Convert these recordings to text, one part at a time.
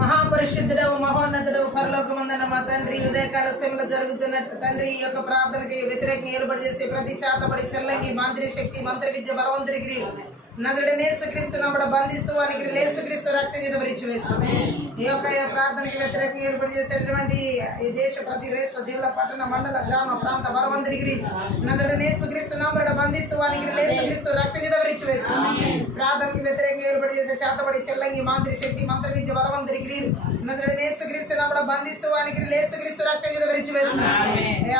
మహాపరిశుద్ధుడవు మహోన్నతుడవు పరలోకమందున్న మా తండ్రి ఉదయకాల సమయంలో జరుగుతున్న తండ్రి ఈ యొక్క ప్రార్థనకి వ్యతిరేకంగా ఏర్పాటు చేసే ప్రతి చేతబడి చెల్లంగి మాంత్రిక శక్తి మంత్ర విద్య బలవంతుడికి నజరుడైన యేసుక్రీస్తు నామమున బంధిస్తూ వానికి యేసుక్రీస్తు రక్తం చేత విరిచివేస్తాం. ఈ యొక్క ప్రార్థనకి వ్యతిరేకంగా ఏర్పాటు చేసేటువంటి ఈ దేశ ప్రతి రాష్ట్ర జిల్లా పట్టణ మండల గ్రామ ప్రాంత బలవంతుడికి నజరుడైన యేసుక్రీస్తు నామమున బంధిస్తూ వానికి యేసుక్రీస్తు రక్తం చేత విరిచివేస్తాం. ప్రార్థనకి వ్యతిరేకంగా ఏర్పాటు చేసే చేతబడి చెల్లంగి మాంత్రిక శక్తి మంత్ర విద్య బలవంతుడికి నజరుడైన యేసుక్రీస్తు నామమున బంధిస్తూ వానికి యేసుక్రీస్తు రక్తం చేత విరిచివేస్తాం.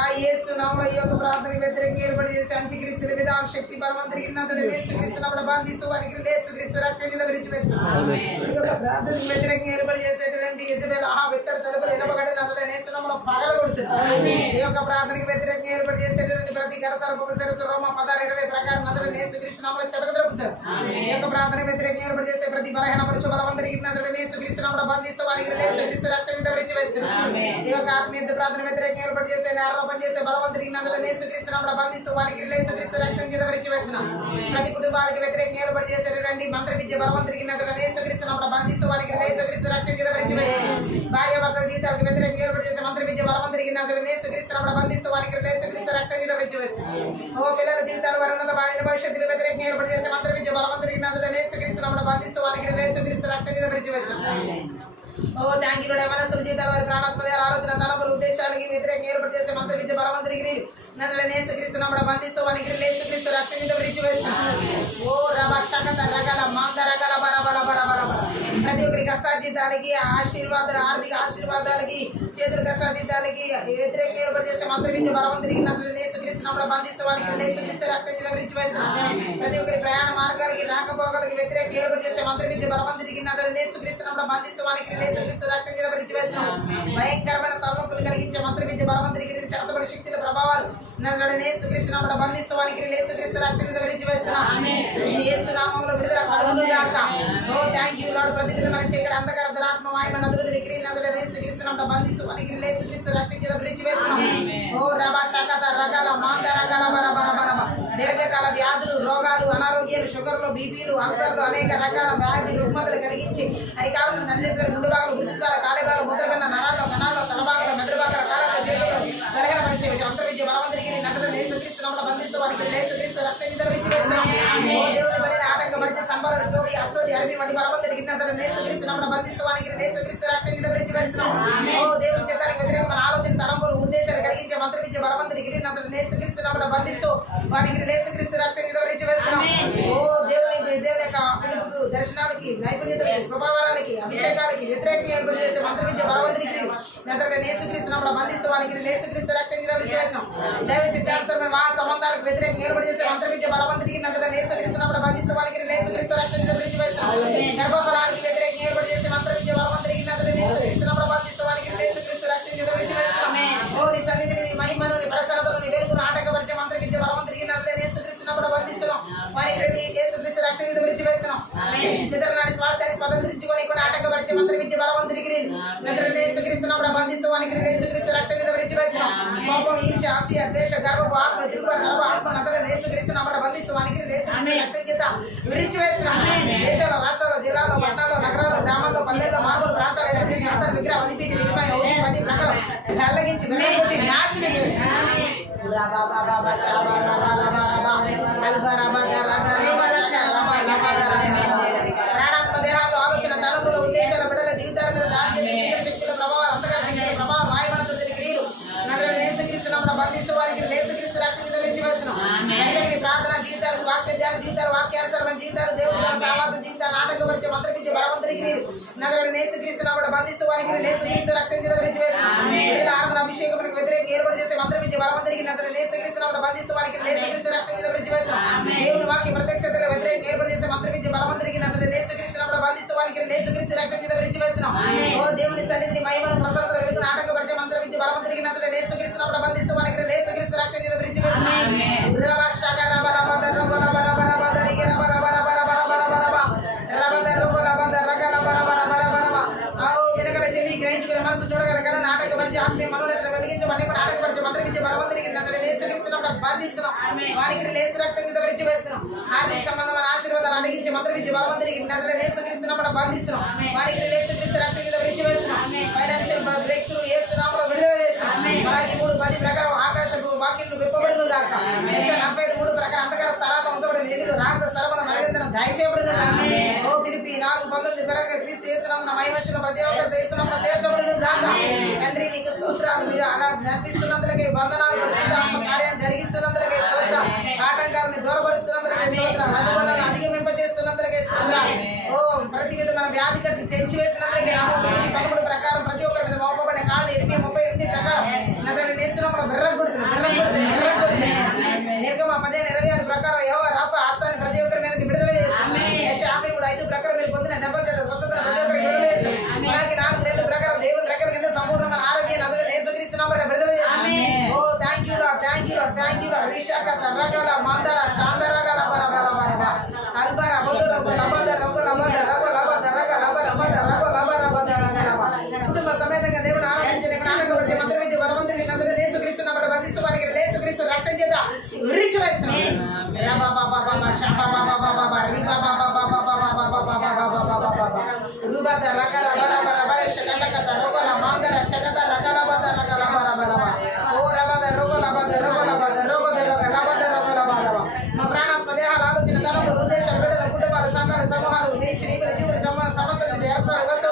ఆ యేసు నామమున ఈ యొక్క ప్రార్థనకి వ్యతిరేకంగా ఏర్పాటు చేసే అంత్యక్రీస్తుల విధాన శక్తి బలవంతుడికి నజరుడైన యేసుక్రీస్తు నామమున బంధిస్తూ వానికి యేసుక్రీస్తు రక్తం చేత విరిచివేస్తాం. ఈ యొక్క ప్రార్థనకి వ్యతిరేకంగా ఏర్పాటు చేసేటువంటి యెజబెల్ విత్తడి తలుపులు ఎనబగడి నజరుడైన యేసు నామమున పగలగొడుతున్నాం. ఈ యొక్క ప్రార్థనకి వ్యతిరేకంగా ఏర్పాటు చేసేటువంటి ప్రతి గడసరపు శిరస్సు రోమ 16:20 ప్రకారం నజరుడైన యేసుక్రీస్తు నామమున చెదరగొడుతారు. ఈ యొక్క ప్రార్థనకి వ్యతిరేకంగా ఏర్పాటు చేసే ప్రతి బలహీనపరచు బలవంతుడికి నజరుడైన యేసుక్రీస్తు నామమున బంధిస్తూ వానికి యేసుక్రీస్తు రక్తం చేత విరిచివేస్తున్నాం. ఈ యొక్క ఆత్మీయ ప్రార్థన వ్యతిరేకంగా ఏర్పాటు చేసే ఆరోపణ చేసే బలవంతుడికి నజరుడైన యేసుక్రీస్తు నామమున బంధిస్తూ వానికి యేసుక్రీస్తు రక్తం చేత విరిచివేస్తున్నాం. ప్రతి కుటుంబానికి వ్యతిరేకంగా ఏర్పాటు చేసేటువంటి మంత్ర విద్య బలవంతుడికి నజరుడైన యేసుక్రీస్తు నామమున బంధిస్తూ వానికి యేసుక్రీస్తు రక్తం చేత విరిచివేస్తున్నాం. భార్య భర్తల జీవితాలకు వ్యతిరేకంగా ఏర్పాటు చేసే మంత్ర విద్య బలవంతుడికి నజరుడైన యేసుక్రీస్తు నామమున బంధిస్తూ వానికి యేసుక్రీస్తు రక్తం చేత విరిచివేస్తున్నాం. ఓ పిల్లల జీవితాల వారున్నత భవిష్యత్తులో వ్యతిరేకంగా ఏర్పాటు చేసే మంత్ర విద్య బలవంతుడికి నజరుడైన యేసుక్రీస్తు నామమున బంధిస్తూ వానికి యేసుక్రీస్తు రక్తం చేత విరిచివేస్తున్నాం. ఓ థ్యాంక్ యూ లార్డ్. యవనస్తుల జీవితాల వారి ప్రాణాత్మక ఆలోచన తలపులు ఉద్దేశాలకి వ్యతిరేకంగా ఏర్పాటు చేసే మంత్ర విద్య బలవంతుడికి నజరుడైన యేసుక్రీస్తు నామమున బంధిస్తూ వానికి యేసుక్రీస్తు రక్తం చేత విరిచివేస్తున్నాం. ఓ రబ శకత రగల మాంద రగల బర బర బర బర బర ప్రతి ఒక్కరి కష్టార్జితాలకి ఆశీర్వాదాలు ఆర్థిక ఆశీర్వాదాలకి చేతుల కష్టార్జితాలకి వ్యతిరేకంగా ఏర్పాటు చేసే మంత్ర విద్య బలవంతుడికి నజరుడైన యేసుక్రీస్తు నామమున బంధిస్తూ వానికి యేసుక్రీస్తు రక్తం చేత విరిచివేస్తున్నాం. ప్రతి ఒక్కరి ప్రయాణ మార్గాలకి రాకపోకలకి వ్యతిరేకంగా ఏర్పాటు చేసే మంత్ర విద్య బలవంతుడికి నజరుడైన యేసుక్రీస్తు నామమున బంధిస్తూ వానికి యేసుక్రీస్తు రక్తం చేత విరిచివేస్తున్నాం. భయంకరమైన తలనొప్పులు కలిగించే మంత్ర విద్య బలవంతుడికి చేతబడి శక్తుల ప్రభావాలు నజరుడైన యేసుక్రీస్తు నామమున బంధిస్తూ వానికి యేసుక్రీస్తు రక్తం చేత విరిచివేస్తున్నాం. యేసు నామములో విడుదల కలుగును గాక. ఓ థ్యాంక్ యూ లార్డ్. ప్రతి విధమైన చీకటి అంధకార దురాత్మ మాయమ నదులని క్రియలు నజరుడైన యేసుక్రీస్తు నామమున బంధిస్తూ వానికి యేసుక్రీస్తు రక్తం చేత విరిచివేస్తున్నాం. ఓ రబ శకత రగల మాంద రగల బర బర బర దీర్ఘకాల వ్యాధులు రోగాలు అనారోగ్యాలు షుగర్లు బీపీలు అల్సర్లు అనేక రకాల వ్యాధి రుగ్మతలు కలిగించి అరికాలంలో నల్లిద్వారు గుండు భాగాలు వృద్ధి ద్వారా కాలేబాలు ముద్రపెన్న నరాల్లో కణాల్లో తలభాగాలు మెదడు భాగాల కాలంలో చేతులు బలహీనపరిచే మంత్ర విద్య బలవంతుడికి నజరుడైన యేసుక్రీస్తు నామమున బంధిస్తూ వానికి యేసుక్రీస్తు రక్తం చేత విరిచివేస్తున్నాం. ఓ దేవుని బలిని ఆటంకపరిచే సంపద జోడి అసోది అరబి వంటి బలవంతుడికి నజరుడైన యేసుక్రీస్తు నామమున బంధిస్తూ వానికి యేసుక్రీస్తు రక్తం చేత విరిచివేస్తున్నాం. ఓ దేవుని చిత్తానికి వ్యతిరేకమైన ఆలోచన తలంపులు ఉద్దేశాలు కలిగించే మంత్ర విద్య బలవంతుడికి నజరుడైన యేసుక్రీస్తు నామమున బంధిస్తూ వానికి యేసుక్రీస్తు రక్తం చేత విరిచివేస్తున్నాం. ఓ దేవుని యొక్క పిలుపుకు దర్శనాలకి నైపుణ్యతలకి ప్రభావాలకి అభిషేకాలకి వ్యతిరేకంగా ఏర్పాటు చేసే మంత్ర విద్య బలవంతుడికి నజరుడైన యేసుక్రీస్తు నామమున బంధిస్తూ వానికి యేసుక్రీస్తు రక్తం చేత విరిచివేస్తున్నాం. దైవ చిత్తానుసారమైన వివాహ సంబంధాలకు వ్యతిరేకంగా ఏర్పాటు చేసే మంత్ర విద్య బలవంతుడికి నజరుడైన యేసుక్రీస్తు నామమున బంధిస్తూ వానికి యేసుక్రీస్తు రక్తం చేత విరిచివేస్తున్నాం. గర్భఫలానికి వ్యతిరేకంగా ఏర్పాటు చేసే మంత్ర విద్య బలవంతుడికి నజరుడైన యేసుక్రీస్తు నామమున బంధిస్తూ వానికి యేసుక్రీస్తు రక్తం చేత విరిచివేస్తున్నాం. ఓ నీ సన్నిధిని నీ మహిమను నీ ప్రసాదమును నీ వెలుగును ఆటంకపరిచే మంత్ర విద్య బలవంతుడికి నజరుడైన యేసుక్రీస్తు నామమున బంధిస్తున్నాం. వానికి యేసుక్రీస్తు రక్తం చేత విరిచివేస్తున్నాం. పితరులని స్వాస్థ్యాన్ని స్వతంత్రించుకొని కూడా ఆటంకపరిచే మంత్ర విద్య బలవంతుడికి నజరుడైన యేసుక్రీస్తు నామమున బంధిస్తూ వానికి యేసుక్రీస్తు రక్తం చేత విరిచివేస్తున్నాం. కోపం ఈర్ష్య అసూయ ద్వేష గర్వపు ఆత్మ తిరుగుబాటు తలవ ఆత్మ నజరుడైన యేసుక్రీస్తు నామమున బంధిస్తూ వానికి యేసుక్రీస్తు రక్తం చేత విరిచివేస్తున్నాం. దేశాల్లో రాష్ట్రాల్లో జిల్లాల్లో పట్టణాల్లో నగరాల్లో గ్రామాల్లో పల్లెల్లో మారుమూల ప్రాంతాలు ఏర్పాటు చేసి అంతర్ విగ్రహ వదిపీటి నిర్మయ ఒకటి 10 ప్రకారం వెల్లగించి వెల్లగొట్టి నాశనం చేస్తున్నాం. ప్రాణాత్మ దేహాలు ఆలోచన తలపుల ఉద్దేశాల బిడ్డల జీవితాల మీద దాడి చేసే శక్తుల ప్రభావాలు అంతగా శక్తుల ప్రభావం మాయమనతుడి క్రియలు నజరుడైన యేసుక్రీస్తు నామమున బంధిస్తూ వారికి యేసుక్రీస్తు రక్తం చేత విరిచివేస్తున్నాం. ప్రార్థన జీవితాలు వాక్య ధ్యాన జీవితాలు వాక్యానుసారమైన జీవితాలు దేవుడు సావాస జీవితాలు ఆటంకపరిచే మంత్ర విద్య బలవంతుడికి నజరుడైన యేసుక్రీస్తు నామమున బంధిస్తూ వారికి యేసుక్రీస్తు రక్తం చేత విరిచివేస్తున్నాం. ఆరాధన అభిషేకములకు వ్యతిరేకంగా ఏర్పాటు చేసే మంత్ర విద్య బలవంతుడికి నజరుడైన యేసుక్రీస్తు నామమున బంధిస్తూ వారికి యేసుక్రీస్తు రక్తం చేత విరిచివేస్తున్నాం. దేవుని వాక్య ప్రత్యక్షతలకు వ్యతిరేకంగా ఏర్పాటు చేసే మంత్ర విద్య బలవంతుడికి నజరుడైన యేసుక్రీస్తు నామమున బంధిస్తూ వారికి యేసుక్రీస్తు రక్తం చేత విరిచివేస్తున్నాం. ఓ దేవుని సన్నిధిని మహిమను ప్రసాదముల వెలుగును ఆటంకపరిచే మంత్ర విద్య బలవంతుడికి నజరుడైన యేసుక్రీస్తు నామమున బంధిస్తూ వారికి యేసుక్రీస్తు రక్తం చేత విరిచివేస్తున్నాం. వినగల చెవి గ్రహించుకునే మనసు చూడగల కళ నాటకపరిచే ఆత్మీయ మనోనేతలు వెలిగించబడి నాటకపరిచే మంత్ర విద్య బలవంతుడికి నజరుడైన యేసుక్రీస్తు నామమున బంధిస్తున్నాం. వారికి యేసు రక్తం చేత విరిచివేస్తున్నాం. ఆర్థిక సంబంధమైన ఆశీర్వాదాలు అడిగించే మంత్ర విద్య బలవంతుడికి నజరుడైన యేసుక్రీస్తు నామమున బంధిస్తున్నాం. వారికి యేసుక్రీస్తు రక్తం చేత నడిపిస్తున్నందుకే వందనాలు. పరిశుద్ధ ఆత్మ కార్యాన్ని జరిగిస్తున్నందుకే స్తోత్రం. ఆటంకాలను దూరపరుస్తున్నందుకే స్తోత్రం. అనుగుణాలను అధిగమింపజేస్తున్నందుకే స్తోత్రం. ఓ ప్రతి విధమైన వ్యాధి కట్లు తెచ్చివేసినందుకే నామం 13 ప్రకారం ప్రతి ఒక్కరి మీద మోపబడిన కాళ్ళు 38 ప్రకారం నజరేయుడైన యేసు నామములో బిర్రగొడుతుంది. నిర్గమ 15:26 ప్రకారం యెహోవా రాఫా ఆస్థాన్ని ప్రతి ఒక్కరి మీదకి విడుదల చేస్తాం. యెషయా 53:5 ప్రకారం మీరు పొందిన దెబ్బల చేత స్వస్థతను ప్రతి ఒక్కరికి విడుదల చేస్తాం. మనకి 4:2 ప్రకారం దేవుని రెక్కల కింద సంపూర్ణమైన ఆరోగ్య నజరేయుడైన యేసుక్రీస్తు నామములో విడుదల చేస్తాం. Oh thank you Lord, thank you Lord, thank you Lord. రిషాక తరగల మందర శాందరగల బరబర అల్బర బదు రబ లబద రబ లబద రబ లబద రగ లబ రబద రబ లబ రబద రగ లబ. కుటుంబ సమేతంగా దేవుని ఆరాధించే నాటకపరిచే మంత్ర విద్య బలవంతుని నజరేయుడైన యేసుక్రీస్తు నామములో బంధిస్తూ వారికి యేసుక్రీస్తు రక్తం చేత విరిచి వేస్తున్నాం. రబా బాబా బాబా షాబా బాబా బాబా రిబా బాబా బాబా బాబా బాబా బాబా బాబా రుబద రగ రబ రబ రబ షకటక రబల మందర షకట రగ లబద రగ లబ రబ రబ ఓ రబద రబ లబద రబ లబద రబద రగ లబద రబ రబ రబ. మా ప్రాణాత్మ దేహాల ఆలోచన తలపులు ఉద్దేశాలు బిడ్డల కుటుంబాల సంఘాల సమూహాలు నీచి నీవుల జీవుల సమస్త ఏర్పడాలి వస్తూ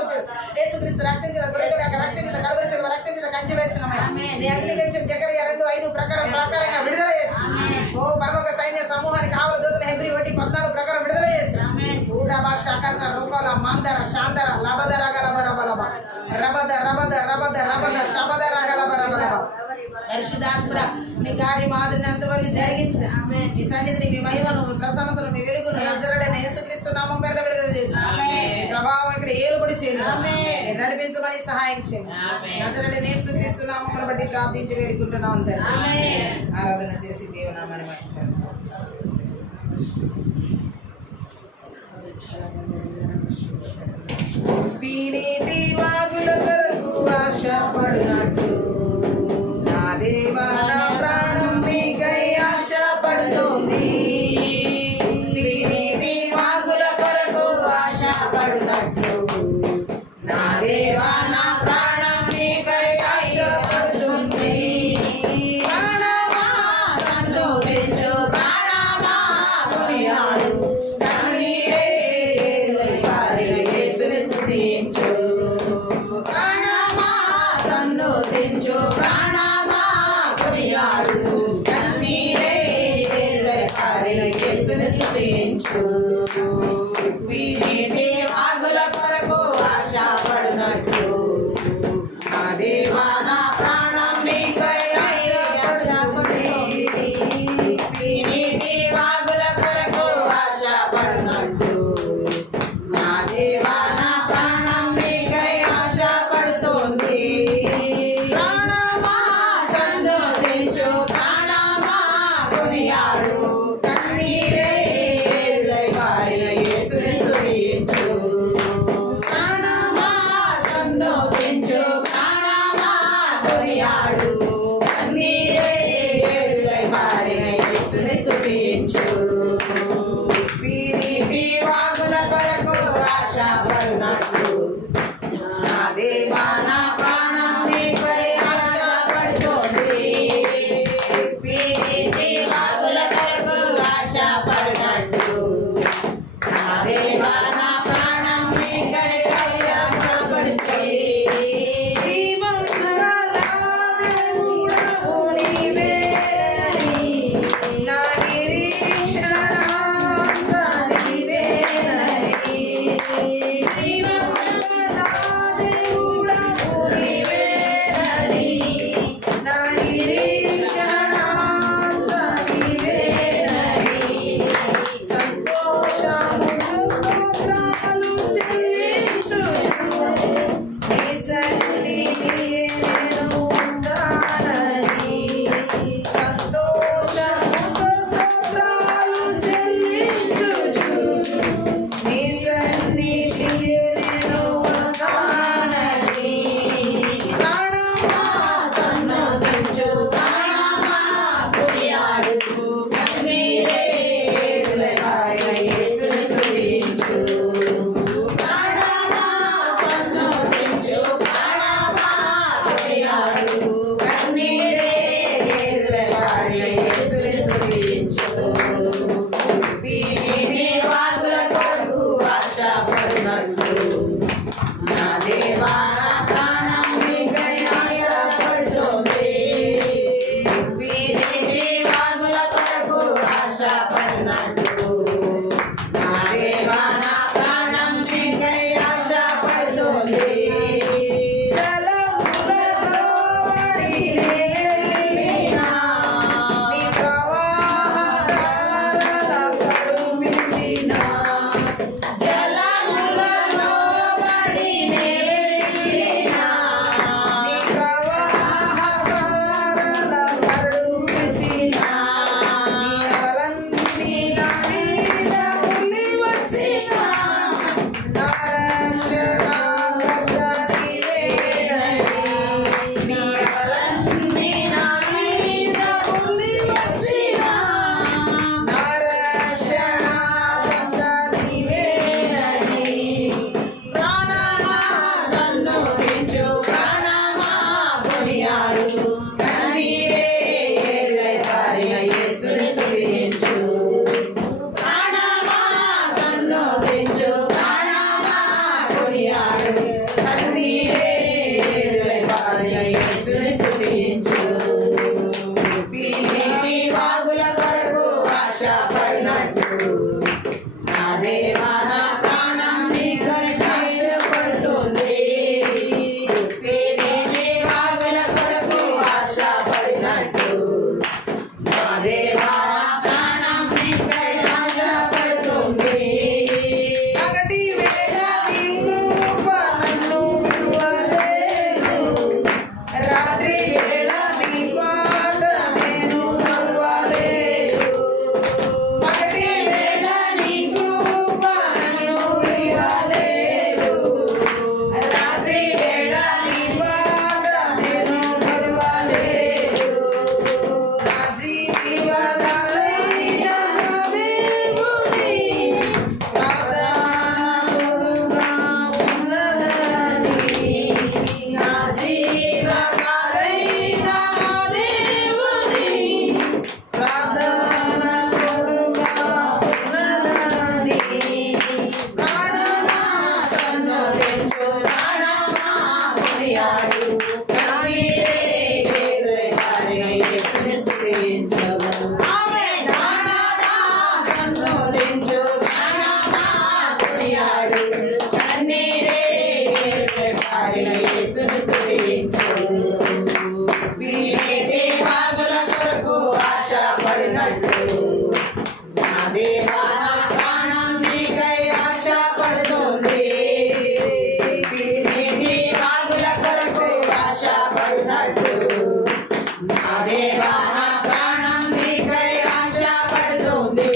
యేసుక్రీస్తు రక్తం చేత గొర్రెల రక్తం చేత కలవరి శిలువ రక్తం చేత కంచి వేస్తున్నామయ్యా. నీ అగ్నికరించిన జకరియా 2:5 ప్రకారంగా విడుదల చేస్తున్నాం. ఓ పరలోక సైన్య సమూహానికి కావల దూతల హెబ్రీ 1:14 ప్రకారం విడుదల చేస్తున్నాం. ఊరబా షకర్న రోకల మందర శాందర లబద రగ లబ రబ లబ రబద రబద రబద రబద శబద రగ లబ రబ లబ. పరిశుద్ధాత్ముడా మీ కార్యం ఆదరినంత వరకు జరిగించు. మీ సన్నిధిని, మీ మహిమను, మీ ప్రసన్నతను, మీ వెలుగును నజరేయుడైన యేసుక్రీస్తు నామం పేరిట విడుదల చేస్తున్నాం. మీ ప్రభావం ఇక్కడ ఏలుబడి చేయండి, మీరు నడిపించమని సహాయం చేయండి. నజరేయుడైన యేసుక్రీస్తు నామమును బట్టి ప్రార్థించి వేడుకుంటున్నాం. అందరూ ఆరాధన చేసి దేవునామని మహిమ. పీనిటి వాగుల కొరకు ఆశపడినట్టు నా దేవా నా ప్రాణం నీకై ఆశపడుతోంది. పీనిటి వాగుల కొరకు ఆశపడినట్టు నా దేవా నా ప్రాణం నీకై ఆశపడుతుంది. ప్రాణమా సంతోషించు, ప్రాణమా కొనియాడు, కన్నీరే పారిన యేసుని స్తుతించు. ప్రాణమా సన్నోదించు, ప్రాణమా కొనియాడు, కన్నీరే పారిన యేసుని స్తుతించు. వీటి వాగుల కొరకు ఆశపడినట్టు నా దేవా నా ప్రాణం నీకై ఆశపడుతుంది. వీటి వాగుల కొరకు ఆశపడినట్టు నా దేవా నా ప్రాణం నీకై ఆశపడుతోంది. ప్రాణమా సన్నోదించు, ప్రాణమా కొనియాడు, కన్నీరే పారిన యేసుని స్తుతించు. ప్రాణమా సన్నోదించు, ప్రాణమా కొనియాడు, కన్నీరే పారిన యేసుని స్తుతించు. వీరిటి వాగుల కొరకు ఆశపడినట్టు నా దేవా నా ప్రాణం నీకై ఆశపడుతోంది. వీరిటి వాగుల కొరకు ఆశపడినట్టు నా దేవా నా ప్రాణం నీకై ఆశపడుతుంది. కొనియాడు కన్నీరే ఏరులై పారిన యేసుని స్తుతించు ప్రాణమా సంతోషించు ప్రాణమా కొనియాడు కన్నీరే ఏరులై పారిన యేసుని స్తుతించు వీరేటి వాగుల కొరకు ఆశపడినట్టు నా దేవా నా ప్రాణం నీకై ఆశపడుతుంది వీరేటి వాగుల కొరకు ఆశపడినట్టు నా దేవా నా ప్రాణం నీకై ఆశపడుతుంది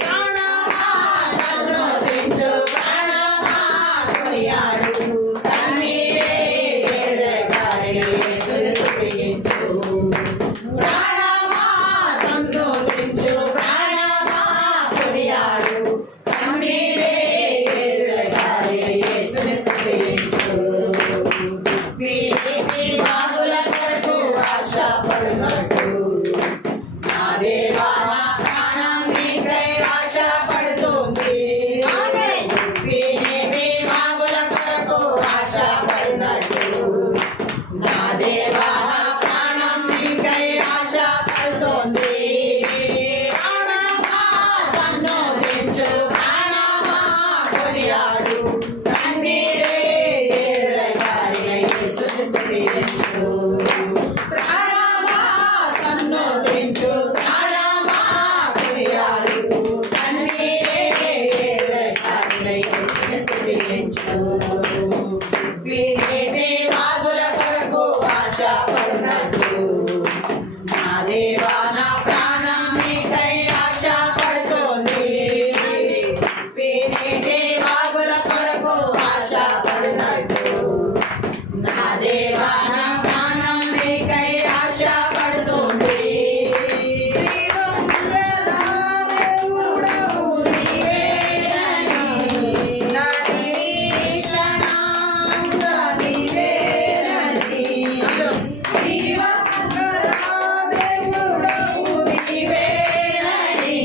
ప్రాణమా సంతోషించు ప్రాణమా కొనియాడు కన్నీరే ఏరులై పారిన యేసుని స్తుతించు ప్రాణమా సంతోషించు ప్రాణమా కొనియాడు కన్నీరే ఏరులై పారిన యేసుని స్తుతించు వీరేటి వాగుల కొరకు ఆశపడినట్టు నా దేవా నా ప్రాణం నీకై ఆశపడుతుంది వీరేటి వాగుల కొరకు ఆశపడినట్టు నా దేవా నా ప్రాణం నీకై ఆశపడుతుంది ప్రాణమా సంతోషించు ప్రాణమా కొనియాడు కన్నీరే ఏరులై పారిన యేసుని స్తుతించు ప్రాణమా సంతోషించు ప్రాణమా కొనియాడు కన్నీరే ఏరులై పారిన యేసుని స్తుతించు వీరేటి వాగుల కొరకు ఆశపడినట్టు నా దేవా నా ప్రాణం నీకై ఆశపడుతుంది వీరేటి వాగుల కొరకు ఆశపడినట్టు నా దేవా నా ప్రాణం నీకై ఆశపడుతుంది దేవుడవు నీవేనని నా నిరీక్షణ నీవేనని జీవముగల దేవుడవు నీవేనని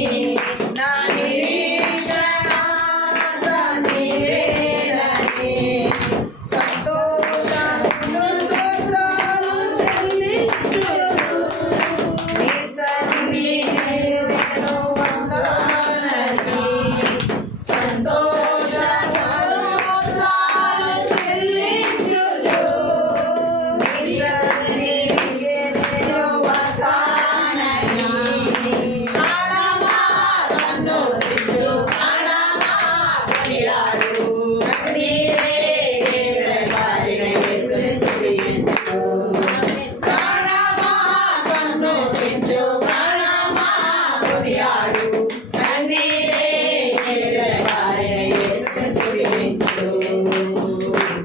నా నిరీక్షణ నీవేనని సంతోషములు స్తోత్రాలు చెల్లించుచు నీ సన్నిధికి నేను వస్తానని సంతోషములు స్తోత్రాలు చెల్లించుచు నీ సన్నిధికి నేను వస్తానని ప్రాణమా సంతోషించు ప్రాణమా కొనియాడు కన్నీరే ఏరులై పారిన యేసుని స్తుతించు ప్రాణమా సంతోషించు ప్రాణమా కొనియాడు కన్నీరే ఏరులై పారిన యేసుని స్తుతించు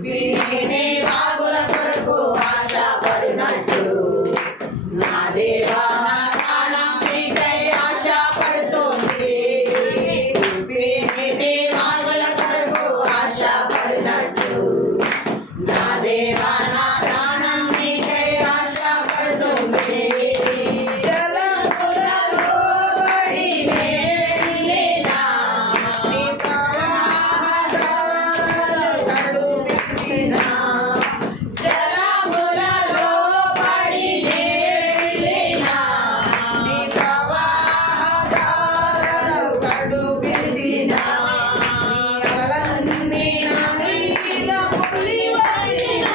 వీరేటి వాగుల కొరకు ఆశపడినట్టు నా దేవా నా ప్రాణం నీకై ఆశపడుతుంది వీరేటి వాగుల కొరకు ఆశపడినట్టు నా దేవా నా ప్రాణం నీకై ఆశపడుతుంది జలములలో పడి వెళ్ళినా నీ ప్రవాహదారులు నడిపించినా జలములలో పడి వెళ్ళినా నీ ప్రవాహదారులు నడిపించినా నీ అలలన్నీ నా మీద పొర్లి వచ్చినా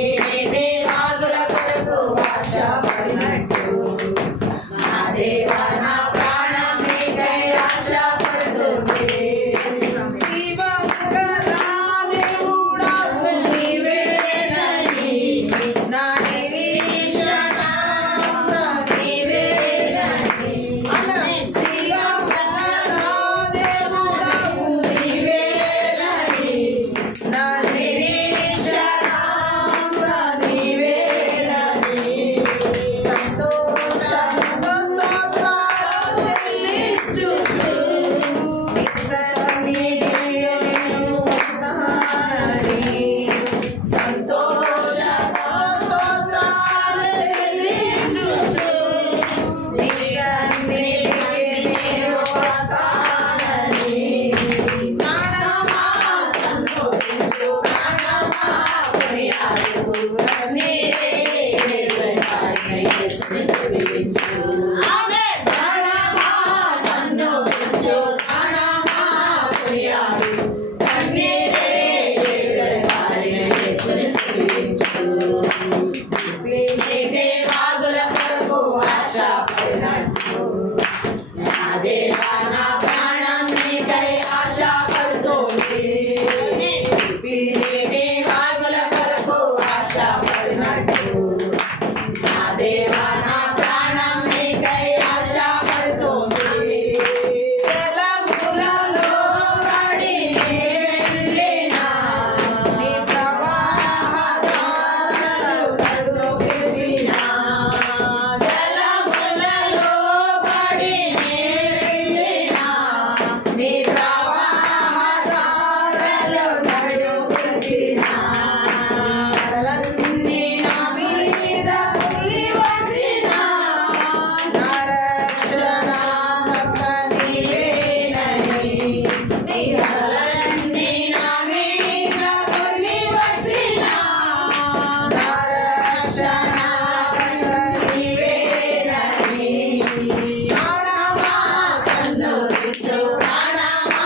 నీటి వాగుల కొరకు ఆశపడినట్టు నా దేవా నా ప్రాణం నీకై ఆశపడుతుంది. జీవముగల దేవుడవు నీవేనని నా నిరీక్షణ నీవేనని. జీవముగల దేవుడవు నీవేనని నా నిరీక్షణ నీవేనని. సంతోషంతో స్తోత్రాలు చెల్లించుచు నీ సన్నిధికి నేను వస్తానని. సంతోషంతో స్తోత్రాలు చెల్లించుచు నీ సన్నిధికి నేను వస్తానని. ప్రాణమా సంతోషించు, ప్రాణమా కొనియాడు, కన్నీరే ఎరుగని యేసుని స్తుతించు. ఆమేన్. ప్రాణమా సంతోషించు, ప్రాణమా కొనియాడు, కన్నీరే ఎరుగని యేసుని స్తుతించు. నీటి వాగుల కొరకు ఆశపడినట్టు నా దేవా నా ప్రాణం నీకై ఆశపడుతోంది. నీటి వాగుల కొరకు ఆశపడినట్టు నా దేవా నా ప్రాణం నీకై ఆశపడుతోంది. జలములలో పడి వెళ్ళినా నీ ప్రవాహదారలు కడుగేసినా. జలములలో పడి వెళ్ళినా నీ ప్రవాహదారలు కడుగేసినా. అలలన్నీ నా మీద కులివసినా నా రక్షణకర్త నీవేనని. నీ అలలన్నీ నా మీద కులివసినా నా రక్షణకర్త నీవేనని. ప్రాణమా సన్నోదించు, ప్రాణమా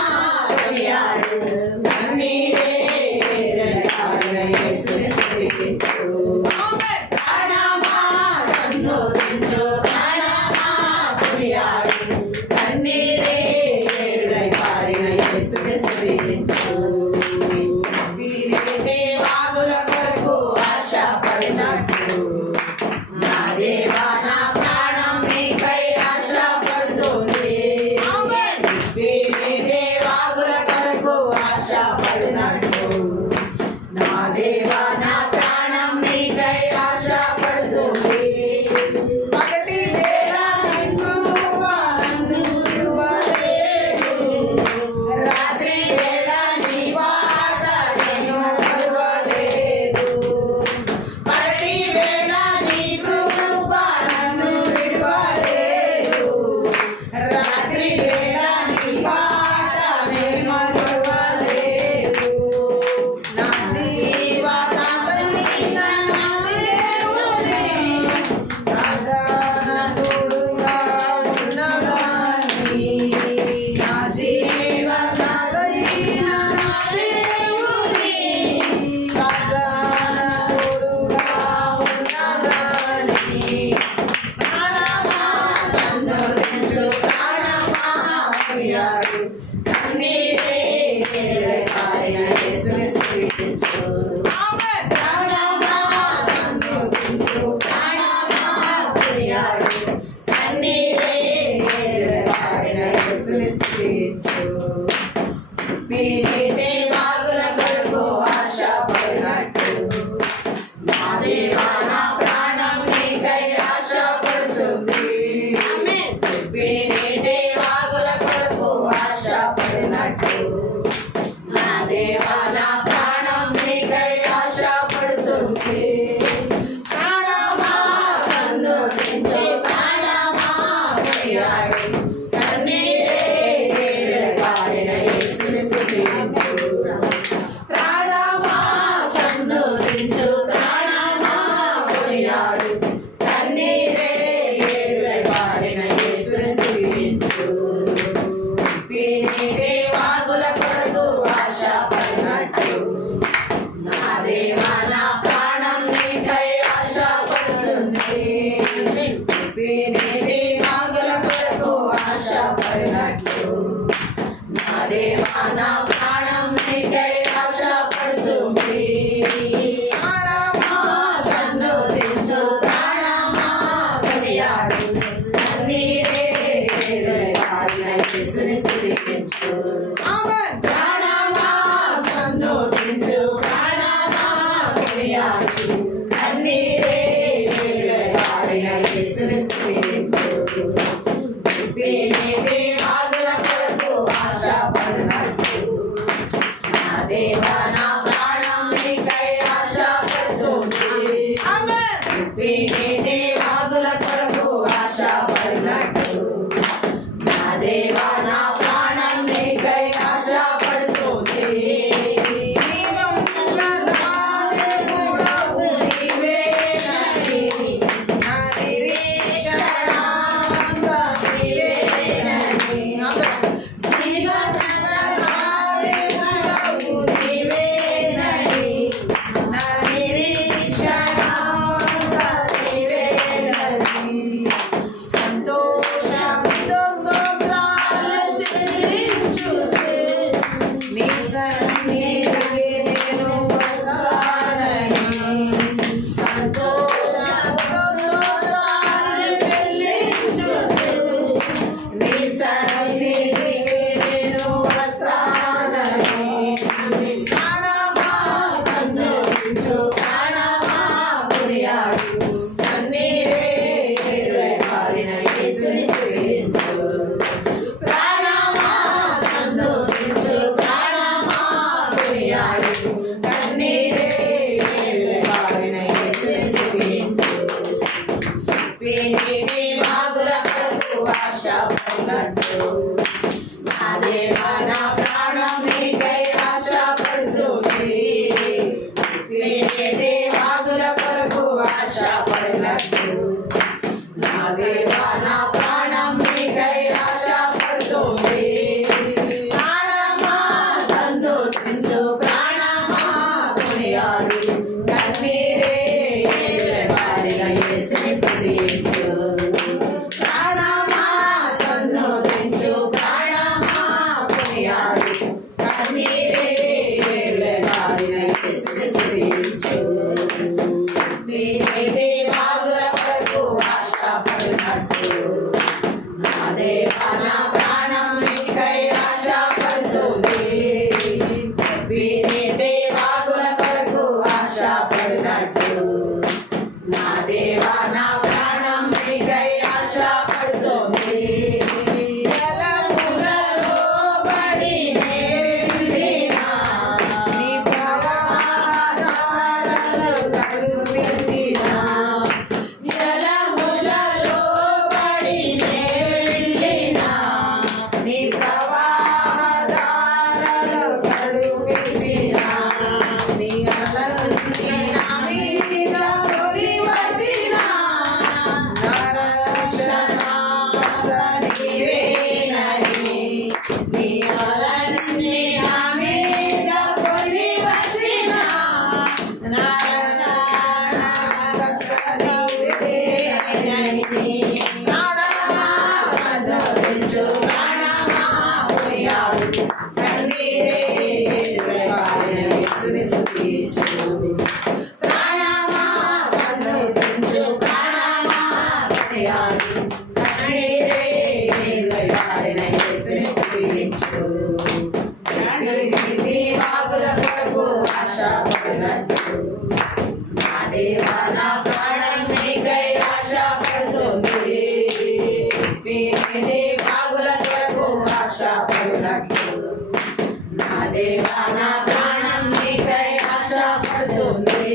కొనియాడు, కన్నీరే ఎరుగని యేసుని స్తుతించు. ప్రాణమా సన్నోదించు, ప్రాణమా కొనియాడు, కన్నీరే ఎరుగని యేసుని స్తుతించు. నీటి వాగుల కొరకు ఆశపడినట్టు నా దేవా నా ప్రాణం నీకై ఆశపడుతుంది. నీటి వాగుల కొరకు ఆశపడినట్టు నా దేవా నా ప్రాణం నీకై ఆశపడుతుంది. పగటి వేళ నీ కృప నన్ను విడువలేదు, రాత్రి వేళ నీ మాట నేను మరువలేదు. పగటి వేళ నీ కృప నన్ను విడువలేదు, రాత్రి వేళ నీ మాట నేను మరువలేదు. నా జీవనాథైన నా దేవుడే, ప్రధాన తోడుగా ఉన్నదాన్ని. నా జీవనాథైన నా దేవుడే, ప్రధాన తోడుగా ఉన్నదాన్ని. ప్రాణమా సన్నోదించు, ప్రాణమా కొనియాడు, కన్నీరే ఎరుగని యేసుని స్తుతించు. ప్రాణమా సన్నోదించు, ప్రాణమా కొనియాడు, కన్నీరే ఎరుగని యేసుని స్తుతించు. నీటి వాగుల కొరకు ఆశపడినట్టు నా దేవా నా ప్రాణం నీకై ఆశపడుతుంది. నీటి వాగుల కొరకు ఆశపడినట్టు నా దేవా నా ప్రాణం నీకై ఆశపడుతుంది. ప్రాణమా సన్నోదించు, ప్రాణమా కొనియాడు, కన్నీరే ఎరుగని యేసుని స్తుతించు. ప్రాణమా సన్నోదించు, ప్రాణమా కొనియాడు, కన్నీరే ఎరుగని యేసుని స్తుతించు. నీటి వాగుల కొరకు ఆశపడినట్టు నా దేవా నా ప్రాణం కన్నీరే వారిన యేసుని స్తుతించు. విప్పేటి వాగుల కొరకు ఆశపడినట్టు నా దేవా నా ప్రాణం నీకై ఆశపడుతుంది. విప్పేటి వాగుల కొరకు ఆశపడినట్టు నా దేవా నా ప్రాణం నీకై ఆశపడుతుంది. జీవం గల దేవుడవు నీవేనని నా నిరీక్షణ అంతా నీవేనని. జీవం గల దేవుడవు నీవేనని నా నిరీక్షణ అంతా నీవేనని. సంతోషంతో స్తోత్రాలు చెల్లించుచు నీ సన్నిధికి నేను వస్తానని. సంతోషంతో స్తోత్రాలు చెల్లించుచు నీ సన్నిధికి నేను వస్తానని. ప్రాణమా సన్నుతించు, ప్రాణమా కొనియాడు, కన్నీరే వారిన యేసుని స్తుతించు. ప్రాణమా సన్నుతించు, ప్రాణమా కొనియాడు, కన్నీరే వారిన యేసుని స్తుతించు. విప్పేటి వాగుల కొరకు ఆశపడినట్టు నా దేవా నా ప్రాణం నీకై ఆశపడుతుంది. విప్పేటి వాగుల కొరకు ఆశపడినట్టు నా దేవా నా ప్రాణం నీకై ఆశపడుతుంది. ప్రాణమా సన్నుతించు, ప్రాణమా కొనియాడు, కన్నీరే వారిన యేసుని స్తుతించు. ప్రాణమా సన్నుతించు, ప్రాణమా కొనియాడు, కన్నీరే వారిన యేసుని స్తుతించు. విప్పేటి వాగుల కొరకు ఆశపడినట్టు నా దేవా నా ప్రాణం నీకై ఆశపడుతుంది. విప్పేటి వాగుల కొరకు ఆశపడినట్టు నా దేవా నా ప్రాణం నీకై ఆశపడుతుంది. జలములలో పడి నే వెళ్ళినా నీ ప్రవాహధారలు కరుణించినా. జలములలో పడి నే వెళ్ళినా నీ ప్రవాహధారలు కరుణించినా. నీ అలలన్నీ నా మీద పొడి వచ్చినా నా రక్షణ నీవేనని. నీ అలలన్నీ నా మీద పొడి వచ్చినా నా రక్షణ నీవేనని. ప్రాణమా సన్నుతించు, ప్రాణమా కొనియాడు, కన్నీరే వారిన యేసుని స్తుతించు. ప్రాణమా సన్నుతించు, ప్రాణమా కొనియాడు, కన్నీరే వారిన యేసుని స్తుతించు. విప్పేటి వాగుల కొరకు ఆశపడినట్టు నా దేవా నా ప్రాణం నీకై ఆశపడుతుంది. విప్పేటి వాగుల కొరకు ఆశపడినట్టు నా దేవా నా ప్రాణం నీకై ఆశపడుతుంది.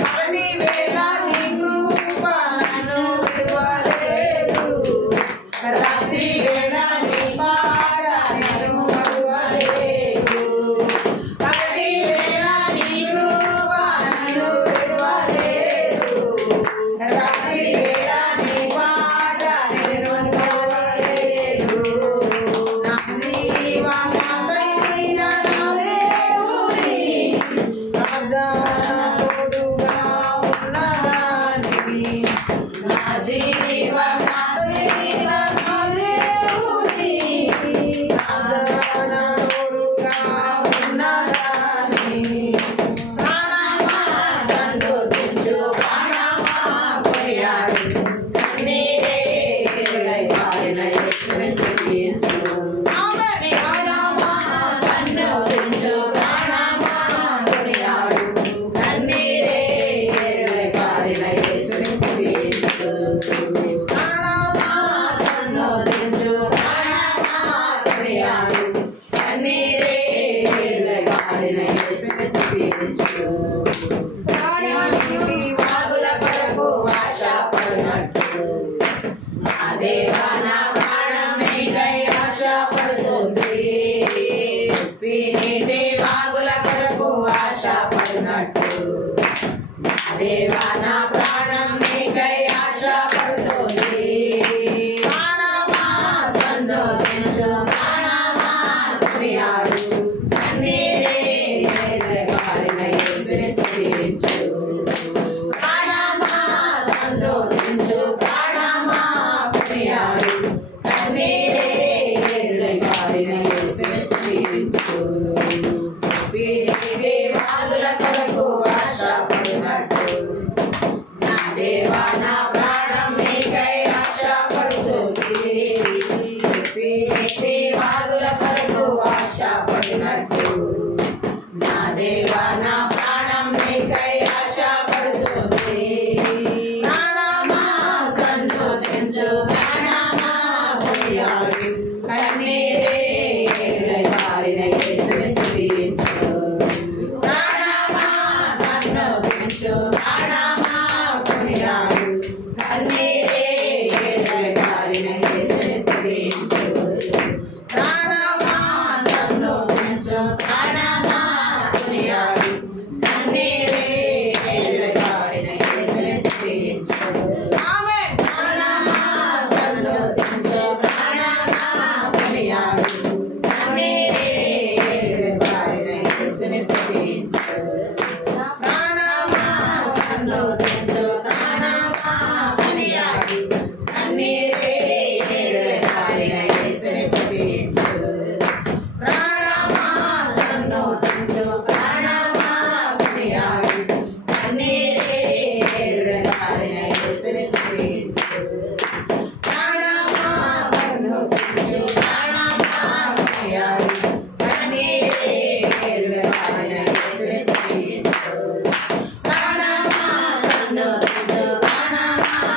పగటి వేళ నీ కృప నన్ను విడువలేదు, రాత్రి వేళ నీ పాట నన్ను మరువలేదు. పగటి వేళ నీ కృప నన్ను విడువలేదు, దేవా నా ప్రాణం నీకై ఆశపడుతోంది. ప్రాణమా సంతోషించు, ప్రాణమా కొనియాడు, కన్నీరే పారిన యేసుని స్తుతించు. ప్రాణమా సంతోషించు, ప్రాణమా కొనియాడు, కన్నీరే పారిన యేసుని స్తుతించు. వీరికి వాగుల కొరకు ఆశపడినట్టు నా దేవా నా ప్రాణం నీకై ఆశపడుతుంది. వీరికి వాగుల కొరకు ఆశపడినట్టు నా దేవా నా ప్రాణం నీకై ఆశపడుతుంది. ప్రాణమా సంతోషించు, ప్రాణమా కొనియాడు, కన్నీరే పారిన యేసుని స్తుతించు. ప్రాణమా సంతోషించు, ప్రాణమా కొనియాడు, కన్నీరే పారిన యేసుని స్తుతించు. ప్రాణమా సంతోషించు, ప్రాణమా కొనియాడు, కన్నీరే పారిన యేసుని స్తుతించు. ఆమేన్. ప్రాణమా సంతోషించు, ప్రాణమా కొనియాడు, కన్నీరే పారిన యేసుని స్తుతించు. ప్రాణమా సంతోషించు, ప్రాణమా కొనియాడు, కన్నీరే పారిన యేసుని స్తుతించు. ప్రాణమా సంతోషించు, ప్రాణమా కొనియాడు, కన్నీరే పారిన యేసుని స్తుతించు. ప్రాణమా సంతోషించు, ప్రాణమా కొనియాడు, కన్నీరే పారిన యేసుని స్తుతించు. ప్రాణమా సంతోషించు, ప్రాణమా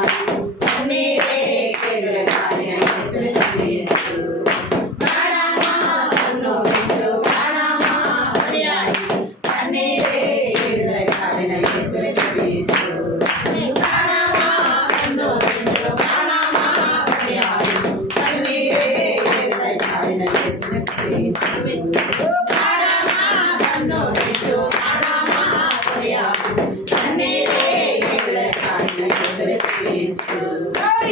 కొనియాడు, కన్నీరే పారిన యేసుని స్తుతించు. ప్రాణమా సంతోషించు, ప్రాణమా కొనియాడు, కన్నీరే పారిన యేసుని స్తుతించు. ప్రాణమా సంతోషించు, ప్రాణమా కొనియాడు, కన్నీరే పారిన యేసుని స్తుతించు. ప్రాణమా సంతోషించు, ప్రాణమా కొనియాడు, కన్నీరే పారిన యేసుని స్తుతించు.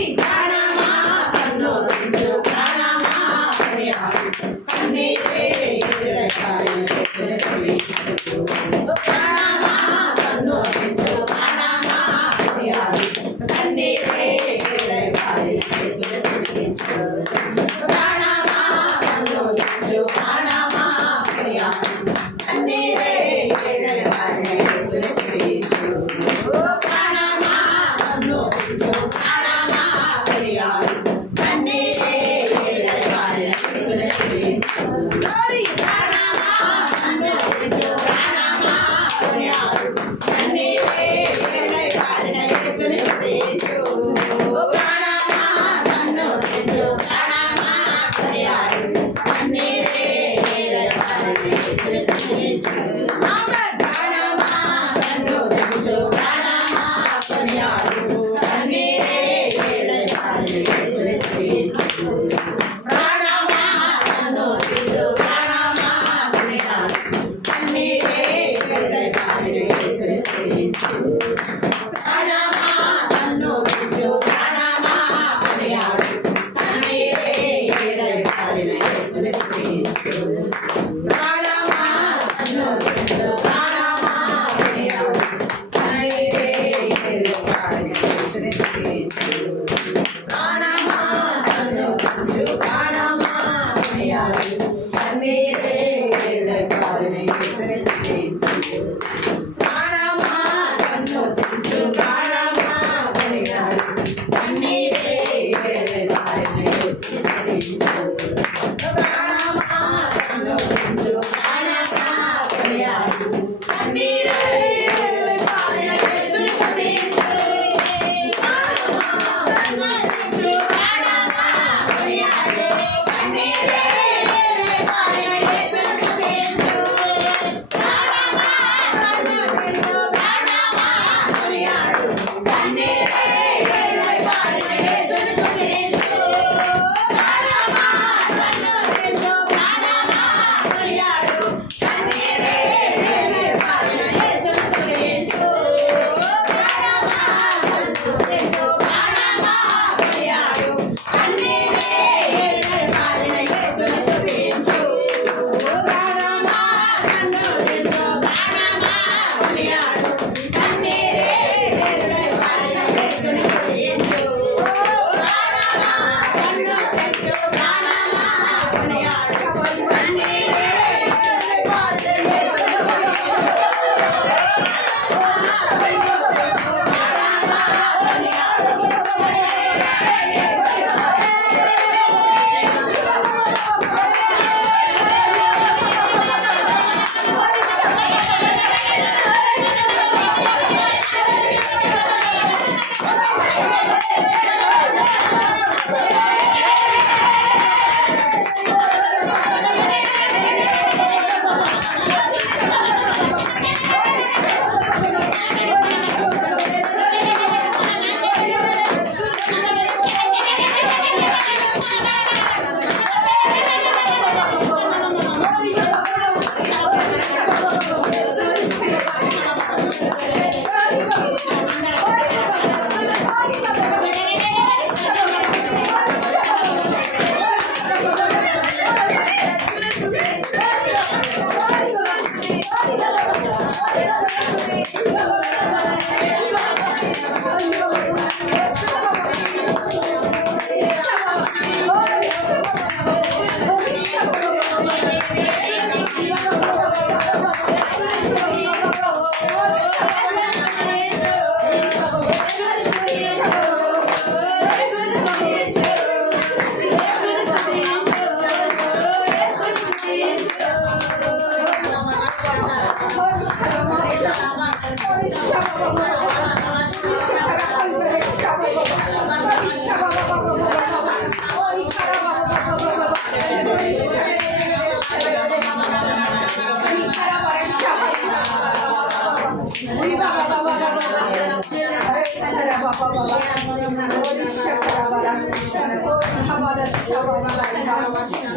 ప్రాణమా సంతోషించు, ప్రాణమా కొనియాడు, కన్నీరే పారిన యేసుని స్తుతించు. ప్రాణమా సంతోషించు, ప్రాణమా కొనియాడు, కన్నీరే పారిన యేసుని స్తుతించు. ప్రాణమా సంతోషించు, ప్రాణమా కొనియాడు, కన్నీరే పారిన యేసుని స్తుతించు. ప్రాణమా సంతోషించు, ప్రాణమా కొనియాడు, కన్నీరే పారిన యేసుని స్తుతించు. ప్రాణమా సంతోషించు, ప్రాణమా కొనియాడు, కన్నీరే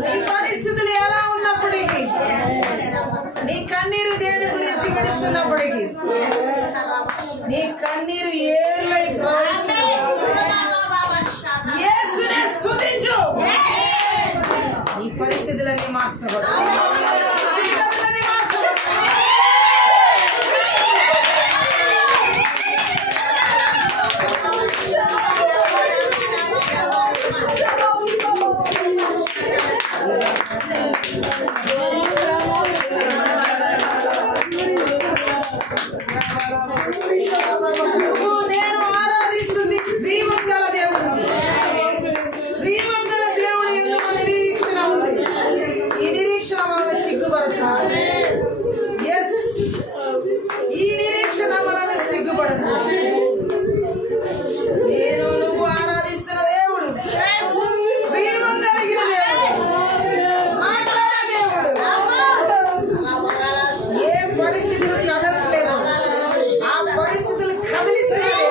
నీ పరిస్థితులు ఎలా ఉన్నప్పటికీ, నీ కన్నీరు దేని గురించి విడుస్తున్నప్పటికీ, నీ కన్నీరు ఏర్లై యేసునే స్తుతించు. నీ పరిస్థితులన్నీ మార్చబడు. స్థితిగతులన్నీ మార్చబడు. నేను ఆరాధిస్తుంది జీవం గల దేవుడు. జీవం గల దేవుడు ఎందుకు నిరీక్షణ ఉంది. ఈ నిరీక్షణ మనల్ని సిగ్గుపరచాలి. ఎస్, ఈ నిరీక్షణ మనల్ని సిగ్గుపడదు. నేను నువ్వు ఆరాధిస్తున్న దేవుడు జీవం కలిగిన దేవుడు, మాట్లాడే దేవుడు. ఏ పరిస్థితులు కదలట్లేదు, ఆ పరిస్థితులు కదిలిస్తున్నాయి.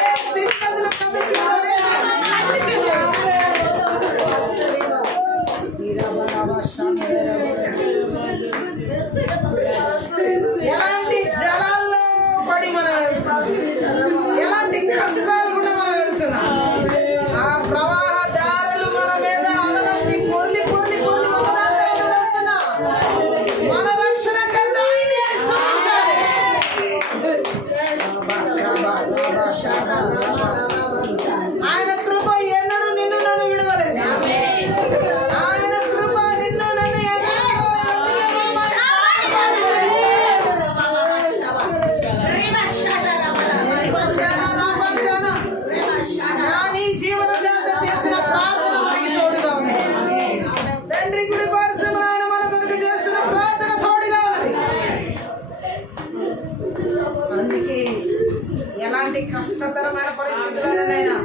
ఏ స్థితిగతులు కదలట్లేదు, ఎలాంటి జలాల్లో పడి మనం వెళ్తున్నాం, ఎలాంటి కష్టాలు కూడా మనం వెళ్తున్నాం. ఆ ప్రవాహ దారులు మన మీద అలలన్నీ పొర్లి పొర్లి పొర్లి ఒకదాని తర్వాత వస్తున్నా. మన రక్షణకర్త ఆయనే స్తుతించాలి. ఆయన కృప ఎన్నడూ నిన్ను నన్ను విడవలేదు. ఆయన కృప నిన్ను నన్ను ఎన్నడూ నీ జీవనదాత చేసిన ప్రార్థన మనకి తోడుగా ఉంది. తండ్రి గుడి పార్శ్వమున ఆయన మన కొరకు చేస్తున్న ప్రార్థన తోడుగా ఉన్నది. అందుకే ఎలాంటి కష్టతరమైన పరిస్థితుల్లోనైనా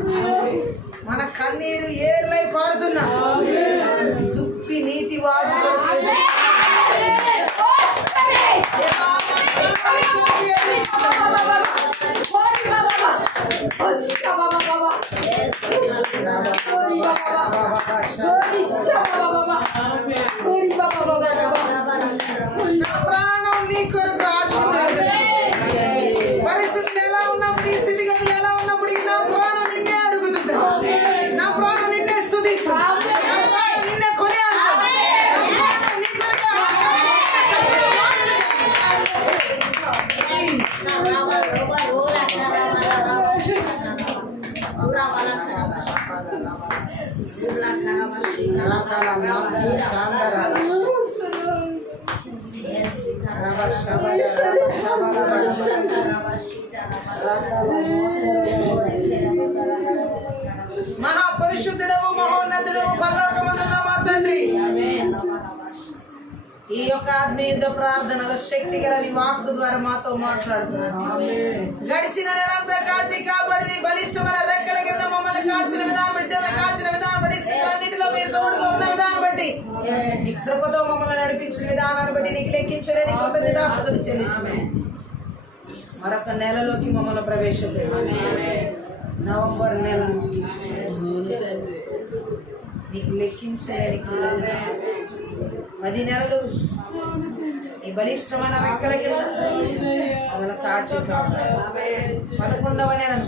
మన కన్నీరు ఏర్లై పారుతున్నా దుప్పి నీటి వాగుతో నా ప్రాణం నీ కొరకు ఆశించదు. పరిస్థితులు ఎలా ఉన్నప్పుడు, ఈ స్థితిగతులు ఎలా ఉన్నప్పుడు నా ప్రాణం నిన్నే అడుగుతుంది. నా ప్రాణం నిన్నే స్తుతిస్తుంది. నా ప్రాణం నిన్నే కొనియాడుతుంది. నా ప్రాణం నీ కొరకే మహాపరిశుద్ధుడవు, మహోన్నతుడవు, పరలోకమందున్న మా తండ్రి, ఈ యొక్క ఆత్మీయ ప్రార్థనలో శక్తి గల నీ వాక్కు ద్వారా మాతో మాట్లాడుతున్నాడు. గడిచిన నెలంతా కాచి కాపాడి నీ బలిష్టమైన రెక్కల కింద మమ్మల్ని కాచిన విధానం, బిడ్డలను కాచిన విధానం బట్టి, స్థితులన్నింటిలో మీరు తోడుగా ఉన్న విధానం బట్టి, నీ కృపతో మమ్మల్ని నడిపించిన విధానాన్ని బట్టి నీకు లెక్కించలేని కృతజ్ఞతాస్తుతులు చెల్లిస్తున్నాం. మరొక నెలలోకి మమ్మల్ని ప్రవేశపెట్టు. నవంబర్ నెలను నీకు లెక్కించలేని 10 నెలలు ఈ బలిష్టమైన రెక్కల కింద మమ్మల్ని కాచి కాపాడు. 11వ నెలను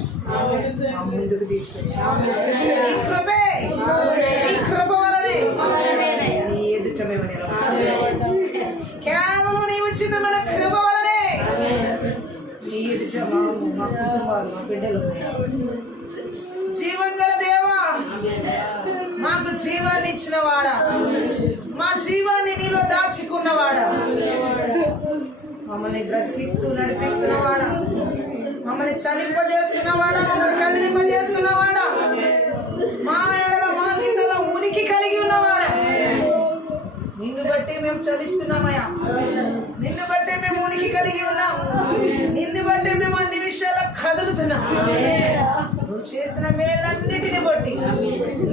మా ముందుకు తీసుకొచ్చి నీ కృపే, నీ కృప వలనే నీ ఎదుట మేము నిలబడి, కేవలం నీ ఉచితమైన కృప వలనే నీ ఎదుట మా కుటుంబాలు, మా బిడ్డలు జీవం గల దేవా, మాకు జీవాన్ని ఇచ్చిన వాడా, మా జీవాన్ని నీలో దాచుకున్నవాడా, మా మమ్మల్ని బ్రతికిస్తూ నడిపిస్తున్నవాడా, మమ్మల్ని చలింపజేస్తున్నవాడా, మమ్మల్ని కదిలింపజేస్తున్నవాడా, మా ఎడల మా జీవితంలో ఉనికి కలిగి ఉన్నవాడా, నిన్ను బట్టి మేము చలిస్తున్నామయ్యా, నిన్ను బట్టి మేము ఉనికి కలిగి ఉన్నాం, నిన్ను బట్టి మేము అన్ని విషయాలు కదులుతున్నాం. నువ్వు చేసిన మేళ్ళన్నిటిని బట్టి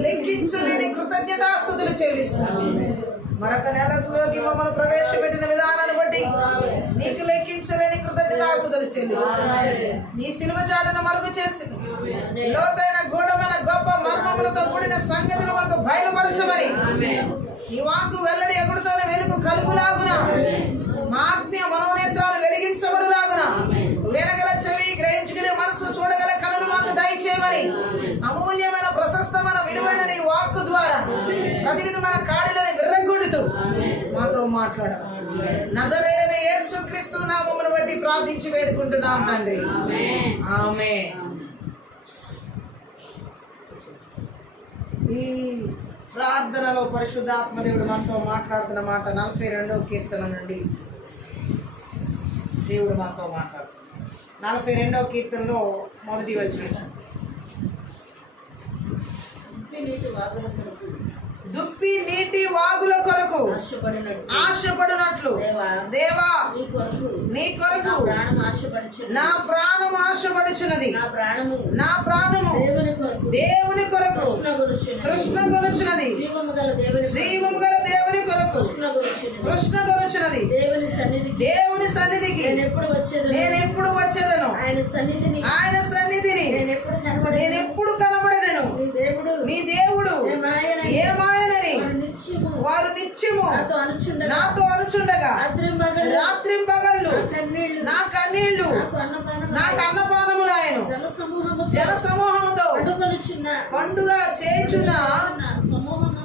లెక్కించలేని కృతజ్ఞతాస్తుతులు చెల్లిస్తున్నాం. మరొక నెలలోకి మమ్మల్ని ప్రవేశపెట్టిన విధానాన్ని బట్టి నీకు లెక్కించలేని కృతజ్ఞతాస్తుతులు చెల్లిస్తున్నాం. నీ సిలువ చాటును మరుగు చేసి లోతైన గూఢమైన గొప్ప మర్మములతో కూడిన సంగతులు మాకు బయలుపరచమని నీ వాక్కు వెల్లడి ఎగుడుతోనే వెలుగు కలుగులాగున, మా ఆత్మీయ మనోనేత్రాలు వెలిగించబడులాగున, వినగల చెవి, గ్రహించుకునే మనసు, చూడగల కనులు మాకు దయచేయమని అమూల్యమైన ప్రశస్తమైన విలువైన నీ వాక్కు ద్వారా ప్రతి విధమైన కాడిలని విర్రగొడుతూ మాతో మాట్లాడము. నజరేయుడైన యేసుక్రీస్తు నామమును బట్టి ప్రార్థించి వేడుకుంటున్నాం తండ్రి, ఆమేన్. ఈ ప్రార్థనలో పరిశుద్ధాత్మదేవుడు మనతో మాట్లాడుతున్న మాట 42వ కీర్తన నుండి దేవుడు మనతో మాట్లాడుతున్నాడు. 42వ కీర్తనలో మొదటి వచనం, దుప్పి నీటి వాగుల కొరకు ఆశపడినట్లు దేవా నీ కొరకు నా ప్రాణం ఆశపడుచున్నది, నా ప్రాణము దేవుని కొరకు తృష్ణ కొనుచున్నది, జీవము గల దేవుని కొరకు తృష్ణ కొనుచున్నది. దేవుని సన్నిధికి నేను ఎప్పుడు వచ్చేదను, ఆయన సన్నిధిని నేను ఎప్పుడు కనబడేదను. నీ దేవుడు ఏమాయనని వారు నిత్యము నాతో అనుచుండగా రాత్రింపగళ్ళు నా కన్నీళ్లు నాకు అన్నపానములాయను. జన సమూహముతో పండుగ చేయుచున్న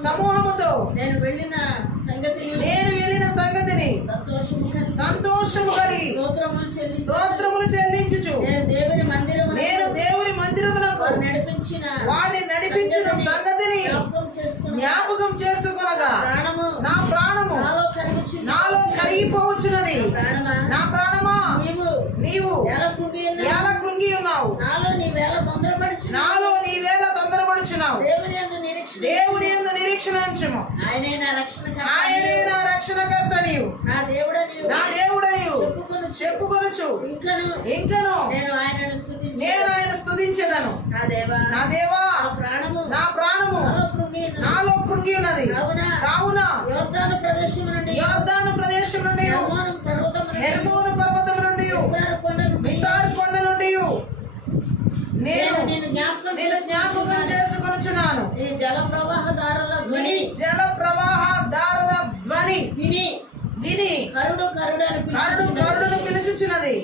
సమూహముతో నేను వెళ్ళిన సంగతిని సంతోషము కలిగి స్తోత్రములు చెల్లించుచు నేను దేవుని మందిరమునకు వారిని నడిపించిన సంగతిని జ్ఞాపకం చేసుకొనగా నా ప్రాణము నాలో కరిగిపోవచ్చున్నది. నా ప్రాణమా నీవు ఎలా కృంగి ఉన్నావు, నాలో నీ వేళ తొందరపడుచున్నావు. దేవుని యందు నిరీక్షణ ఉంచుము, ఆయనే నా రక్షణకర్త. నీవు నా దేవుడనియు చెప్పుకొనుచు ఇంకను నేను ఆయన స్తుతించెదను. నా దేవా నా ప్రాణము నాలో కృంగి ఉన్నది. కావున యోర్దాను ప్రదేశం నుండి హెర్మోను పర్వతం నుండి మిసార్ కొండ నుండి నేను జ్ఞాపకం చేసుకొనుచున్నాను. ఈ జల ప్రవాహదారుల ధ్వని విని కరుడును పిలుచుచున్నది.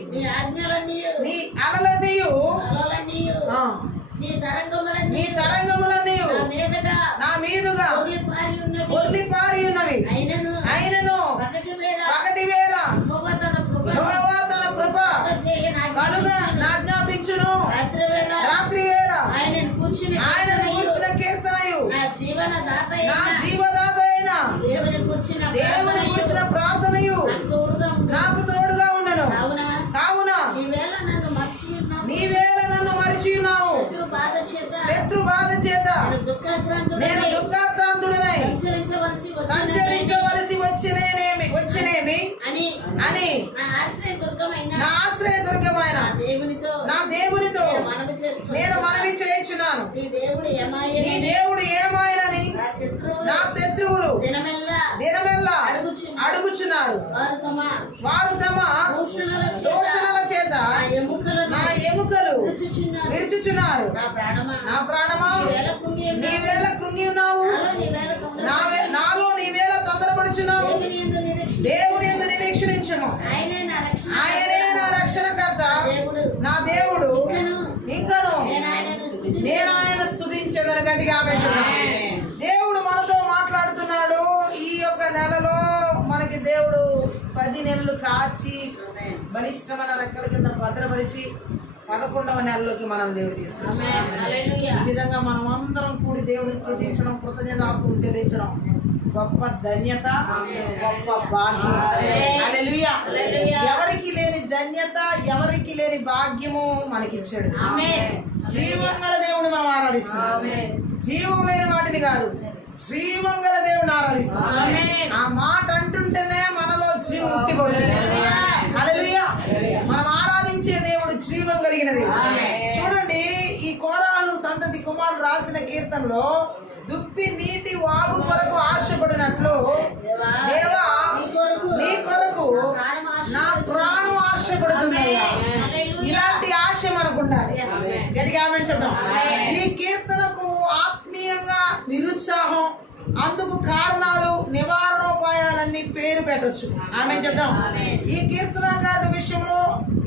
నీ అలలన్నీయు నీ తరంగములన్నీ నా మీదుగా పొర్లిపారి ఉన్నవి. అయినను పగటి వేళ యెహోవా తన కృప కలుగ నాజ్ఞాపించును. రాత్రి వేళ ఆయనను కూర్చిన కీర్తనయు నా జీవదాత అయిన దేవుని కూర్చిన ప్రార్థనయు నాకు తోడుగా ఉండను. కావున నీవేళ నన్ను మరిచి ఉన్నావు. శత్రు బాధ చేత నేను దుఃఖాక్రాంతుడనై సంచరించవలసి వచ్చినేమి అని నా ఆశ్రయ దుర్గమైన నా దేవునితో నేను మనవి చేయుచున్నాను. నీ దేవుడు ఏమాయనని నా శత్రువులు దినమెల్లా అడుగుచున్నారు. వారు తమ దూషణల చేత నా ఎముకలు విరుచుచున్నారు. నా ప్రాణమా నీవేళ కృంగి ఉన్నావు, నాలో నీవేళ తొందరపడుచున్నావు. దేవుని యందు నిరీక్షించుము, ఆయనే నా రక్షణకర్త. నా దేవుడు ఇంకను నేను ఆయన స్తుతించేదని గట్టిగా ఆమెచున్నాను. దేవుడు మనతో మాట్లాడుతున్నాడు. ఈ యొక్క నెలలో మనకి దేవుడు 10 నెలలు కాచి బలిష్టమైన రెక్కల కింద భద్రపరిచి 11వ నెలలోకి మనల్ని దేవుడు తీసుకొచ్చాడు. ఈ విధంగా మనం అందరం కూడి దేవుడిని స్తుతించడం, కృతజ్ఞతాస్తుతులు చెల్లించడం గొప్ప ధన్యత, గొప్ప భాగ్యం. హల్లెలూయా. ఎవరికి లేని ధన్యత, ఎవరికి లేని భాగ్యము మనకిచ్చాడు. జీవం గల దేవుని మనం ఆరాధిస్తున్నాం. జీవం లేని వాటిని కాదు, జీవం గల దేవుని ఆరాధిస్తున్నాం. ఆ మాట అంటుంటేనే మనలో జీవం ఉట్టిపడుతుంది. హల్లెలూయా. మనం ఆరాధించే దేవుడు జీవం కలిగిన దేవుడు. చూడండి, ఈ కోరాహు సంతతి కుమారుడు రాసిన కీర్తనలో దుప్పి నీటి వాగు కొరకు ఆశపడినట్లు దేవా నీ కొరకు నా ప్రాణం ఆశపడుతుందయ్యా. ఇలాంటి ఆశ మనకు ఉండాలి. గట్టిగా ఆమేన్ చెప్దాం. ఈ కీర్తనకు ఆత్మీయంగా నిరుత్సాహం, అందుకు కారణాలు, నివారణోపాయాలన్నీ పేరు పెట్టొచ్చు. ఆమేన్ చెప్దాం. ఈ కీర్తనకారుడి విషయంలో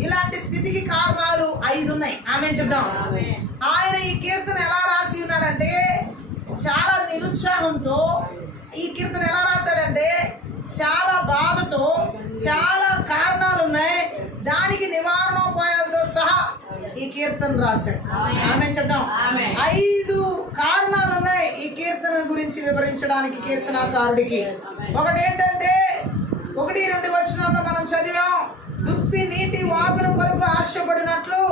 ఇలాంటి స్థితికి కారణాలు 5 ఉన్నాయి. ఆమేన్ చెప్దాం. ఆయన ఈ కీర్తన ఎలా రాసి ఉన్నాడంటే చాలా నిరుత్సాహంతో ఈ కీర్తన ఎలా రాశాడంటే చాలా బాధతో, చాలా కారణాలు ఉన్నాయి, దానికి నివారణోపాయాలతో సహా ఈ కీర్తన రాశాడు. ఆమేన్ చెప్దాం. 5 కారణాలు ఉన్నాయి ఈ కీర్తన గురించి వివరించడానికి కీర్తనాకారుడికి. ఒకటి ఏంటంటే 1-2 వచనాల్లో మనం చదివాం, దుప్పి నీటి వాగుల కొరకు ఆశపడినట్లు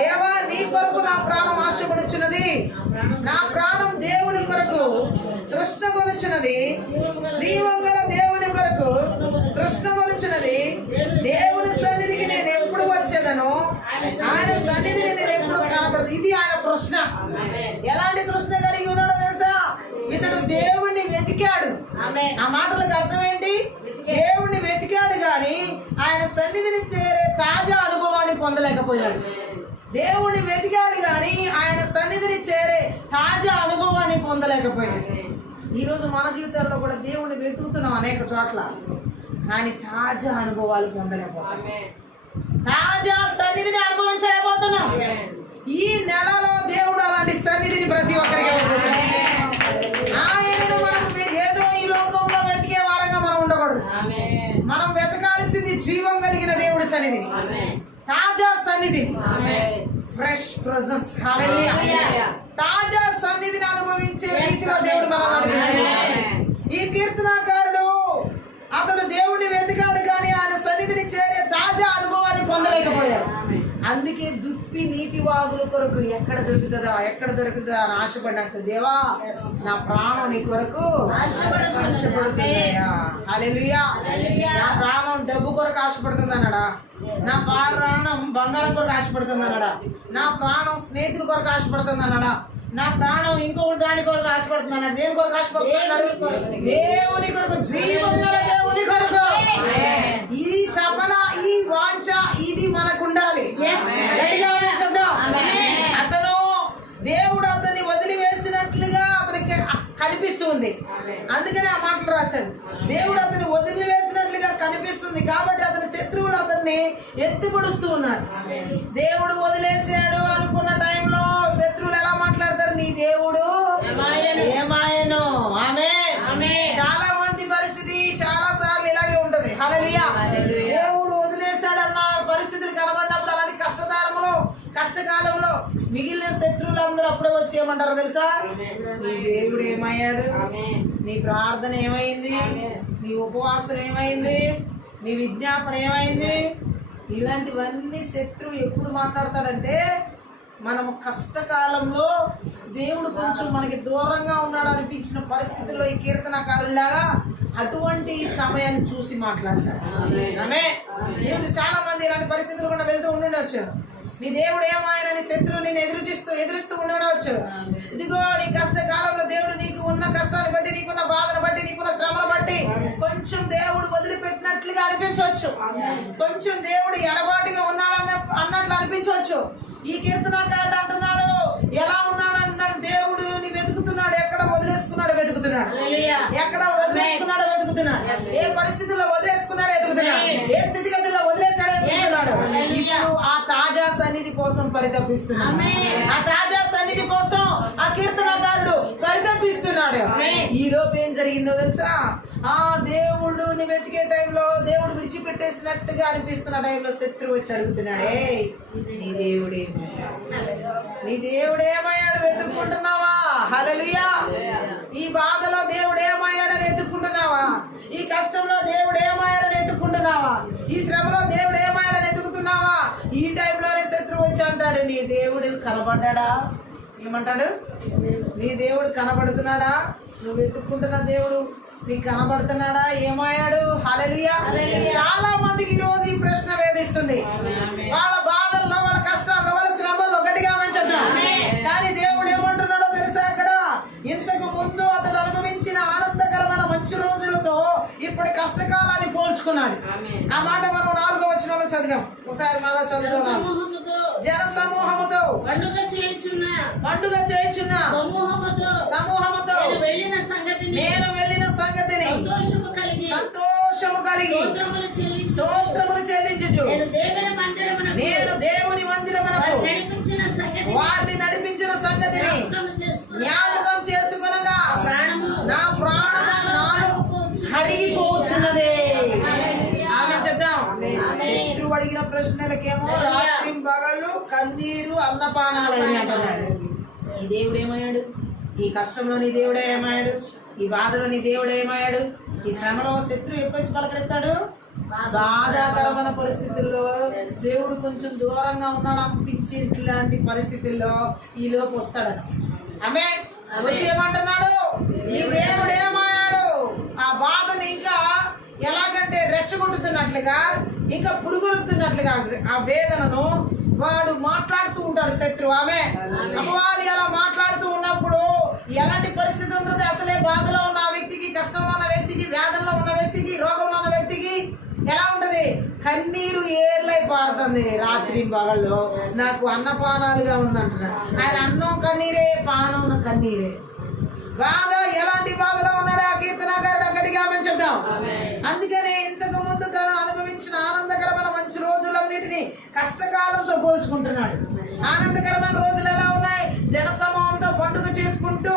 దేవా నీ కొరకు నా ప్రాణం ఆశపడుచున్నది. నా ప్రాణం దేవుని కొరకు తృష్ణగొనుచున్నది. జీవం గల దేవుని కొరకు తృష్ణగొనుచున్నది. దేవుని సన్నిధికి నేను ఎప్పుడు వచ్చేదను, ఆయన సన్నిధిని నేను ఎప్పుడు కనపడదు. ఇది ఆయన తృష్ణ. ఎలాంటి తృష్ణ కలిగి ఉన్నాడో తెలుసా? ఇతడు దేవుణ్ణి వెతికాడు. ఆ మాటలకు అర్థం ఏంటి? దేవుణ్ణి వెతికాడు కానీ ఆయన సన్నిధిని చేరే తాజా అనుభవాన్ని పొందలేకపోయాడు. దేవుణ్ణి వెతికాడు కానీ ఆయన సన్నిధిని చేరే తాజా అనుభవాన్ని పొందలేకపోయాడు. ఈరోజు మన జీవితాల్లో కూడా దేవుణ్ణి వెతుకుతున్నాం అనేక చోట్ల, కానీ తాజా అనుభవాలు పొందలేకపోతున్నాం. తాజా సన్నిధిని అనుభవించలేకపోతున్నాం. ఈ నెలలో దేవుడు అలాంటి సన్నిధిని ప్రతి ఒక్కరికి ఇవ్వబోతున్నాడు. ఆయనను మనం ఏదో ఈ లోకంలో వెతికే వారంగా మనం ఉండకూడదు. మనం వెతకాల్సింది జీవం కలిగిన దేవుడి సన్నిధిని, తాజా సన్నిధిని, ఫ్రెష్ ప్రెజెన్స్. హల్లెలూయా. తాజా సన్నిధిని అనుభవించే రీతిలో దేవుడు మనల్ని నడిపించాడు. ఈ కీర్తనాకారుడు అతడు దేవుడిని వెతికాడు కానీ ఆయన సన్నిధిని చేరే తాజా అనుభవాన్ని పొందలేకపోయాడు. అందుకే దుప్పి నీటి వాగుల కొరకు ఎక్కడ దొరుకుతుందా అని ఆశపడినట్టు దేవా నా ప్రాణం నీ కొరకు ఆశపడుతుందయ్యా. హల్లెలూయా. నా ప్రాణం డబ్బు కొరకు ఆశపడుతుంది అన్నాడా? నా ప్రాణం బంగారం కొరకు ఆశపడుతుంది అన్నాడా? నా ప్రాణం స్నేహితుల కొరకు ఆశపడుతుంది అన్నాడా? నా ప్రాణం ఇంకొకటి దాని కొరకు ఆశపడుతుంది అన్నాడు. దేని కొరకు ఆశపడుతున్నాడు? దేవుని కొరకు, జీవం గల దేవుని కొరకు. ఈ తపన, ఈ వాంఛ, ఇది మనకు ఉండాలి. అతను దేవుడు అతన్ని వదిలివేసినట్లుగా అతనికి కనిపిస్తుంది. అందుకని ఆ మాటలు రాశాడు. దేవుడు అతన్ని వదిలివేసినట్లుగా కనిపిస్తుంది కాబట్టి అతని శత్రువులు అతన్ని ఎత్తుపడుస్తూ ఉన్నారు. దేవుడు వదిలేసాడు అనుకున్న టైంలో శత్రువులు ఎలా మాట్లాడతారు? నీ దేవుడు ఏమాయను. చాలా మంది పరిస్థితి చాలా సార్లు ఇలాగే ఉంటది. హల్లెలూయా. దేవుడు వదిలేశాడు అన్న పరిస్థితులు కనబడినప్పుడు, అలాంటి కష్టకాలంలో మిగిలిన శత్రువులు అందరూ అప్పుడే వచ్చి ఏమంటారో తెలుసా? నీ దేవుడు ఏమయ్యాడు? నీ ప్రార్థన ఏమైంది? నీ ఉపవాసం ఏమైంది? నీ విజ్ఞాపన ఏమైంది? ఇలాంటివన్నీ శత్రువు ఎప్పుడు మాట్లాడతాడంటే మనము కష్టకాలంలో దేవుడు కొంచెం మనకి దూరంగా ఉన్నాడు అనిపించిన పరిస్థితుల్లో ఈ కీర్తనకారులాగా అటువంటి సమయాన్ని చూసి మాట్లాడతారు. ఈరోజు చాలా మంది ఇలాంటి పరిస్థితులు కూడా వెళ్తూ ఉండవచ్చు. నీ దేవుడు ఏమాయనని శత్రువు నేను ఎదురిస్తూ ఉండవచ్చు. ఇదిగో నీ కష్టకాలంలో దేవుడు నీకు ఉన్న కష్టాన్ని బట్టి, నీకున్న బాధను బట్టి, నీకున్న శ్రమను బట్టి కొంచెం దేవుడు వదిలిపెట్టినట్లుగా అనిపించవచ్చు. కొంచెం దేవుడు ఎడబాటుగా ఉన్నాడు అన్నట్లు అనిపించవచ్చు. ఈ కీర్తనకారుడు అంటున్నాడు, ఎలా ఉన్నాడు అంటున్నాడు? దేవుడు వెతుకుతున్నాడు. ఎక్కడ వదిలేసుకున్నాడో వెతుకుతున్నాడు. ఎక్కడ వదిలేసుకున్నాడో వెతుకుతున్నాడు. ఏ పరిస్థితుల్లో వదిలేసుకున్నాడో వెతుకుతున్నాడు. ఏ స్థితిగతుల్లో వదిలేసాడో వెతుకుతున్నాడు. ఇప్పుడు ఆ తాజా సన్నిధి కోసం పరితపిస్తున్నాడు. ఆ తాజా సన్నిధి కోసం ఆ కీర్తనకారుడు పరితపిస్తున్నాడు. ఈ లోపు ఏం జరిగిందో తెలుసా? ఆ దేవుడిని వెతికే టైంలో, దేవుడు విడిచిపెట్టేసినట్టుగా అనిపిస్తున్న టైంలో శత్రువు వచ్చి అడుగుతున్నాడే, నీ దేవుడేమయ్యాడు? వెతుక్కుంటున్నావా? హల్లెలూయా. ఈ బాధలో దేవుడు ఏమయ్యాడని ఈ కష్టంలో దేవుడు ఏమాయడని ఎత్తుకుంటున్నావా? ఈ శ్రమలో దేవుడు ఏమాయడని ఎత్తుకుతున్నావా? ఈ టైంలోనే శత్రువు వచ్చి అంటాడు, నీ దేవుడు కనబడ్డా? ఏమంటాడు? నీ దేవుడు కనబడుతున్నాడా? నువ్వు ఎత్తుకుంటున్న దేవుడు నీకు కనబడుతున్నాడా? ఏమయ్యాడు? హల్లెలూయా. చాలా మందికి ఈ రోజు ఈ ప్రశ్న వేధిస్తుంది. వాళ్ళ బాధల్లో, వాళ్ళ కష్టాల్లో, వాళ్ళ శ్రమల్లో గట్టిగా ఆమెచేద్దాం. కానీ దేవుడు ఏమంటున్నాడో తెలుసా? అక్కడ ఇంతకు ముందు అతను అనుభవించిన ఆనందకరమైన మంచి రోజులతో ఇప్పుడు కష్టకాలాన్ని పోల్చుకున్నాడు. ఆ మాట మనం 4వ వచనంలో చదివాం. ఒకసారి మళ్ళా చదువుతున్నాం. జన సమూహముతో పండుగ చేయుచున్న సమూహముతో నేను వెళ్ళిన సంగతిని సంతోషము కలిగి స్తోత్రములు చెల్లించుచు నేను దేవుని మందిరమునకు వారిని నడిపించిన సంగతిని జ్ఞాపకం చేసుకొనగా నా ప్రాణము నాలో కరిగిపోవచ్చున్నదే. ఆమె చెప్దాం. శత్రువు అడిగిన ప్రశ్నలకేమో రాత్రి పగళ్ళు కన్నీరు అన్నపానాలు అని అంటున్నాడు. ఈ దేవుడు ఏమయ్యాడు? ఈ కష్టంలో నీ దేవుడే ఏమయ్యాడు? ఈ బాధలో నీ దేవుడు ఏమయ్యాడు? ఈ శ్రమలో శత్రువు ఎప్పుడు వచ్చి పలకరిస్తాడు? బాధాకరమైన పరిస్థితుల్లో దేవుడు కొంచెం దూరంగా ఉన్నాడు అనిపించి ఇట్లాంటి పరిస్థితుల్లో ఈ లోపు వస్తాడు. ఆమె వచ్చి ఏమంటున్నాడు? నీ దేవుడు ఏమయ్యాడు? ఆ బాధని ఇంకా ఎలాగంటే రెచ్చగొట్టుతున్నట్లుగా, ఇంకా పురుగులుతున్నట్లుగా ఆ వేదనను వాడు మాట్లాడుతూ ఉంటాడు శత్రువు. ఆమె అపవాది అలా మాట్లాడుతూ ఉన్నప్పుడు ఎలాంటి పరిస్థితి ఉంటుంది? అసలే బాధలో ఉన్న వ్యక్తికి, కష్టంలో ఉన్న వ్యక్తికి, వేదనలో ఉన్న వ్యక్తికి, రోగంలో ఉన్న వ్యక్తికి ఎలా ఉంటది? కన్నీరు ఏర్లై పారుతుంది. రాత్రి పగల్లో నాకు అన్నపానాలుగా ఉందంటున్నాడు. ఆయన అన్నం కన్నీరే, పానం కన్నీరే. బాధ ఎలాంటి బాధలో ఉన్నాడు ఆ కీర్తనకారుడు? గట్టిగా ఆమె చెప్దాం. అందుకనే ఇంతకు ముందు తను అనుభవించిన ఆనందకరమైన మంచి రోజులన్నిటినీ కష్టకాలంతో పోల్చుకుంటున్నాడు. ఆనందకరమైన రోజులు ఎలా ఉన్నాయి? జన సమూహంతో పండుగ చేసుకుంటూ,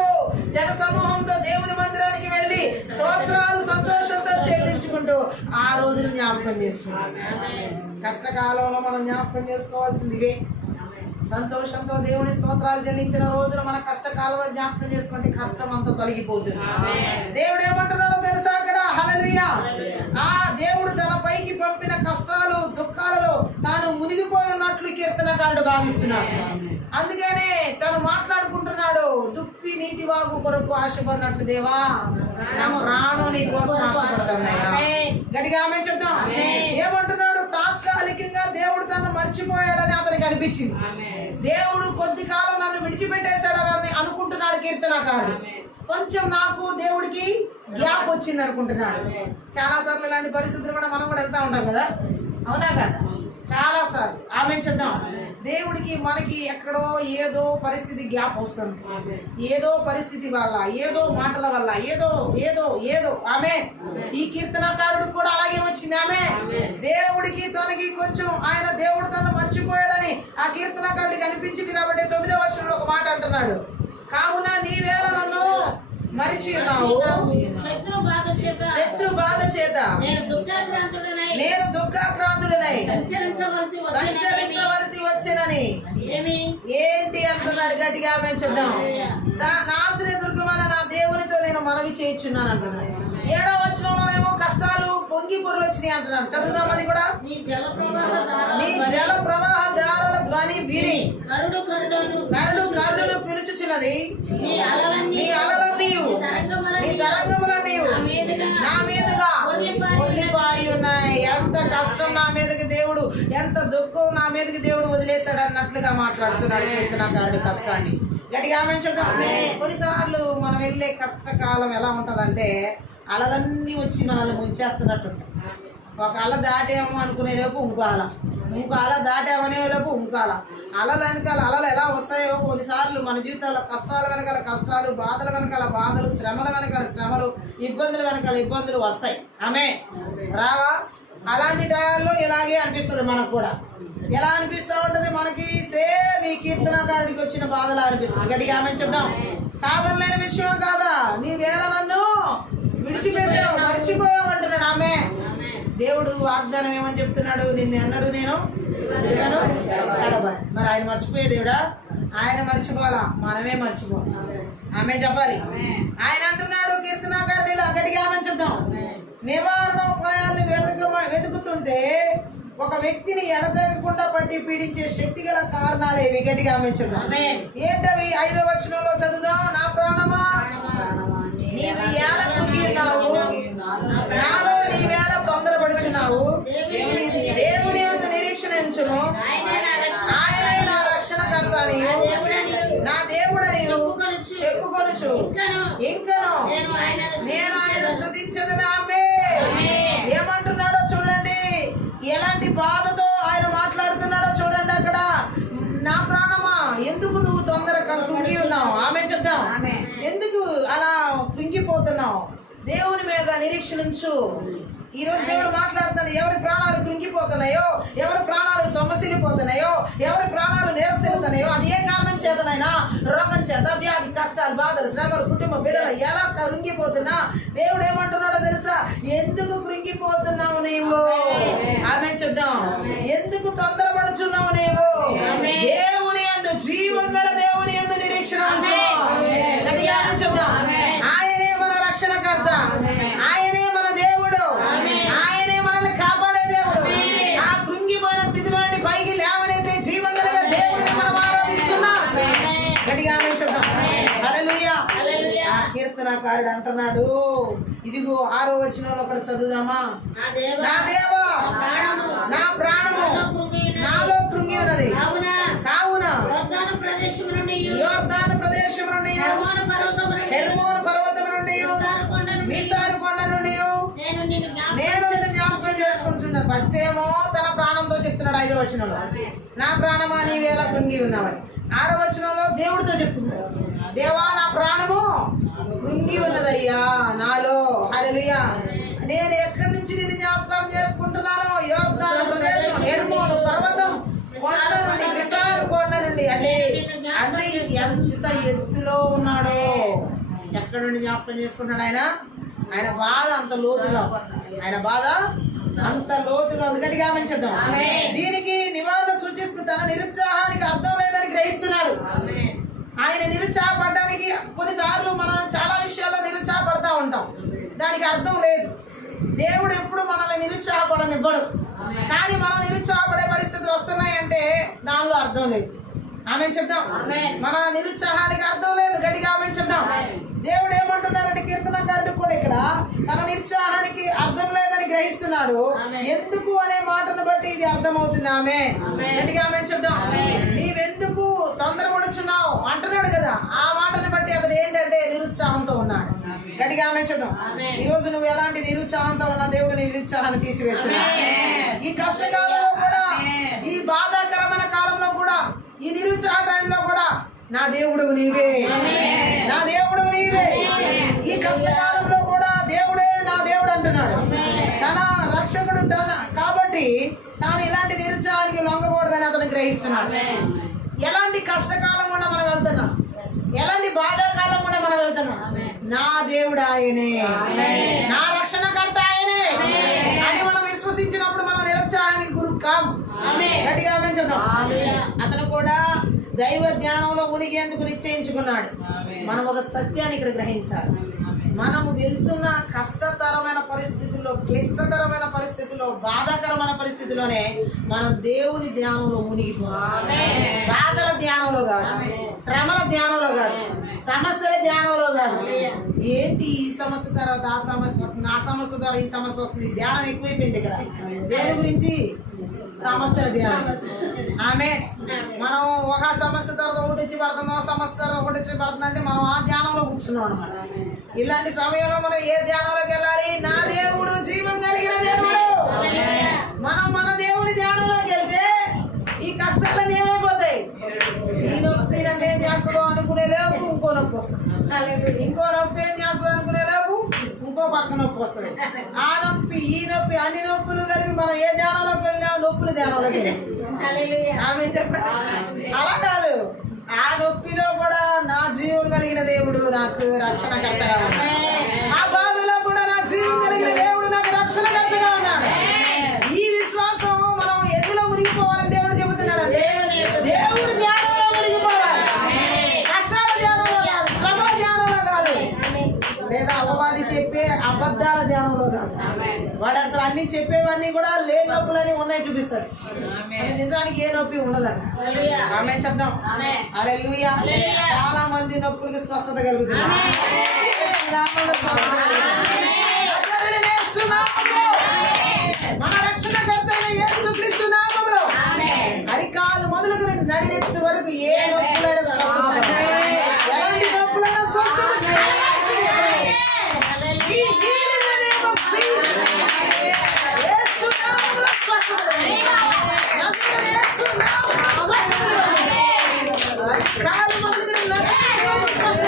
జన సమూహంతో దేవుని మందిరానికి వెళ్ళి స్తోత్రాలు సంతోషంతో చెల్లించుకుంటూ ఆ రోజులు జ్ఞాపకం చేసుకుంటాం. కష్టకాలంలో మనం జ్ఞాపకం చేసుకోవాల్సింది ఇవే. సంతోషంతో దేవుని స్తోత్రాలు చెల్లించిన రోజులు మన కష్టకాలంలో జ్ఞాపకం చేసుకుంటే కష్టం అంతా తొలగిపోతుంది. దేవుడు ఏమంటున్నాడో తెలుసా అక్కడ? హల్లెలూయా. ఆ దేవుడు తన పైకి పంపిన కష్టాలు, దుఃఖాలలో తాను మునిగిపోయి ఉన్నట్లు కీర్తనకారుడు భావిస్తున్నాడు. అందుకనే తను మాట్లాడుకుంటున్నాడు, దుప్పి నీటి వాగు కొరకు ఆశపడినట్లు దేవా నా ప్రాణం నీ కోసం ఆశపడుతున్నాయా. గట్టిగా ఆమె చెప్తాం. ఏమంటున్నాడు? తాత్కాలికంగా దేవుడు తను మర్చిపోయాడని అతనికి అనిపించింది. దేవుడు కొద్ది కాలం నన్ను విడిచిపెట్టేశాడని అనుకుంటున్నాడు కీర్తనకారుడు. కొంచెం నాకు దేవుడికి గ్యాప్ వచ్చింది అనుకుంటున్నాడు. చాలా సార్లు ఇలాంటి పరిస్థితులు కూడా మనం కూడా వెళ్తా ఉంటాం కదా, అవునా కదా? చాలా సార్లు ఆమె చెప్దాం. దేవుడికి మనకి ఎక్కడో ఏదో పరిస్థితి గ్యాప్ వస్తుంది. ఏదో పరిస్థితి వల్ల, ఏదో మాటల వల్ల, ఏదో ఏదో ఏదో ఆమె ఈ కీర్తనకారుడు కూడా అలాగే వచ్చింది. ఆమె దేవుడికి తనకి కొంచెం ఆయన దేవుడు తను మర్చిపోయాడని ఆ కీర్తనకారుడికి అనిపించింది. కాబట్టి 9వ వచనంలో ఒక మాట అంటున్నాడు, కావున నీవేళ నన్ను మరిచి ఉన్నావు, శత్రు బాధ చేత నేను దుఃఖాక్రాంతుడనై సంచరించవలసి వచ్చినని. ఏంటి అంటున్నాడు? గట్టిగా మేము చెప్దాం. నాశన దుర్గమైన నా దేవునితో నేను మనవి చేయించున్నాను అంటున్నాడు. 7వ వచనంలోనేమో కష్టాలు పొంగి పొరులు వచ్చినాయి అంటున్నాడు. చదువుదాం అది కూడా. నీ జల ప్రవాహ దారుల ధ్వని విని కరుడును పిలుచుచున్నది. నీ అలలన్నీ నీ తరంగములన్నీ నా మీదుగా పొర్లిపారి ఉన్నాయి. ఎంత కష్టం నా మీదకి దేవుడు, ఎంత దుఃఖం నా మీదకి దేవుడు వదిలేశాడు అన్నట్లుగా మాట్లాడుతున్నాడు కీర్తనకారుడు కష్టాన్ని. గట్టిగా ఆమె చూద్దాం. కొన్నిసార్లు మనం వెళ్ళే కష్టకాలం ఎలా ఉంటుందంటే అలలన్నీ వచ్చి మనల్ని ముంచేస్తున్నట్టు. ఒక అల దాటేమో అనుకునే లోపు ఇంకో అల, ఇంకో అల దాటేమనే లోపు ఇంకో అల. అలలు వెనకాల అలలు ఎలా వస్తాయో కొన్నిసార్లు మన జీవితాల్లో కష్టాల వెనకాల కష్టాలు, బాధల వెనకాల బాధలు, శ్రమల వెనకాల శ్రమలు, ఇబ్బందుల వెనకాల ఇబ్బందులు వస్తాయి. ఆమె రావా? అలాంటి టైంలో ఇలాగే అనిపిస్తుంది మనకు కూడా. ఎలా అనిపిస్తూ ఉంటుంది మనకి? సేమ్ ఈ కీర్తనకారుడికి వచ్చిన బాధలా అనిపిస్తుంది. గట్టిగా ఆమె చెప్దాం. కాదనలేని విషయం కాదా? నీవేళ నన్ను విడిచిపెట్టావు, మర్చిపోయావు అంటున్నాడు. ఆమె దేవుడు వాగ్దానం ఏమని చెప్తున్నాడు? నిన్ను అన్నాడు నేను ఎడబాయి. మరి ఆయన మర్చిపోయే దేవుడా? ఆయన మర్చిపోవాలా, మనమే మర్చిపోవాలి. ఆమె చెప్పాలి. ఆయన అంటున్నాడు కీర్తనకారుడు ఇలా. గట్టిగా ఆమె చెప్దాం. నివారణోపాయాలను వెతుకుతుంటే ఒక వ్యక్తిని ఎడతెగకుండా పట్టి పీడించే శక్తి గల కారణాలు ఏవి? గట్టిగా ఆమేన్. ఏంటవి? 5వ వచనంలో చదువుదాం. నా ప్రాణమా నీవు ఎలా కృంగి ఉన్నావు, నాలో నీవేళ తొందరపడుచున్నావు. దేవుని యందు నిరీక్షణ ఉంచుము, ఆయనే నా రక్షణకర్త నీవు, నా దేవుడనియు చెప్పుకొనుచు ఇంకను నేను ఆయన స్తుతించదని. ఏమంటున్నాడో చూడండి, ఎలాంటి బాధతో ఆయన మాట్లాడుతున్నాడో చూడండి. అక్కడ నా ప్రాణమా ఎందుకు నువ్వు తొందరగా కృంగి ఉన్నావు? ఆమె చెప్దాం. ఎందుకు అలా కృంగిపోతున్నావు? దేవుని మీద నిరీక్షణ ఉంచు. ఈ రోజు దేవుడు మాట్లాడుతాడు. ఎవరి ప్రాణాలు కృంగిపోతున్నాయో, ఎవరి ప్రాణాలు సొమ్మసిల్లిపోతున్నాయో, ఎవరి ప్రాణాలు నీరసిల్లుతున్నాయో అది ఏ కారణం చేతనైనా, రోగం చేత, వ్యాధి, కష్టాలు, బాధలు, శ్రమలు, కుటుంబ బిడ్డలు ఎలా కృంగిపోతున్నా దేవుడు ఏమంటున్నాడో తెలుసా? ఎందుకు కృంగిపోతున్నావు నీవు? ఆమె చెప్దాం. ఎందుకు తొందరపడుచున్నావు నీవు? దేవుని యందు, జీవం గల దేవుని యందు నిరీక్షణ ఉంచు. ఆమె చెప్దాం. ఆయనే మన రక్షణకర్త, ఆయనే మన దేవుడు, ఆయనే మనల్ని కాపాడే దేవుడు. ఆ కృంగిపోయిన స్థితిలో నుండి పైకి లేవనైతే జీవం కలిగే దేవుడిని మనం ఆరాధిస్తున్నాం. గట్టిగా ఆమె చెప్దాం. హల్లెలూయా. ఆ కీర్తనకారుడు అంటున్నాడు, ఇదిగో 6వ వచనంలో కూడా చదువుదామా. నా దేవా నా ప్రాణము నాలో కృంగి ఉన్నది, కావున యోర్దాను ప్రదేశం నుండి, హెర్మోను పర్వతం నుండి, మీసారు కొండ నుండి నేను నిన్ను జ్ఞాపకం చేసుకుంటున్నాను. ఫస్ట్ ఏమో తన ప్రాణంతో చెప్తున్నాడు 5వ వచనంలో, నా ప్రాణమా నీవేళ కృంగి ఉన్నావని. 6వ వచనంలో దేవుడితో చెప్తున్నాడు, దేవా నా ప్రాణము కృంగి ఉన్నదయ్యా నాలో. హల్లెలూయా. నేను ఎక్కడి నుంచి నిన్ను జ్ఞాపకం చేసుకుంటున్నాను? యోర్దాను ప్రదేశం, హెర్మోను పర్వతం, కొండ నుండి, మిసారు కొండ నుండి. అంటే అన్ని ఎంత ఎత్తులో ఉన్నాడో. ఎక్కడి నుండి జ్ఞాపకం చేసుకుంటున్నాడు ఆయన? ఆయన బాధ అంత లోతుగా, ఆయన బాధ అంత లోతుగా ఉంది. గట్టిగా ఆమేన్. దీనికి నివారణ సూచిస్తూ తన నిరుత్సాహానికి అర్థం లేదని గ్రహిస్తున్నాడు. ఆయన నిరుత్సాహపడడానికి కొన్నిసార్లు మనం చాలా విషయాల్లో నిరుత్సాహపడతా ఉంటాం, దానికి అర్థం లేదు. దేవుడు ఎప్పుడు మనల్ని నిరుత్సాహపడనివ్వడు. కానీ మనం నిరుత్సాహపడే పరిస్థితులు వస్తున్నాయంటే దానిలో అర్థం లేదు. ఆమేన్ చెప్దాం. మన నిరుత్సాహానికి అర్థం లేదు. గట్టిగా ఆమేన్ చెప్దాం. దేవుడు ఏమంటున్నాడంటే కీర్తనకారుడు కూడా ఇక్కడ తన నిరుత్సాహానికి అర్థం లేదని గ్రహిస్తున్నాడు. ఎందుకు అనే మాటను బట్టి ఇది అర్థమవుతుంది. ఆమె గట్టిగా ఆమేన్ చెప్దాం. నీవెందుకు తొందరపడుచున్నావు అంటున్నాడు కదా, ఆ మాటను బట్టి అతను ఏంటంటే నిరుత్సాహంతో ఉన్నాడు. గట్టిగా ఆమేన్ చెప్దాం. ఈ రోజు నువ్వు ఎలాంటి నిరుత్సాహంతో ఉన్నా దేవుడు నీ నిరుత్సాహాన్ని తీసివేస్తున్నాడు. ఈ కష్టకాలంలో కూడా, ఈ బాధాకరమైన కాలంలో కూడా, ఈ నిరుత్సాహ టైంలో కూడా నా దేవుడు నీవే, నా దేవుడు నీవే. ఈ కష్టకాలంలో కూడా దేవుడే నా దేవుడు అంటున్నాడు. తన రక్షకుడు తన కాబట్టి తాను ఇలాంటి నిరుత్సాహానికి లొంగకూడదని అతను గ్రహిస్తున్నాడు. ఎలాంటి కష్టకాలం కూడా మనం వెళ్తున్నాం, ఎలాంటి బాధాకాలం కూడా మనం వెళ్తున్నాం, నా దేవుడు ఆయనే, నా రక్షణకర్త ఆయనే అని మనం విశ్వసించినప్పుడు మనం నిరుత్సాహానికి గురి కాం. గట్టిగా ఆమేన్ చెప్దాం. అతను కూడా దైవ జ్ఞానంలో మునిగేందుకు నిశ్చయించుకున్నాడు. మనం ఒక సత్యాన్ని ఇక్కడ గ్రహించాలి. మనము వెళ్తున్న కష్టతరమైన పరిస్థితుల్లో, క్లిష్టతరమైన పరిస్థితుల్లో, బాధాకరమైన పరిస్థితుల్లోనే మనం దేవుని ధ్యానంలో మునిగిపోవాలి. బాధల ధ్యానంలో కాదు, శ్రమల ధ్యానంలో కాదు, సమస్యల ధ్యానంలో కాదు. ఏంటి ఈ సమస్య తర్వాత ఆ సమస్య వస్తుంది, ఆ సమస్య ద్వారా ఈ సమస్య వస్తుంది. ధ్యానం ఎక్కువైపోయింది ఇక్కడ. దేని గురించి? సమస్యల ధ్యానం. ఆమె మనం ఒక సమస్య తర్వాత ఒకటి వచ్చి పడుతుంది, ఒక సమస్య తర్వాత ఒకటి వచ్చి పడుతుంది అంటే మనం ఆ ధ్యానంలో కూర్చున్నాం అనమాట. ఇలాంటి సమయంలో మనం ఏ ధ్యానంలోకి వెళ్ళాలి? నా దేవుడు జీవం కలిగిన దేవుడు. మనం మన దేవుని ధ్యానంలోకి వెళ్తే ఈ కష్టాలన్నీ ఏమైపోతాయి? ఈ నొప్పి నన్ను ఏం చేస్తుందో అనుకునే లేపు ఇంకో నొప్పి వస్తుంది, ఇంకో నొప్పి ఏం చేస్తుంది అనుకునే లేపు ఇంకో పక్క నొప్పి వస్తుంది. ఆ నొప్పి ఈ నొప్పి అన్ని నొప్పులు కలిపి మనం ఏ ధ్యానంలోకి వెళ్ళినా నొప్పులు ధ్యానంలోకి వెళ్ళాం. ఆమె చెప్పండి. అలా కాదు, ఆ నొప్పిలో కూడా నా జీవం కలిగిన దేవుడు నాకు రక్షణకర్తగా ఉన్నాడు. ఆ బాధలో కూడా నా జీవం కలిగిన దేవుడు నాకు రక్షణకర్తగా ఉన్నాడు. ఈ విశ్వాసం మనం ఎందులో మునిగిపోవాలని దేవుడు చెబుతున్నాడు అంటే దేవుడు ధ్యానంలో మునిగిపోవాలి. కష్టాల ధ్యానంలో కాదు, శ్రమల ధ్యానంలో కాదు, లేదా అపవాది చెప్పే అబద్ధాల ధ్యానంలో కాదు. అన్ని చెప్పేవన్నీ కూడా లేని నొప్పులని ఉన్నాయి చూపిస్తాడు. కానీ నిజానికి ఏ నొప్పి ఉండదన్న. ఆమె చెప్దాం. హల్లెలూయా. చాలా మంది నొప్పులకి స్వస్థత కలుగుతుంది. మన రక్షణకర్త అయిన యేసుక్రీస్తు నామములో అరికాలు మొదలుకొని నడినెత్తి వరకు ఏ నొప్పులైనా స్వస్థత, ఎలాంటి నొప్పులైనా స్వస్థత కలగాల్సిందే. ఈ healing in the name of Jesus. యేసు నామములో స్వస్థత కలుగుతుంది. యేసు నామములో స్వస్థత కలుగుతుంది. అరికాలు మొదలుకొని నడినెత్తి వరకు స్వస్థత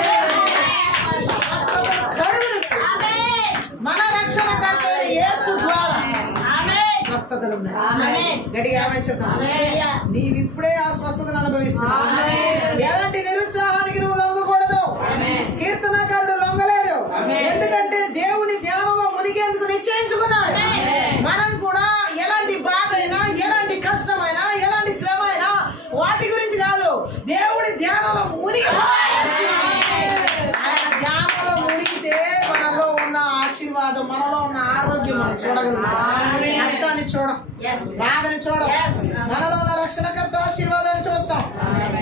మన రక్షణకర్త అయిన యేసు ద్వారా స్వస్థతలు ఉన్నాయి. గట్టిగా ఆమేన్ చెప్తాం. నీవు ఇప్పుడే ఆ స్వస్థతను అనుభవిస్తున్నావు. ఎలాంటి నిరుత్సాహానికి నువ్వు లొంగకూడదు. కీర్తనకారుడు లొంగలేదు. ఎందుకంటే దేవుని ధ్యానంలో మునిగేందుకు నిశ్చయించుకున్నాడు. మనం కూడా ఎలాంటి బాధ అయినా, ఎలాంటి కష్టమైనా, ఎలాంటి శ్రమ అయినా వాటి గురించి కాదు, దేవుడి ధ్యానంలో మునిగి ఆయన ధ్యానంలో మునిగితే మనలో ఉన్న ఆశీర్వాదం, మనలో ఉన్న ఆరోగ్యం మనం చూడగలుగుతాం. కష్టాన్ని చూడం, బాధని చూడం, మనలో ఉన్న రక్షణకర్త ఆశీర్వాదాన్ని చూస్తాం.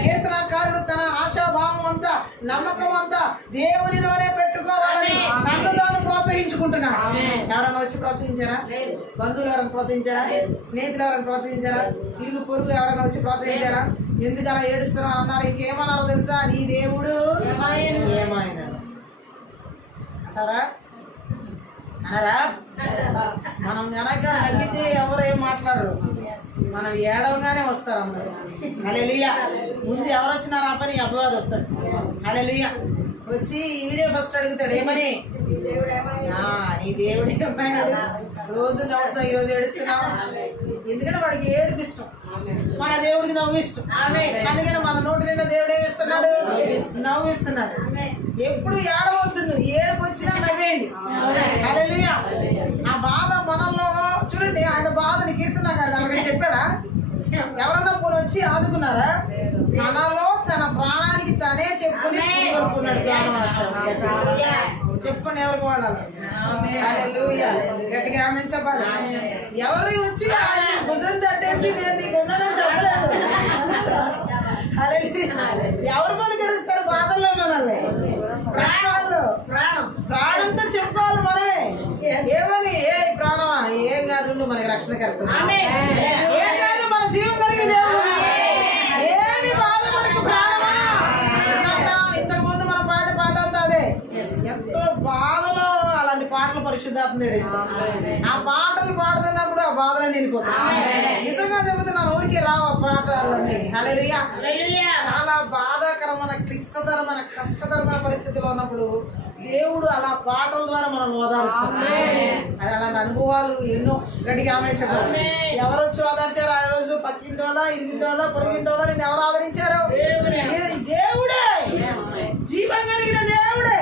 కీర్తనకారుడు తన ఆశాభావం అంతా, నమ్మకం అంతా దేవునిలోనే పెట్టుకోవాలని తను తాను ప్రోత్సహించుకుంటున్నాడు. ఎవరైనా వచ్చి ప్రోత్సహించారా? బంధువులు ఎవరైనా ప్రోత్సహించారా? స్నేహితులు ఎవరైనా ప్రోత్సహించారా? ఇరుగు పొరుగు ఎవరైనా వచ్చి ప్రోత్సహించారా? ఎందుకు అలా ఏడుస్తున్నావు అన్నారు. ఇంకేమన్నారో తెలుసా? నీ దేవుడు ఏమైనా అంటారా? అన్నారా? మనం గనక నమ్మితే ఎవరు ఏం మాట్లాడరు. మనం ఏడవగానే వస్తారు అందరూ. హల్లెలూయా. ముందు ఎవరు వచ్చినారా ఆ పని అపవాది వస్తాడు. హల్లెలూయా. వచ్చి ఈ వీడియో ఫస్ట్ అడుగుతాడు, ఏమని? నీ దేవుడు ఏమైనా? రోజు నవ్వుతావు, ఈరోజు ఏడుస్తున్నావు. ఎందుకంటే వాడికి ఏడుపు ఇష్టం, మన దేవుడికి నవ్వు ఇష్టం. అందుకని మన నోటి నిండా దేవుడు ఏమిస్తున్నాడు? నవ్విస్తున్నాడు. ఎప్పుడు ఏడవద్దు, ఏడుపు వచ్చినా నవ్వేయండి. హల్లెలూయా. ఆ బాధ మనల్లో చూడండి. ఆయన బాధని కీర్తనకారుడు ఎవరికైనా చెప్పాడా? ఎవరన్నా పోనీ వచ్చి ఆదుకున్నారా? మనలో తన ప్రాణానికి తనే చెప్పుకుని కోరుకున్నాడు. చెప్పుకుని ఎవరికి వాడాలి? హల్లెలూయా. గట్టిగా ఆమేన్ చెప్పాలి. ఎవరు వచ్చి ఆయన భుజం తట్టేసి నేను నీకు ఉన్నానని చెప్పలేదు. హల్లెలూయా. ఎవరు పలకరిస్తారు బాధల్లో మనల్ని? కష్టాల్లో ప్రాణంతో చెప్పుకోవాలి మనమే. ఏమని? ఏ ప్రాణమా? ఏం కాదు, మనకి రక్షణ కలుగుతుంది. ఏం కాదు, మన జీవం కలిగిన దేవుడు. ఏమి బాధపడకు ప్రాణమా. ఇంతకు ముందు మన పాట అంతా అదే. ఎంతో బాధలో అలాంటి పాటలు పరిశుద్ధాత్మ నేడిస్తాయి. ఆ పాటలు పాడుతున్నప్పుడు ఆ బాధలన్నీ వెళ్ళిపోతాయి. నిజంగా చెబుతున్నాను, ఊరికి రావు ఆ పాటలన్నీ. హల్లెలూయా. చాలా బాధాకరమైన, క్లిష్టతరమైన, కష్టతరమైన పరిస్థితిలో ఉన్నప్పుడు దేవుడు అలా పాటల ద్వారా మనం ఓదారుస్తాం. అది అలాంటి అనుభవాలు ఎన్నో. గట్టిగా ఆమె చెప్పారు. ఎవరు వచ్చి ఓదార్చారు ఆ రోజు? పక్కింటోళ్ళ, ఇరిగింటోళ్ళ, పొరుగింటోళ్ళ నిన్ను ఎవరు ఆదరించారు? దేవుడే, జీవం కలిగిన దేవుడే.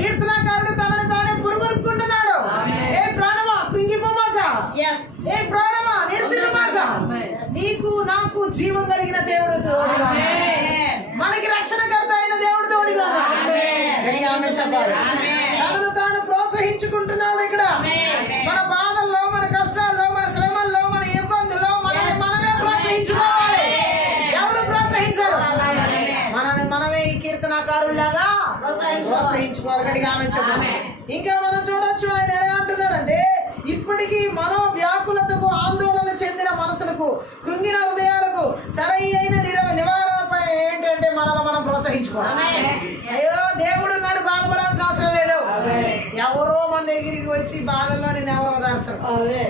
కీర్తనకారుడు తనని తానే పురుగొల్పుకుంటున్నాడు. ఏ ప్రాణమా కృంగిపోమాక, ఏ ప్రాణమా నీరసించమాక, నీకు నాకు జీవం కలిగిన దేవుడు తోడుగా, మనకి రక్షణకర్త అయిన దేవుడు తోడుగా చెప్పాలి. తనను తాను ప్రోత్సహించుకుంటున్నాడు. ఇక్కడ మన బాధల్లో, మన కష్టాల్లో, మన శ్రమల్లో, మన ఇబ్బందుల్లో మనల్ని మనమే ప్రోత్సహించుకోవాలి. ఎవరు ప్రోత్సహించారు? మనల్ని మనమే ఈ కీర్తనకారులాగా ప్రోత్సహించుకోవాలి. గట్టిగా ఆమె చెప్పాలి. ఇంకా మనం చూడొచ్చు ఆయన ఎలా అంటున్నాడంటే, ఇప్పటికీ మనో వ్యాకులతకు, ఆందోళన చెందిన మనసులకు, కృంగిన హృదయాలకు సరైన నివారణ ఏంటంటే మనల్ని మనం ప్రోత్సహించుకోవాలి. అయ్యో దేవుడు నాడు బాధపడాల్సిన అవసరం లేదు. ఎవరో మన దగ్గరికి వచ్చి బాధల్లో నేను ఎవరో ఓదార్చరు.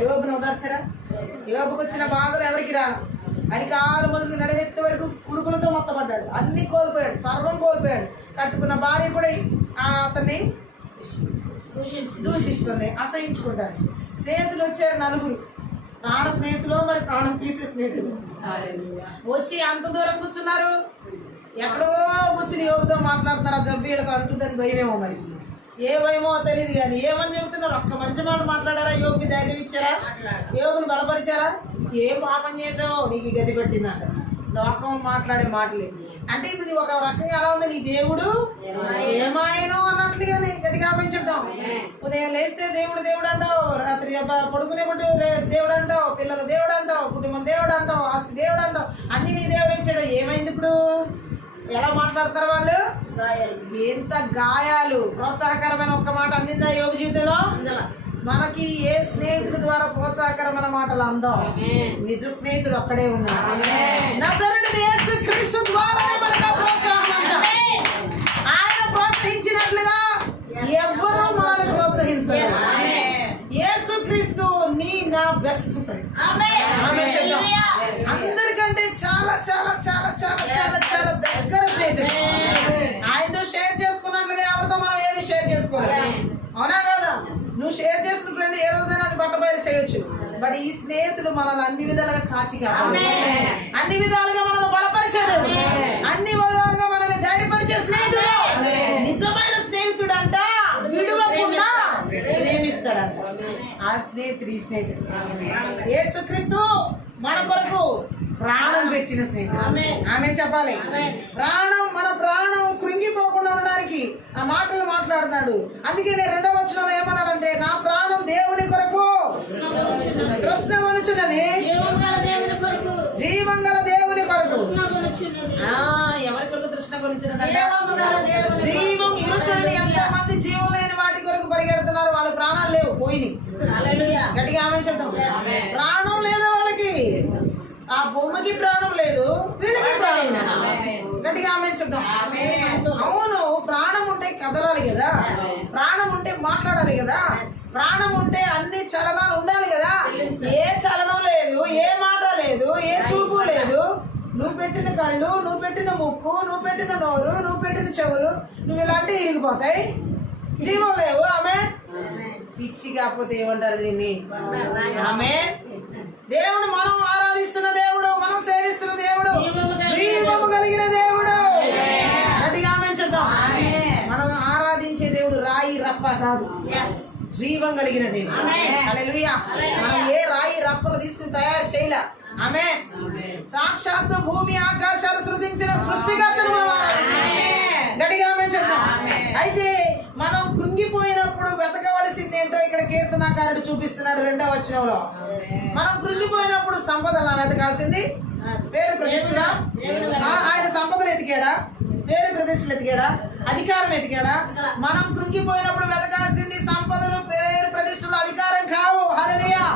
యోబుని ఓదార్చరా? యోబుకు వచ్చిన బాధలు ఎవరికి రాను. అరికాలు మొదలు నడినెత్తి వరకు కురుకులతో మొత్తపడ్డాడు. అన్ని కోల్పోయాడు, సర్వం కోల్పోయాడు. కట్టుకున్న భార్య కూడా అతన్ని దూషిస్తుంది, అసహించుకుంటారు. స్నేహితులు వచ్చారు నలుగురు. ప్రాణ స్నేహితులు, మరి ప్రాణం తీసే స్నేహితులు వచ్చి అంత దూరం కూర్చున్నారు. ఎక్కడో కూర్చుని యోగుతో మాట్లాడుతున్నారు. ఆ జబ్బు వీళ్ళకి అంటుందని భయమేమో. మరి ఏ భయమో తెలియదు కానీ ఏమని చెబుతున్నారు? ఒక్క మంచి మాట మాట్లాడారా? యోగుకి ధైర్యం ఇచ్చారా? యోగుని బలపరిచారా? ఏం పాపం చేసావో నీకు గది పెట్టిందంట. లోకం మాట్లాడే మాటలు. అంటే ఇప్పుడు ఇది ఒక రకంగా ఎలా ఉంది, నీ దేవుడు ఏమాయను అన్నట్లుగానే గట్టిగా చెప్తాం. ఉదయం లేస్తే దేవుడు దేవుడు అంటావు, రాత్రి పడుకునే దేవుడు అంటావు, పిల్లల దేవుడు అంటావు, కుటుంబం దేవుడు అంటావు, ఆస్తి దేవుడు అంటావు, అన్ని నీ దేవుడు ఇచ్చాడు. ఏమైంది ఇప్పుడు? ఎలా మాట్లాడతారు వాళ్ళు? ఎంత గాయాలు. ప్రోత్సాహకరమైన ఒక్క మాట అందిందా యోబు జీవితంలో? మనకి ఏ స్నేహితుడి ద్వారా ప్రోత్సాహకరమైన మాటలు అందం? నిజ స్నేహితుడు ఒక్కడే ఉన్నాడు. నజరేయుడైన యేసుక్రీస్తు ద్వారానే మనకు ప్రోత్సాహం అంతా. ఆయన ప్రోత్సహించినట్లుగా ఎవ్వరూ మనల్ని ప్రోత్సహించలేరు. యేసుక్రీస్తు నా బెస్ట్ ఫ్రెండ్. ఆమె చెప్తాం, అందరికంటే చాలా చాలా చాలా చాలా చాలా చాలా దగ్గర స్నేహితుడు. ఆయనతో షేర్ చేసుకున్నట్లుగా ఎవరితో మనం ఏది షేర్ చేసుకోవాలి, అవునా కదా? నువ్వు షేర్ చేసిన ఫ్రెండ్ ఏ రోజైనా అది బట్టబయలు చేయొచ్చు. బట్ ఈ స్నేహితుడు మనల్ని అన్ని విధాలుగా కాచి కాపాడు, అన్ని విధాలుగా మనల్ని బలపరిచాడు, అన్ని విధాలుగా మనల్ని ధైర్యపరిచే స్నేహితుడు. నిజమైన స్నేహితుడు అంట విడువకుండా ప్రేమిస్తాడంట. ఆ స్నేహితుడు ఈ స్నేహితుడు యేసుక్రీస్తు మన కొరకు ప్రాణం పెట్టిన స్నేహితుడు. ఆమె చెప్పాలి. ప్రాణం, మన ప్రాణం కృంగిపోకుండా ఉండడానికి ఆ మాటలు మాట్లాడుతున్నాడు. అందుకే నేను 2వ వచనంలో ఏమన్నాడంటే, నా ప్రాణం దేవుని కొరకు తృష్ణగొనుచున్నది, జీవం గల దేవుని కొరకు. ఎవరి కొరకు తృష్ణగొనుచున్నదంట? జీవం ఇరుచుని. ఎంతమంది జీవం లేని వాటి కొరకు పరిగెడుతున్నారు, వాళ్ళ ప్రాణాలు లేవు, పోయినాయి. గట్టిగా ఆమె చెప్తాం, ప్రాణం లేదా వాళ్ళకి. ఆ బొమ్మకి ప్రాణం లేదు, వీళ్ళకి ప్రాణం లేదు. గట్టిగా ఆమె చెప్తాం. అవును, ప్రాణం ఉంటే కదలాలి కదా, ప్రాణం ఉంటే మాట్లాడాలి కదా, ప్రాణం ఉంటే అన్ని చలనాలు ఉండాలి కదా. ఏ చలనం లేదు, ఏ మాట లేదు, ఏ చూపు లేదు. నువ్వు పెట్టిన కళ్ళు, నువ్వు పెట్టిన ముక్కు, నువ్వు పెట్టిన నోరు, నువ్వు పెట్టిన చెవులు, నువ్వు ఇలాంటివి ఇరిగిపోతాయి. జీవం లేవు. ఆమె పిచ్చి కాకపోతే ఏమంటారు దీన్ని? ఆమె దేవుడు, మనం ఆరాధిస్తున్న దేవుడు, మనం సేవిస్తున్న దేవుడు జీవము కలిగిన దేవుడు. గట్టిగా ఆమె చెప్తాం. మనం ఆరాధించే దేవుడు రాయి రప్ప కాదు, జీవం కలిగిన దేవుడు. హల్లెలూయా. మనం ఏ రాయి రప్పలు తీసుకుని తయారు చేయలే. ఆమె సాక్షాత్తు భూమి ఆకాశాలు సృజించిన సృష్టికర్తను మనం ఆరాధిస్తాం. గట్టిగా ఆమె చెప్తాం. అయితే మనం కృంగిపోయినప్పుడు వెతకవలసింది ఏంటో ఇక్కడ కీర్తనాకారుడు చూపిస్తున్నాడు 2వ వచనంలో. మనం కృంగిపోయినప్పుడు సంపదలా వెతకాల్సింది? పేరు ప్రతిష్టల? ఆయన సంపదలు ఎతికాడా? పేరు ప్రతిష్టలు ఎతికాడా? అధికారం ఎతికాడా? మనం కృంగిపోయినప్పుడు వెతకాల్సింది సంపదలు, పేరు ప్రతిష్టలు, అధికారం కావు. హల్లెలూయా.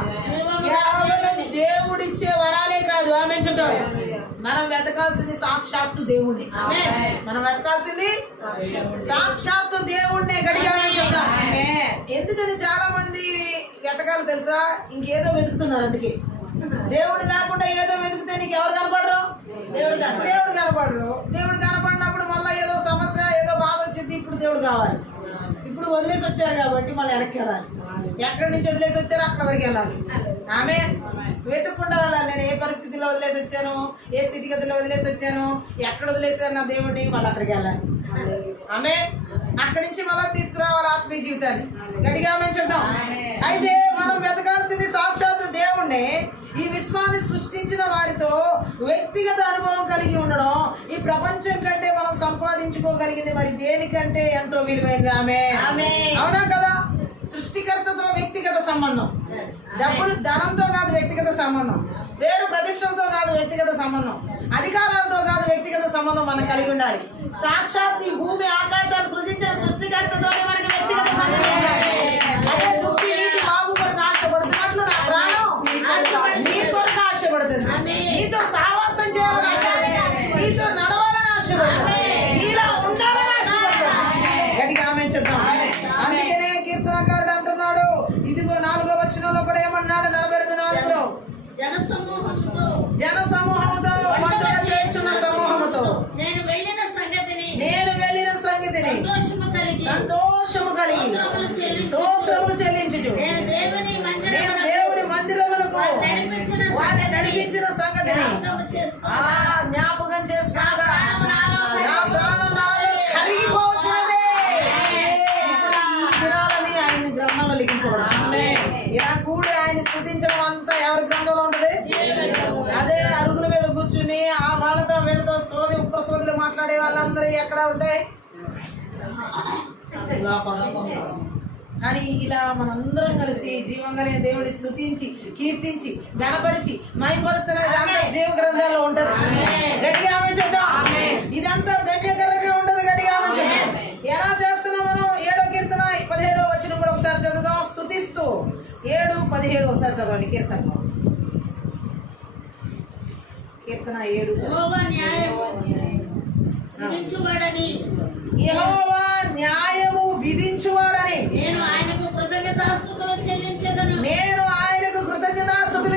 కేవలం దేవుడిచ్చే వరాలే కాదు. ఆమె చెప్తాం. మనం వెతకాల్సింది సాక్షాత్తు దేవుణ్ణి. మనం వెతకాల్సింది సాక్షాత్తు దేవుణ్ణి. గట్టిగా చెప్తాం. ఎందుకని చాలా మంది వెతకాలి తెలుసా? ఇంకేదో వెతుకుతున్నారు. అందుకే దేవుడు కాకుండా ఏదో వెతికితే నీకు ఎవరు కనపడరు? దేవుడు కనపడరు. దేవుడు కనపడినప్పుడు మళ్ళీ ఏదో సమస్య, ఏదో బాధ వచ్చింది. ఇప్పుడు దేవుడు కావాలి. ఇప్పుడు వదిలేసి వచ్చారు కాబట్టి మళ్ళీ వెనక్కి వెళ్ళాలి. ఎక్కడి నుంచి వదిలేసి వచ్చారో అక్కడ వరకు వెళ్ళాలి. ఆమె వెతుక్కుండా వెళ్ళాలి. నేను ఏ పరిస్థితిలో వదిలేసి వచ్చాను, ఏ స్థితిగతిలో వదిలేసి వచ్చాను, ఎక్కడ వదిలేసాను నా దేవుడిని, మళ్ళీ అక్కడికి వెళ్ళాలి. ఆమె అక్కడి నుంచి మళ్ళీ తీసుకురావాలి ఆత్మీయ జీవితాన్ని. గట్టిగా ఆమె చెప్తాం. అయితే మనం వెతకాల్సింది సాక్షాత్తు దేవుణ్ణి. ఈ విశ్వాన్ని సృష్టించిన వారితో వ్యక్తిగత అనుభవం కలిగి ఉండడం ఈ ప్రపంచం కంటే మనం సంపాదించుకోగలిగింది మరి దేనికంటే ఎంతో విలువైనది. ఆమె అవునా కదా? సృష్టికర్తతో వ్యక్తిగత సంబంధం. డబ్బులు, ధనంతో కాదు వ్యక్తిగత సంబంధం. పేరు ప్రతిష్టలతో కాదు వ్యక్తిగత సంబంధం. అధికారాలతో కాదు వ్యక్తిగత సంబంధం మనం కలిగి ఉండాలి. సాక్షాత్ ఈ భూమి ఆకాశాలు సృజించిన సృష్టికర్తతోనే మనకి వ్యక్తిగత సంబంధం ఉండాలి. అదే దుప్పి నీటి బాగు కొరకు ఆశపడుతున్నట్లు నా ప్రాణం నీ కొరకు ఆశపడుతుంది. నీతో సావాసం చేయాలని ఆశపడుతుంది, నీతో నడవాలని ఆశపడుతుంది, నీలా ఉండాలని ఆశపడుతుంది. గట్టిగా ఆమె చెప్తాం. అందుకనే కీర్తనకారుడు అంటున్నాడు, ఇదిగో 4వ వచనంలో కూడా ఏమన్నాడు? 42:4 జన సమూహముతో పండుగ చేయుచున్న సమూహముతో నేను వెళ్ళిన సంగతిని సంతోషము కలిగి స్తోత్రములు చెల్లించుచు నేను దేవుని మందిరములకు వారిని నడిపించిన సంగతిని జ్ఞాపకం చేసుకొనగా నా ప్రాణం నాలో కరిగిపోవచ్చున్నదే. ఈ దినాలని ఆయన గ్రంథంలో లిఖించబడింది. ఇలా కూడి ఆయన స్తుతించడం అంతా ఎవరి గ్రంథంలో ఉంటుంది? అదే అరుగుల మీద కూర్చుని వాళ్ళతో వీళ్ళతో సోది ఉప్ర సోదులు మాట్లాడే వాళ్ళందరూ ఎక్కడ ఉంటాయి? కానీ ఇలా మనందరం కలిసి జీవం కలిగిన దేవుడి స్తుతించి కీర్తించి గణపరిచి మైపరుస్తున్న ఇదంతా జీవ గ్రంథాల్లో ఉంటది. గట్టిగా ఆమె చూద్దాం. ఇదంతా ధన్యకరంగా ఉంటది. గట్టిగా ఆమె చూద్దాం. ఎలా చేస్తున్నాం మనం? 7వ కీర్తన 17వ వచనం కూడా ఒకసారి చదువుదాం. స్తుతిస్తూ 7:17 ఒకసారి చదవండి. కీర్తన 7. యెహోవా న్యాయము విధించువాడని నేను ఆయనకు కృతజ్ఞతాస్తుతులు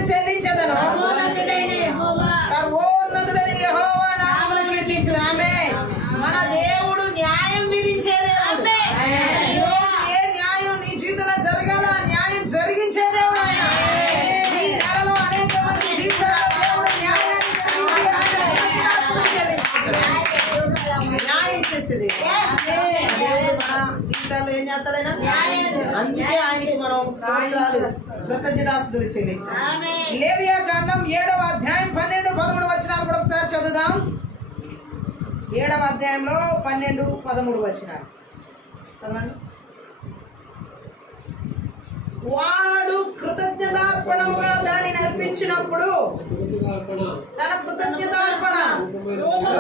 చెల్లించెదను. సర్వోన్నతుడైన యెహోవా నామమును కీర్తించెదను. ఆమేన్. మన దేవుడు న్యాయం విధించే దేవుడు. ఈరోజు ఏ న్యాయం నీ జీవితంలో జరగాల న్యాయం జరిగించే దేవుడు ఆయన. ఈ నెలలో అనేక మంది జీవితాల్లో దేవుడు న్యాయాన్ని జరిగించి ఆయన కృతజ్ఞతాస్తుతులు చెల్లించుకుంటున్నాడు. న్యాయం చేసేది దేవుడు మన జీవితాల్లో ఏం చేస్తాడైనా. అందుకే ఆయనకి మనం స్తోత్రాలు కృతజ్ఞతాస్తుతులు చెల్లించాలి. లేవియా కాండం 7వ అధ్యాయం 12-13 వచనాలు కూడా ఒకసారి చదువుదాం. 7వ అధ్యాయంలో 12-13 వచనాలు చదవండి. వాడు కృతజ్ఞతార్పణముగా దానిని అర్పించినప్పుడు తన కృతజ్ఞతార్పణ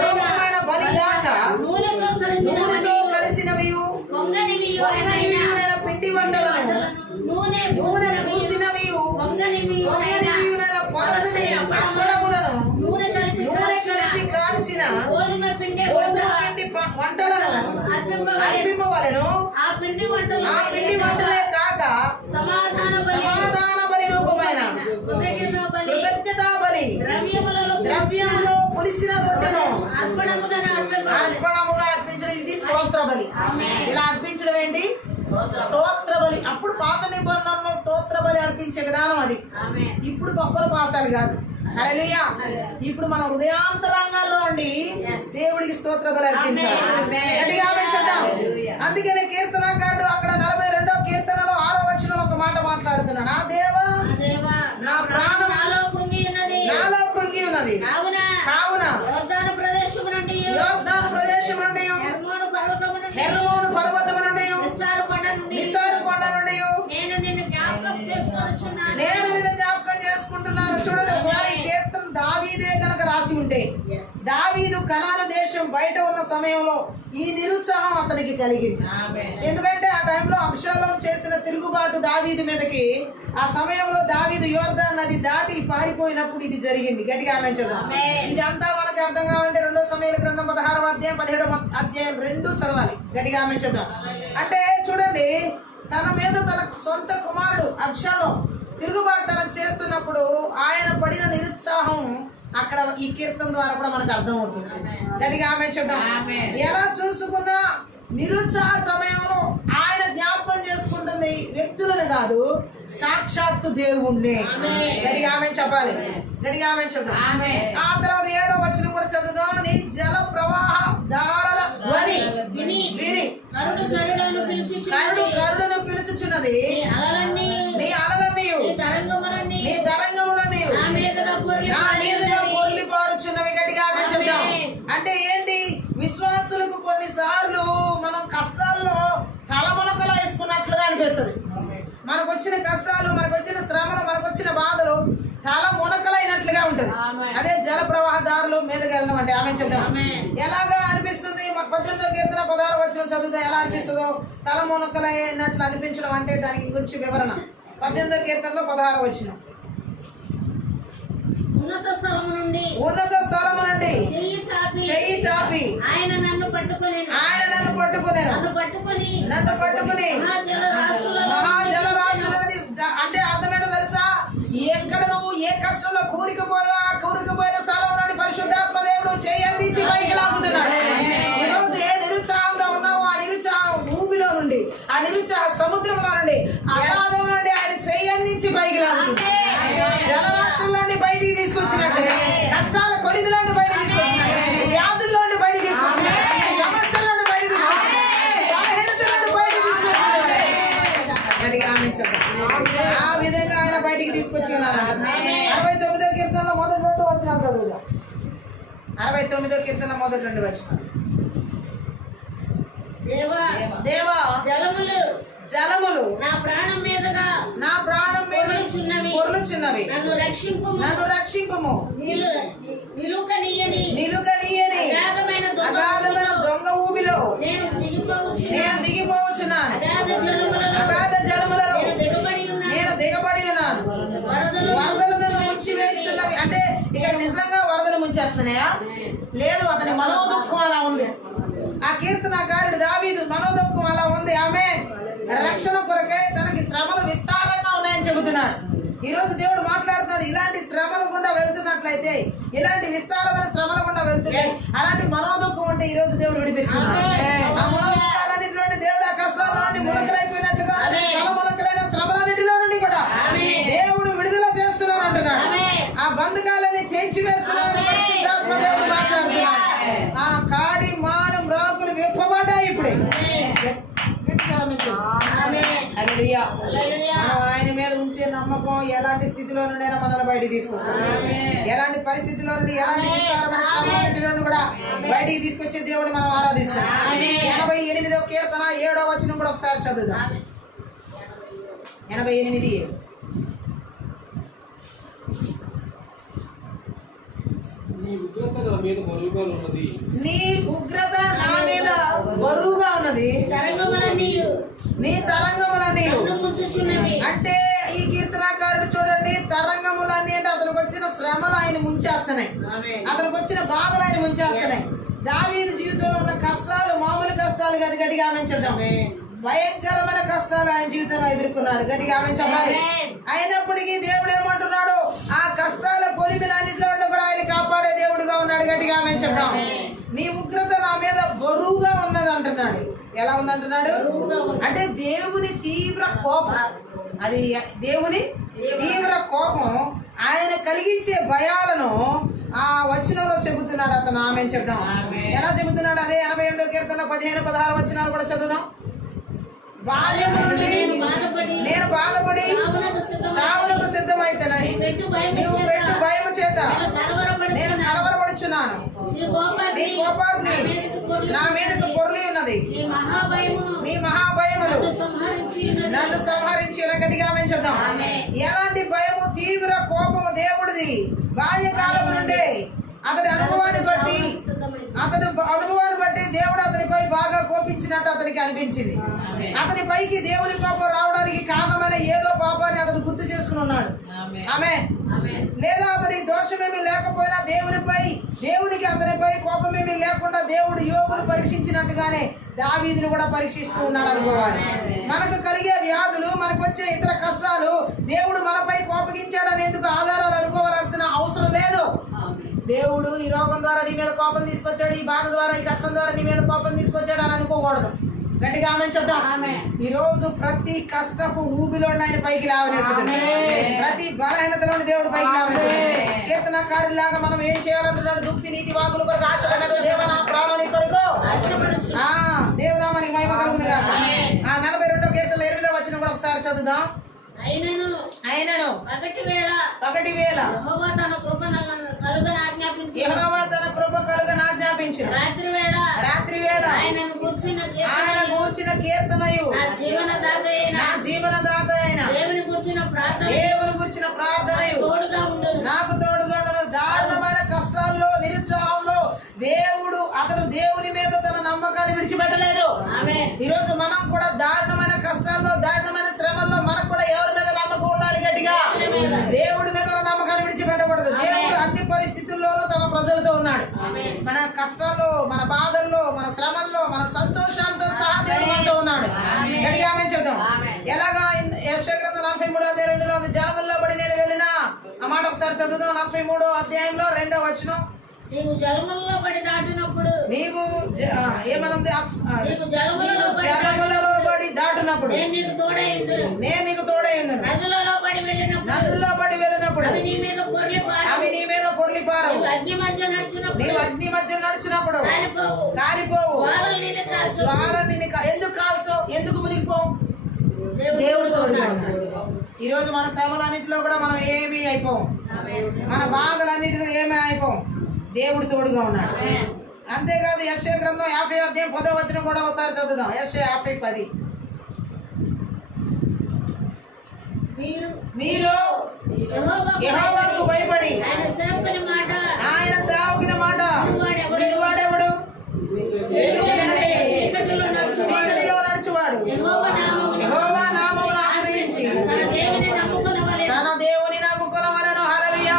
రూపమైన బలిగాక నూనెతో కలిసినవి పిండి వంటలను నూనె పూసినవి పలచని అప్పడములను నూనె కలిపి కాల్చిన గోధుమ పిండి వంటలను అర్పింపవలెను. ఆ పిండి వంటలే కాక సమాధాన బలి రూపమైన కృతజ్ఞతా బలి ద్రవ్యములో పులిసిన రొట్టెను అర్పణముగా అర్పించడం. ఇది స్తోత్ర బలి. ఇలా అర్పించడం ఏంటి? స్తోత్ర బలి. అప్పుడు పాత నిబంధనలో స్తోత్ర బలి అర్పించే విధానం అది. ఇప్పుడు గొప్పల పాసాలు కాదు. హల్లెలూయా. ఇప్పుడు మన హృదయాంతరంగాల్లో నుండి దేవుడికి స్తోత్ర బలి అర్పించాలి. గట్టిగా ఆమేన్. అందుకనే కీర్తనకారుడు అక్కడ 42వ కీర్తనలో 6వ వచనంలో ఒక మాట మాట్లాడుతున్నాడు. నా దేవా నా ప్రాణం నాలో కృంగి ఉన్నది. కావున యోర్దాను ప్రదేశం నుండి హెర్మోను పర్వతము నుండి నిస్సారు కొండ నుండి నేను నిన్ను జ్ఞాపకం చేసుకుంటున్నాను. చూడండి, ఒకవేళ ఈ కీర్తన దావీదే గనక రాసి ఉంటే, దావీదు కనాను దేశం బయట ఉన్న సమయంలో ఈ నిరుత్సాహం అతనికి కలిగింది. ఎందుకంటే ఆ టైంలో అబ్షాలోం చేసిన తిరుగుబాటు దావీదు మీదకి, ఆ సమయంలో దావీదు యోర్దాను నది దాటి పారిపోయినప్పుడు ఇది జరిగింది. గట్టిగా ఆమేన్ చూద్దాం. ఇదంతా మనకి అర్థం కావాలంటే 2వ సమూయేలు గ్రంథం 16వ అధ్యాయం 17వ అధ్యాయం 2 చదవాలి. గట్టిగా ఆమేన్ చూద్దాం. అంటే చూడండి, తన మీద తన సొంత కుమారుడు అబ్షాలోం తిరుగుబాటు చేస్తున్నప్పుడు ఆయన పడిన నిరుత్సాహం అక్కడ ఈ కీర్తన ద్వారా కూడా మనకు అర్థమవుతుంది. గట్టిగా ఆమేన్ చూద్దాం. ఎలా చూసుకున్నా నిరుత్సాహ సమయంలో ఆయన జ్ఞాపకం చేసుకుంటుంది వ్యక్తులను కాదు, సాక్షాత్తు దేవుణ్ణి. గట్టిగా ఆమేన్ చెప్పాలి. గట్టిగా ఆమేన్ చూద్దాం. ఆ తర్వాత 7వ వచనం కూడా చదువుదాం. నీ జల ప్రవాహ దారల ధ్వని విని కరుడును పిలుచుచున్నది. నీ అలలన్నీయు నీ తరంగములన్నీ నా మీదుగా పొర్లి పారుచున్నవి. గట్టిగా ఆమేన్ చెప్దాం. అంటే ఏంటి? విశ్వాసులకు కొన్నిసార్లు మనం కష్టాల్లో తలమునకలు వేసుకున్నట్లుగా అనిపిస్తుంది. మనకు వచ్చిన కష్టాలు, మనకు వచ్చిన శ్రమలు, మనకు వచ్చిన బాధలు తల మునకలైనట్లుగా ఉంటుంది. అదే జల ప్రవాహ దారులు మీదకి వెళ్ళడం అంటే. ఆమె చెప్దాం. ఎలాగా అనిపిస్తుంది? 18వ కీర్తన 16వ వచనం చదువుతా ఎలా అనిపిస్తుందో. తల మునకలైనట్లు అనిపించడం అంటే దానికి ఇంకొంచెం వివరణ. 18వ కీర్తనలో 16వ వచనం. ఉన్నత స్థలము నుండి చెయ్యి చాపి ఆయన నన్ను పట్టుకుని మహాజల రాశులది. అంటే అర్థమేంటో తెలుసా? ఎక్కడ నువ్వు ఏ కష్టంలో కూరుకుపోయిన స్థలం నుండి పరిశుద్ధాత్మ దేవుడు చేయి అందించి పైకి లాగుతున్నాడు. ఈరోజు ఏ నిరుత్సాహంతో ఉన్నావో ఆ నిరుత్సాహం భూమిలో నుండి, ఆ నిరుత్సాహ సముద్రంలో నుండి, అగాధం నుండి ఆయన చేయి అందించి పైకి లాగుతున్నాడు. జలరాశుల నుండి బయటికి తీసుకొచ్చినట్టుగా, కష్టాల కొలిమిలో నుండి బయటికి తీసుకొచ్చినట్టు, వ్యాధుల్లో నుండి బయటికి తీసుకొచ్చినట్టు, సమస్యల నుండి బయటికి తీసుకొచ్చినట్టు, బలహీనతల నుండి బయటికి తీసుకొచ్చినట్టు. ఆ విధంగా ఆయన బయటికి తీసుకొచ్చి ఉన్నారు. 69వ కీర్తనలో మొదటి 2 వచనాలు చదువుదాం. 69వ కీర్తన మొదటి 2 వచనాలు. దేవా దేవా జలములు నా ప్రాణం మీదుగా పొర్లుచున్నవి. నన్ను రక్షింపుము. నిలుకనీయని అగాధమైన దొంగ ఊబిలో నేను దిగిపోవచ్చున్నాను. అగాధ జలములలో నేను దిగబడి ఉన్నాను. వరదలు నన్ను ముంచివేయుచున్నవి. అంటే ఇక్కడ నిజంగా వరదలు ముంచేస్తున్నాయా? లేదు, అతని మనోదుఖం అలా ఉంది. ఆ కీర్తనకారుడు దావీదు మనోదుఖం అలా ఉంది. ఆమె రక్షణ కొరకే తనకి శ్రమలు విస్తారంగా ఉన్నాయని చెబుతున్నాడు. ఈ రోజు దేవుడు మాట్లాడుతున్నాడు, ఇలాంటి శ్రమల గుండా వెళ్తున్నట్లయితే, ఇలాంటి విస్తారమైన శ్రమల గుండా వెళ్తుంటే అలాంటి మనోదుఖం ఉంటే ఈ రోజు దేవుడు విడిపిస్తున్నాడు. ఆ మనోదుఖాలన్నింటి నుండి దేవుడు, ఆ కష్టాల నుండి మునకలైపోయినట్లుగా మునకలైన శ్రమలన్నింటిలో నుండి కూడా దేవుడు విడుదల చేస్తున్నాడు అంటున్నాడు. ఆ బంధకాలని తెచ్చివేస్తున్నాడు పరిశుద్ధాత్మ దేవుడు మాట్లాడుతున్నాడు. ఆ కాడి మాను మ్రాకులు విప్పబడ్డాయి ఇప్పుడే. హల్లెలూయా. మనం ఆయన మీద ఉంచే నమ్మకం ఎలాంటి స్థితిలో నుండైనా మనల్ని బయటికి తీసుకొస్తాడు. ఎలాంటి పరిస్థితిలో నుండి, ఎలాంటి విస్తారమైన శ్రమలన్నిటిలో కూడా బయటికి తీసుకొచ్చే దేవుడు మనం ఆరాధిస్తాం. 88వ కీర్తన 7వ వచనం కూడా ఒకసారి చదువుదాం. 88:7. నీ ఉగ్రత నా మీద బరువుగా ఉన్నది. నీ తరంగములన్నీ అంటే ఈ కీర్తనాకారుడు చూడండి, తరంగములన్నీ అంటే అతనికి వచ్చిన శ్రమలు ఆయన ముంచేస్తున్నాయి, అతనికి వచ్చిన బాధలు ఆయన ముంచేస్తున్నాయి. దావీదు జీవితంలో ఉన్న కష్టాలు మామూలు కష్టాలు కాదు. గట్టిగా ఆమె చూద్దాం. భయంకరమైన కష్టాలు ఆయన జీవితంలో ఎదుర్కొన్నాడు. గట్టిగా ఆమె చెప్పాలి. అయినప్పటికీ దేవుడు ఏమంటున్నాడు, ఆ కష్టాల కొలిమిలన్నింటిలో ఉండి కూడా ఆయన కాపాడే దేవుడుగా ఉన్నాడు. గట్టిగా ఆమె చెప్దాం. నీ ఉగ్రత నా మీద బరువుగా ఉన్నది అంటున్నాడు. ఎలా ఉందంటున్నాడు అంటే దేవుని తీవ్ర కోపం. అది దేవుని తీవ్ర కోపం ఆయన కలిగించే భయాలను ఆ వచనంలో చెబుతున్నాడు అతను. ఆమె చెప్దాం. ఎలా చెబుతున్నాడు? అదే 88వ కీర్తన 15-16 వచనాలు కూడా చదువుదాం. బాల్యము నుండి నేను బాధపడి చావులకు సిద్ధమైతేనని నీవు పెట్టు భయము చేత నేను కలవరపడుచున్నాను. నీ కోపాగ్ని నా మీదకు పొర్లి ఉన్నది. నీ మహాభయములు నన్ను సంహరించి. గట్టిగా మేము చెప్దాం. ఎలాంటి భయము? తీవ్ర కోపము దేవుడిది. బాల్యకాలము నుండే అతడి అనుభవాన్ని బట్టి దేవుడు అతనిపై బాగా కోపించినట్టు అతనికి అనిపించింది. అతని పైకి దేవుని కోపం రావడానికి కారణమైన ఏదో పాపాన్ని అతను గుర్తు చేసుకుని ఉన్నాడు. ఆమేన్. లేదా అతని దోషమేమీ లేకపోయినా దేవునికి అతనిపై కోపమేమీ లేకుండా దేవుడు యోబును పరీక్షించినట్టుగానే దావీదును కూడా పరీక్షిస్తూ ఉన్నాడు అనుకోవాలి. మనకు కలిగే వ్యాధులు, మనకు వచ్చే ఇతర కష్టాలు దేవుడు మనపై కోపగించాడని ఎందుకు ఆధారాలు అనుకోవాల్సిన అవసరం లేదు. దేవుడు ఈ రోగం ద్వారా నీ మీద కోపం తీసుకొచ్చాడు, ఈ బాధ ద్వారా, ఈ కష్టం ద్వారా నీ మీద కోపం తీసుకొచ్చాడు అని అనుకోకూడదు. గట్టిగా ఆమె చెప్తాం. ఈ రోజు ప్రతి కష్టపు ఊబిలో ఆయన పైకి లేవనెత్తుతుంది. ప్రతి బలహీనతలోని దేవుడు పైకి లేవనెత్తుతుంది. కీర్తనకారులాగా మనం ఏం చేయాలంటున్నాడు? దుప్పి నీటి వాగుల కొరకు ఆశపడ్డాడు. దేవనా ప్రాణాన్ని కొరకు దేవునామానికి మహిమ కలుగును గాక. 42వ కీర్తన 8వ వచనం కూడా ఒకసారి చదువుదాం. అయినను పగటి వేళ యెహోవా తన కృప కలుగనాజ్ఞాపించును. రాత్రి వేళ ఆయన గూర్చిన కీర్తనయు నా జీవనదాత అయిన దేవుని గూర్చిన ప్రార్థనయు నాకు తోడుగా ఉండును. దారుణమైన కష్టాల్లో, నిరుత్సాహంలో అతడు దేవుని మీద తన నమ్మకాన్ని విడిచిపెట్టలేదు. ఈరోజు మనం కూడా దారుణమైన కష్టాల్లో, దారుణమైన శ్రమల్లో మనకు కూడా ఎవరి మీద నమ్మకం ఉండాలి? గట్టిగా దేవుడి మీద నమ్మకాన్ని విడిచిపెట్టకూడదు. దేవుడు అన్ని పరిస్థితుల్లోనూ తన ప్రజలతో ఉన్నాడు. మన కష్టాల్లో, మన బాధల్లో, మన శ్రమల్లో, మన సంతోషాలతో సహా దేవుడు మనతో ఉన్నాడు. గట్టిగా ఆమె చెప్తాం. ఎలాగా? యెషయా గ్రంథం 43:2లో జలముల్లో పడి నేను వెళ్ళినా. ఆ మాట ఒకసారి చదువుదాం. 43వ అధ్యాయంలో 2వ వచనం. నీవు జలములలో పడి దాటినప్పుడు ఏమనుంది? జలములలో పడి దాటినప్పుడు నేను నీకు తోడైందును. నదుల్లో పడి వెళ్ళినప్పుడు అవి నీ మీద పొర్లిపారు. నీవు అగ్ని మధ్య నడిచినప్పుడు కాలిపోవు. ఎందుకు కాల్చో? ఎందుకు మునిగిపోవు? దేవుడు తోడుగా ఉన్నాడు. ఈ రోజు మన శ్రమలన్నింటిలో కూడా మనం ఏమీ అయిపోం. మన బాధలన్నింటిలో ఏమీ అయిపోం. దేవుడు తోడుగా ఉన్నాడు. అంతేకాదు యెషయా గ్రంథం 50వ అధ్యాయం 10వ వచనం కూడా ఒకసారి చదువుదాం. యెషయా 50:10. మీరు యెహోవాకు భయపడి ఆయన సేవకుని మాట వినువాడెవడు? చీకటిలో నడుచువాడు యెహోవా నామమును ఆశ్రయించి తన దేవుని నమ్ముకొనవలెను. హల్లెలూయా.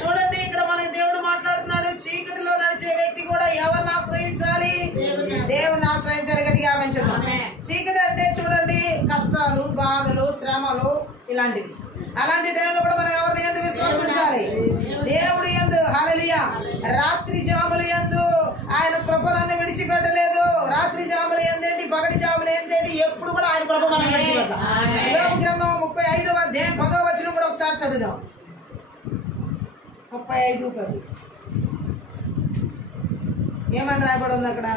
చూడండి, ఇక్కడ మనకి దేవుడు మాట్లాడుతున్నాడు. చీకటిలో నడిచే వ్యక్తి కూడా ఎవరిని ఆశ్రయించాలి? దేవుని ఆశ్రయించాలి. గట్టిగా ఆమేన్ చెప్తాం. చీకటి అంటే చూడండి, కష్టాలు, బాధలు, శ్రమలు ఇలాంటివి. అలాంటి టైంలో కూడా మనం ఎవరిని యందు విశ్వాసం ఉంచాలి? దేవుడి యందు. హల్లెలూయా. రాత్రి జాములు యందు ఆయన కృపను విడిచిపెట్టలేదు. రాత్రి జాములు ఏందేంటి, పగటి జాములు ఏందేంటి, ఎప్పుడు కూడా ఆయన కృప మనం విడిచిపెట్టాలి. యోబు గ్రంథం 35వ అధ్యాయం 10వ వచనం కూడా ఒకసారి చదువుదాం. 35:10 ఏమని రాయబడి ఉంది అక్కడ?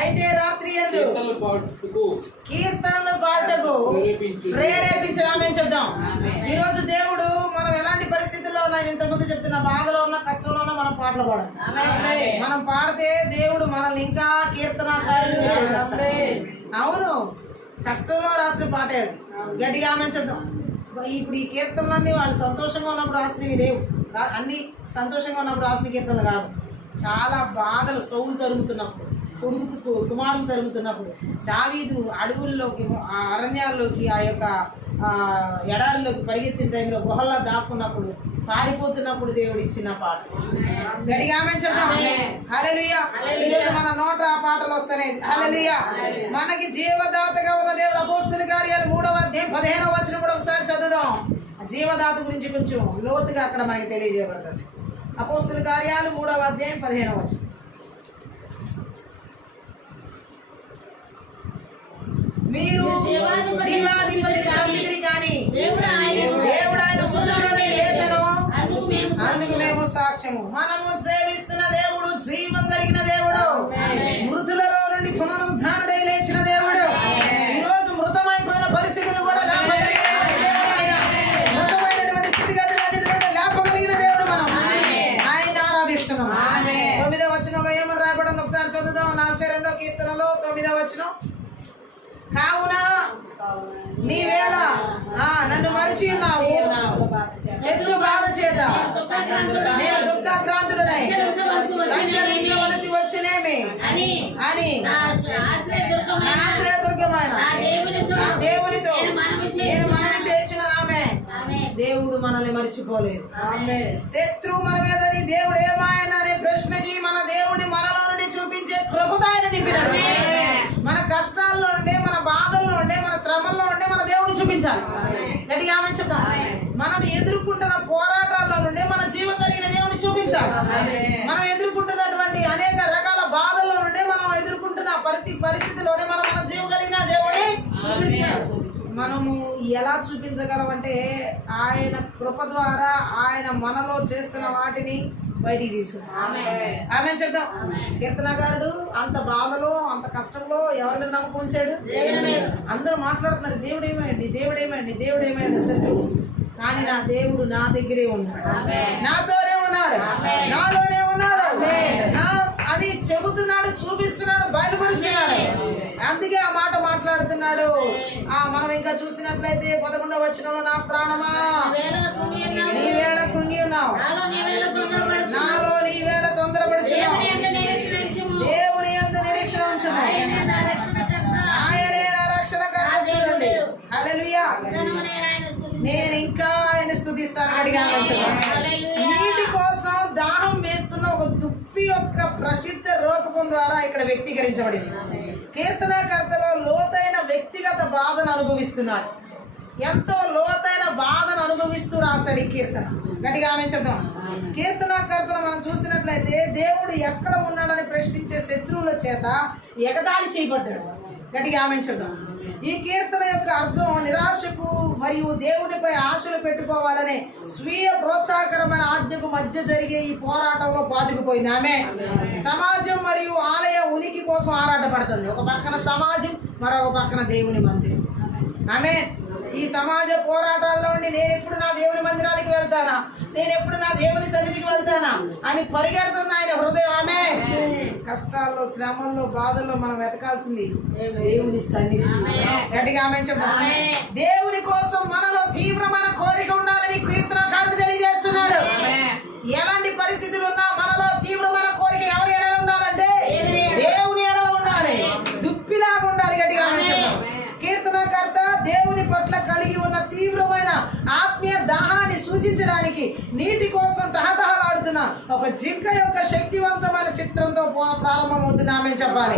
అయితే రాత్రి యందు కీర్తనలు పాటకు ప్రేరేపించి ఆమేన్ చెప్దాం. ఈ రోజు దేవుడు మనం ఎలాంటి పరిస్థితుల్లో ఉన్నా, ఇంతకుముందు చెప్తున్న బాధలో ఉన్న, కష్టంలో ఉన్న మనం పాటలు పాడాలి. మనం పాడితే దేవుడు మనల్ని ఇంకా కీర్తనాకారులు చేసేస్తాడు. అవును, కష్టంలో రాసిన పాటే అది. గట్టిగా ఆమేన్ చెప్దాం. ఇప్పుడు ఈ కీర్తనలన్నీ వాళ్ళు సంతోషంగా ఉన్నప్పుడు రాసినవి లేవు. అన్ని సంతోషంగా ఉన్నప్పుడు రాసిన కీర్తనలు కాదు. చాలా బాధలు, సౌలు తరుగుతున్నప్పుడు, కుమారులు తరుగుతున్నప్పుడు, దావీదు అడవుల్లోకి, ఆ అరణ్యాల్లోకి, ఆ యొక్క ఎడారిలోకి పరిగెత్తిన టైంలో గుహల్లో దాక్కున్నప్పుడు, పారిపోతున్నప్పుడు దేవుడు ఇచ్చిన పాట. గట్టిగా ఆమేన్ చెప్తాం. హల్లెలూయా. ఈరోజు మన నోట ఆ పాటలు వస్తున్నాయి. హల్లెలూయా. మనకి జీవదాతగా ఉన్న దేవుడు. అపోస్తలుల కార్యాలు 3వ అధ్యాయం 15వ వచనం కూడా ఒకసారి చదువుదాం. జీవదాత గురించి కొంచెం లోతుగా అక్కడ మనకి తెలియజేయబడుతుంది. అపోస్తలుల కార్యాలు 3వ అధ్యాయం 15వ వచనం. మీరు జీవాధిపతిని చంపితిరి కానీ దేవుడు ఆయన మృతుల్లో నుండి లేపెను, అందుకు మేము సాక్ష్యము. మనము సేవిస్తున్న దేవుడు జీవం కలిగిన దేవుడు, మృతులలో నుండి పునరుద్ధానుడై లేచిన దేవుడు. ఈరోజు మృతమైపోయిన పరిస్థితులను కూడా లేపగలిగినటువంటి దేవుడు ఆయన. మృతమైనటువంటి స్థితిగతులన్నిటిని లేపగలిగిన దేవుడు. మనం ఆయన ఆరాధిస్తున్నాం. 9వ వచనంలో ఏమని రాయబడింది ఒకసారి చదువుదాం. 42వ కీర్తనలో 9వ వచనం. కావున నీవేళ నన్ను మరిచి ఉన్నావు, శత్రు బాధ చేత నేను దుఃఖాక్రాంతుడనై సంచరించవలసి వచ్చినేమి అని నా ఆశ్రయదుర్గమైన నా దేవునితో నేను మనవి చేయించిన ఆమె. దేవుడు మనల్ని మర్చిపోలేదు. శత్రువు మన మీద దేవుడు ఏమాయన అనే ప్రశ్నకి మన దేవుడిని మనలో నుండి చూపించే కృపతో ఆయన నింపినాడు. మన కష్టాల్లో ఉండే, మన బాధల్లో ఉండే, మన శ్రమల్లో ఉండే మన దేవుడిని చూపించాలి. గట్టిగా ఆమె చెప్తాం. మనం ఎదుర్కొంటున్న పోరాటాల్లో నుండి మన జీవం కలిగిన దేవుడిని చూపించాలి. మనం ఎదుర్కొంటున్నటువంటి అనేక రకాల బాధల్లో నుండి, మనం ఎదుర్కొంటున్న ప్రతి పరిస్థితిలోనే మనం మన జీవం కలిగిన దేవుడిని మనము ఎలా చూపించగలమంటే ఆయన కృప ద్వారా ఆయన మనలో చేస్తున్న వాటిని బయటికి తీసుకుంటాం. ఆమె చెప్తాం. కీర్తనకారుడు అంత బాధలో, అంత కష్టంలో ఎవరి మీద నమ్మకం ఉంచాడు? అందరూ మాట్లాడుతున్నారు, దేవుడు ఏమైంది, దేవుడు ఏమైంది, దేవుడు ఏమైంది శత్రువు. కానీ నా దేవుడు నా దగ్గరే ఉన్నాడు, నాతోనే ఉన్నాడు, నాలోనే ఉన్నాడు అని చెబుతున్నాడు, చూపిస్తున్నాడు, బయలుపరుస్తున్నాడు. అందుకే ఆ మాట మాట్లాడుతున్నాడు. మనం ఇంకా చూసినట్లయితే 11వ వచనంలో, నా ప్రాణమా నీవేళ కృంగి ఉన్నావు, నాలో నీవేళ తొందరపడుచున్నావు, దేవుని యందు నిరీక్షణ ఉంచును, ఆయనే నా రక్షణకర్త. చూడండి, హల్లెలూయా. నేను ఇంకా ఆయన స్తుతిస్తాను. గట్టిగా నీటి కోసం దాహం వేస్తున్న ఒక దుప్పి యొక్క ప్రసిద్ధ రూపకం ద్వారా ఇక్కడ వ్యక్తీకరించబడింది. కీర్తనకర్తలో లోతైన వ్యక్తిగత బాధను అనుభవిస్తున్నాడు. ఎంతో లోతైన బాధను అనుభవిస్తూ రాశాడు ఈ కీర్తన. గట్టిగా ఆమె చెప్తాం. కీర్తనకర్తను మనం చూసినట్లయితే దేవుడు ఎక్కడ ఉన్నాడని ప్రశ్నించే శత్రువుల చేత ఎగతాళి చేయబడ్డాడు. గట్టిగా ఆమె చెప్తాం. ఈ కీర్తన యొక్క అర్థం నిరాశకు మరియు దేవునిపై ఆశలు పెట్టుకోవాలనే స్వీయ ప్రోత్సాహకరమైన ఆజ్ఞకు మధ్య జరిగే ఈ పోరాటంలో పాతుకుపోయింది. ఆమె సమాజం మరియు ఆలయ ఉనికి కోసం ఆరాటపడుతుంది. ఒక పక్కన సమాజం, మరొక పక్కన దేవుని మందిరం. ఆమె ఈ సమాజ పోరాటాల్లో ఉండి నేను ఎప్పుడు నా దేవుని మందిరానికి వెళ్తానా, నేను ఎప్పుడు నా దేవుని సన్నిధికి వెళ్తానా అని పరిగెడుతుంది ఆయన హృదయం. ఆమె కష్టాల్లో, శ్రమల్లో, బాధల్లో మనం వెతకాల్సింది దేవుని సన్నిధి. గట్టిగా ఆమె చెప్తాం. దేవుని కోసం మనలో తీవ్రమైన కోరిక ఉండాలని కీర్తనకారుడు తెలియజేస్తున్నాడు. ఎలాంటి పరిస్థితులు ఉన్నా మనలో తీవ్రమైన కోరిక ఎవరి ఎడల ఉండాలంటే దేవుని ఎడల ఉండాలి, దుప్పిలాగా ఉండాలి. గట్టిగా ఆమె చెప్తాం. కీర్తనకర్త దేవుని పట్ల కలిగి ఉన్న తీవ్రమైన ఆత్మీయ దాహాన్ని సూచించడానికి నీటి కోసం తహతహలాడుతున్న ఒక జింక యొక్క శక్తివంతమైన చిత్రంతో ప్రారంభమవుతుంది. ఆమె చెప్పాలి.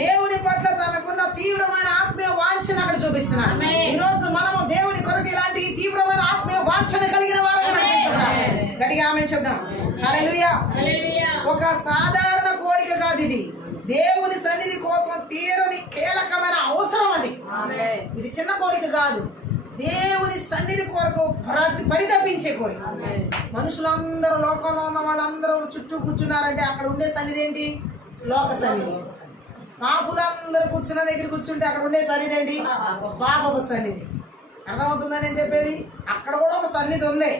దేవుని పట్ల తనకున్న తీవ్రమైన ఆత్మీయ వాంఛను అక్కడ చూపిస్తున్నాడు. ఈ రోజు మనము దేవుని కొరకు ఇలాంటి తీవ్రమైన ఆత్మీయ వాంఛను కలిగిన వారుగా నడిపించుకుందాం. గట్టిగా ఆమె చెప్దాం. హల్లెలూయా. ఒక సాధారణ కోరిక కాదు ఇది, దేవుని సన్నిధి కోసం తీరని కీలకమైన అవసరం. అది ఇది చిన్న కోరిక కాదు, దేవుని సన్నిధి కొరకు పరితపించే కోరిక. మనుషులందరూ, లోకంలో ఉన్న వాళ్ళందరూ చుట్టూ కూర్చున్నారంటే అక్కడ ఉండే సన్నిధి ఏంటి? లోక సన్నిధి. పాపులందరూ కూర్చున్న దగ్గర కూర్చుంటే అక్కడ ఉండే సన్నిధి ఏంటి? పాపపు సన్నిధి. అర్థమవుతుందని నేను చెప్పేది? అక్కడ కూడా ఒక సన్నిధి ఉంది,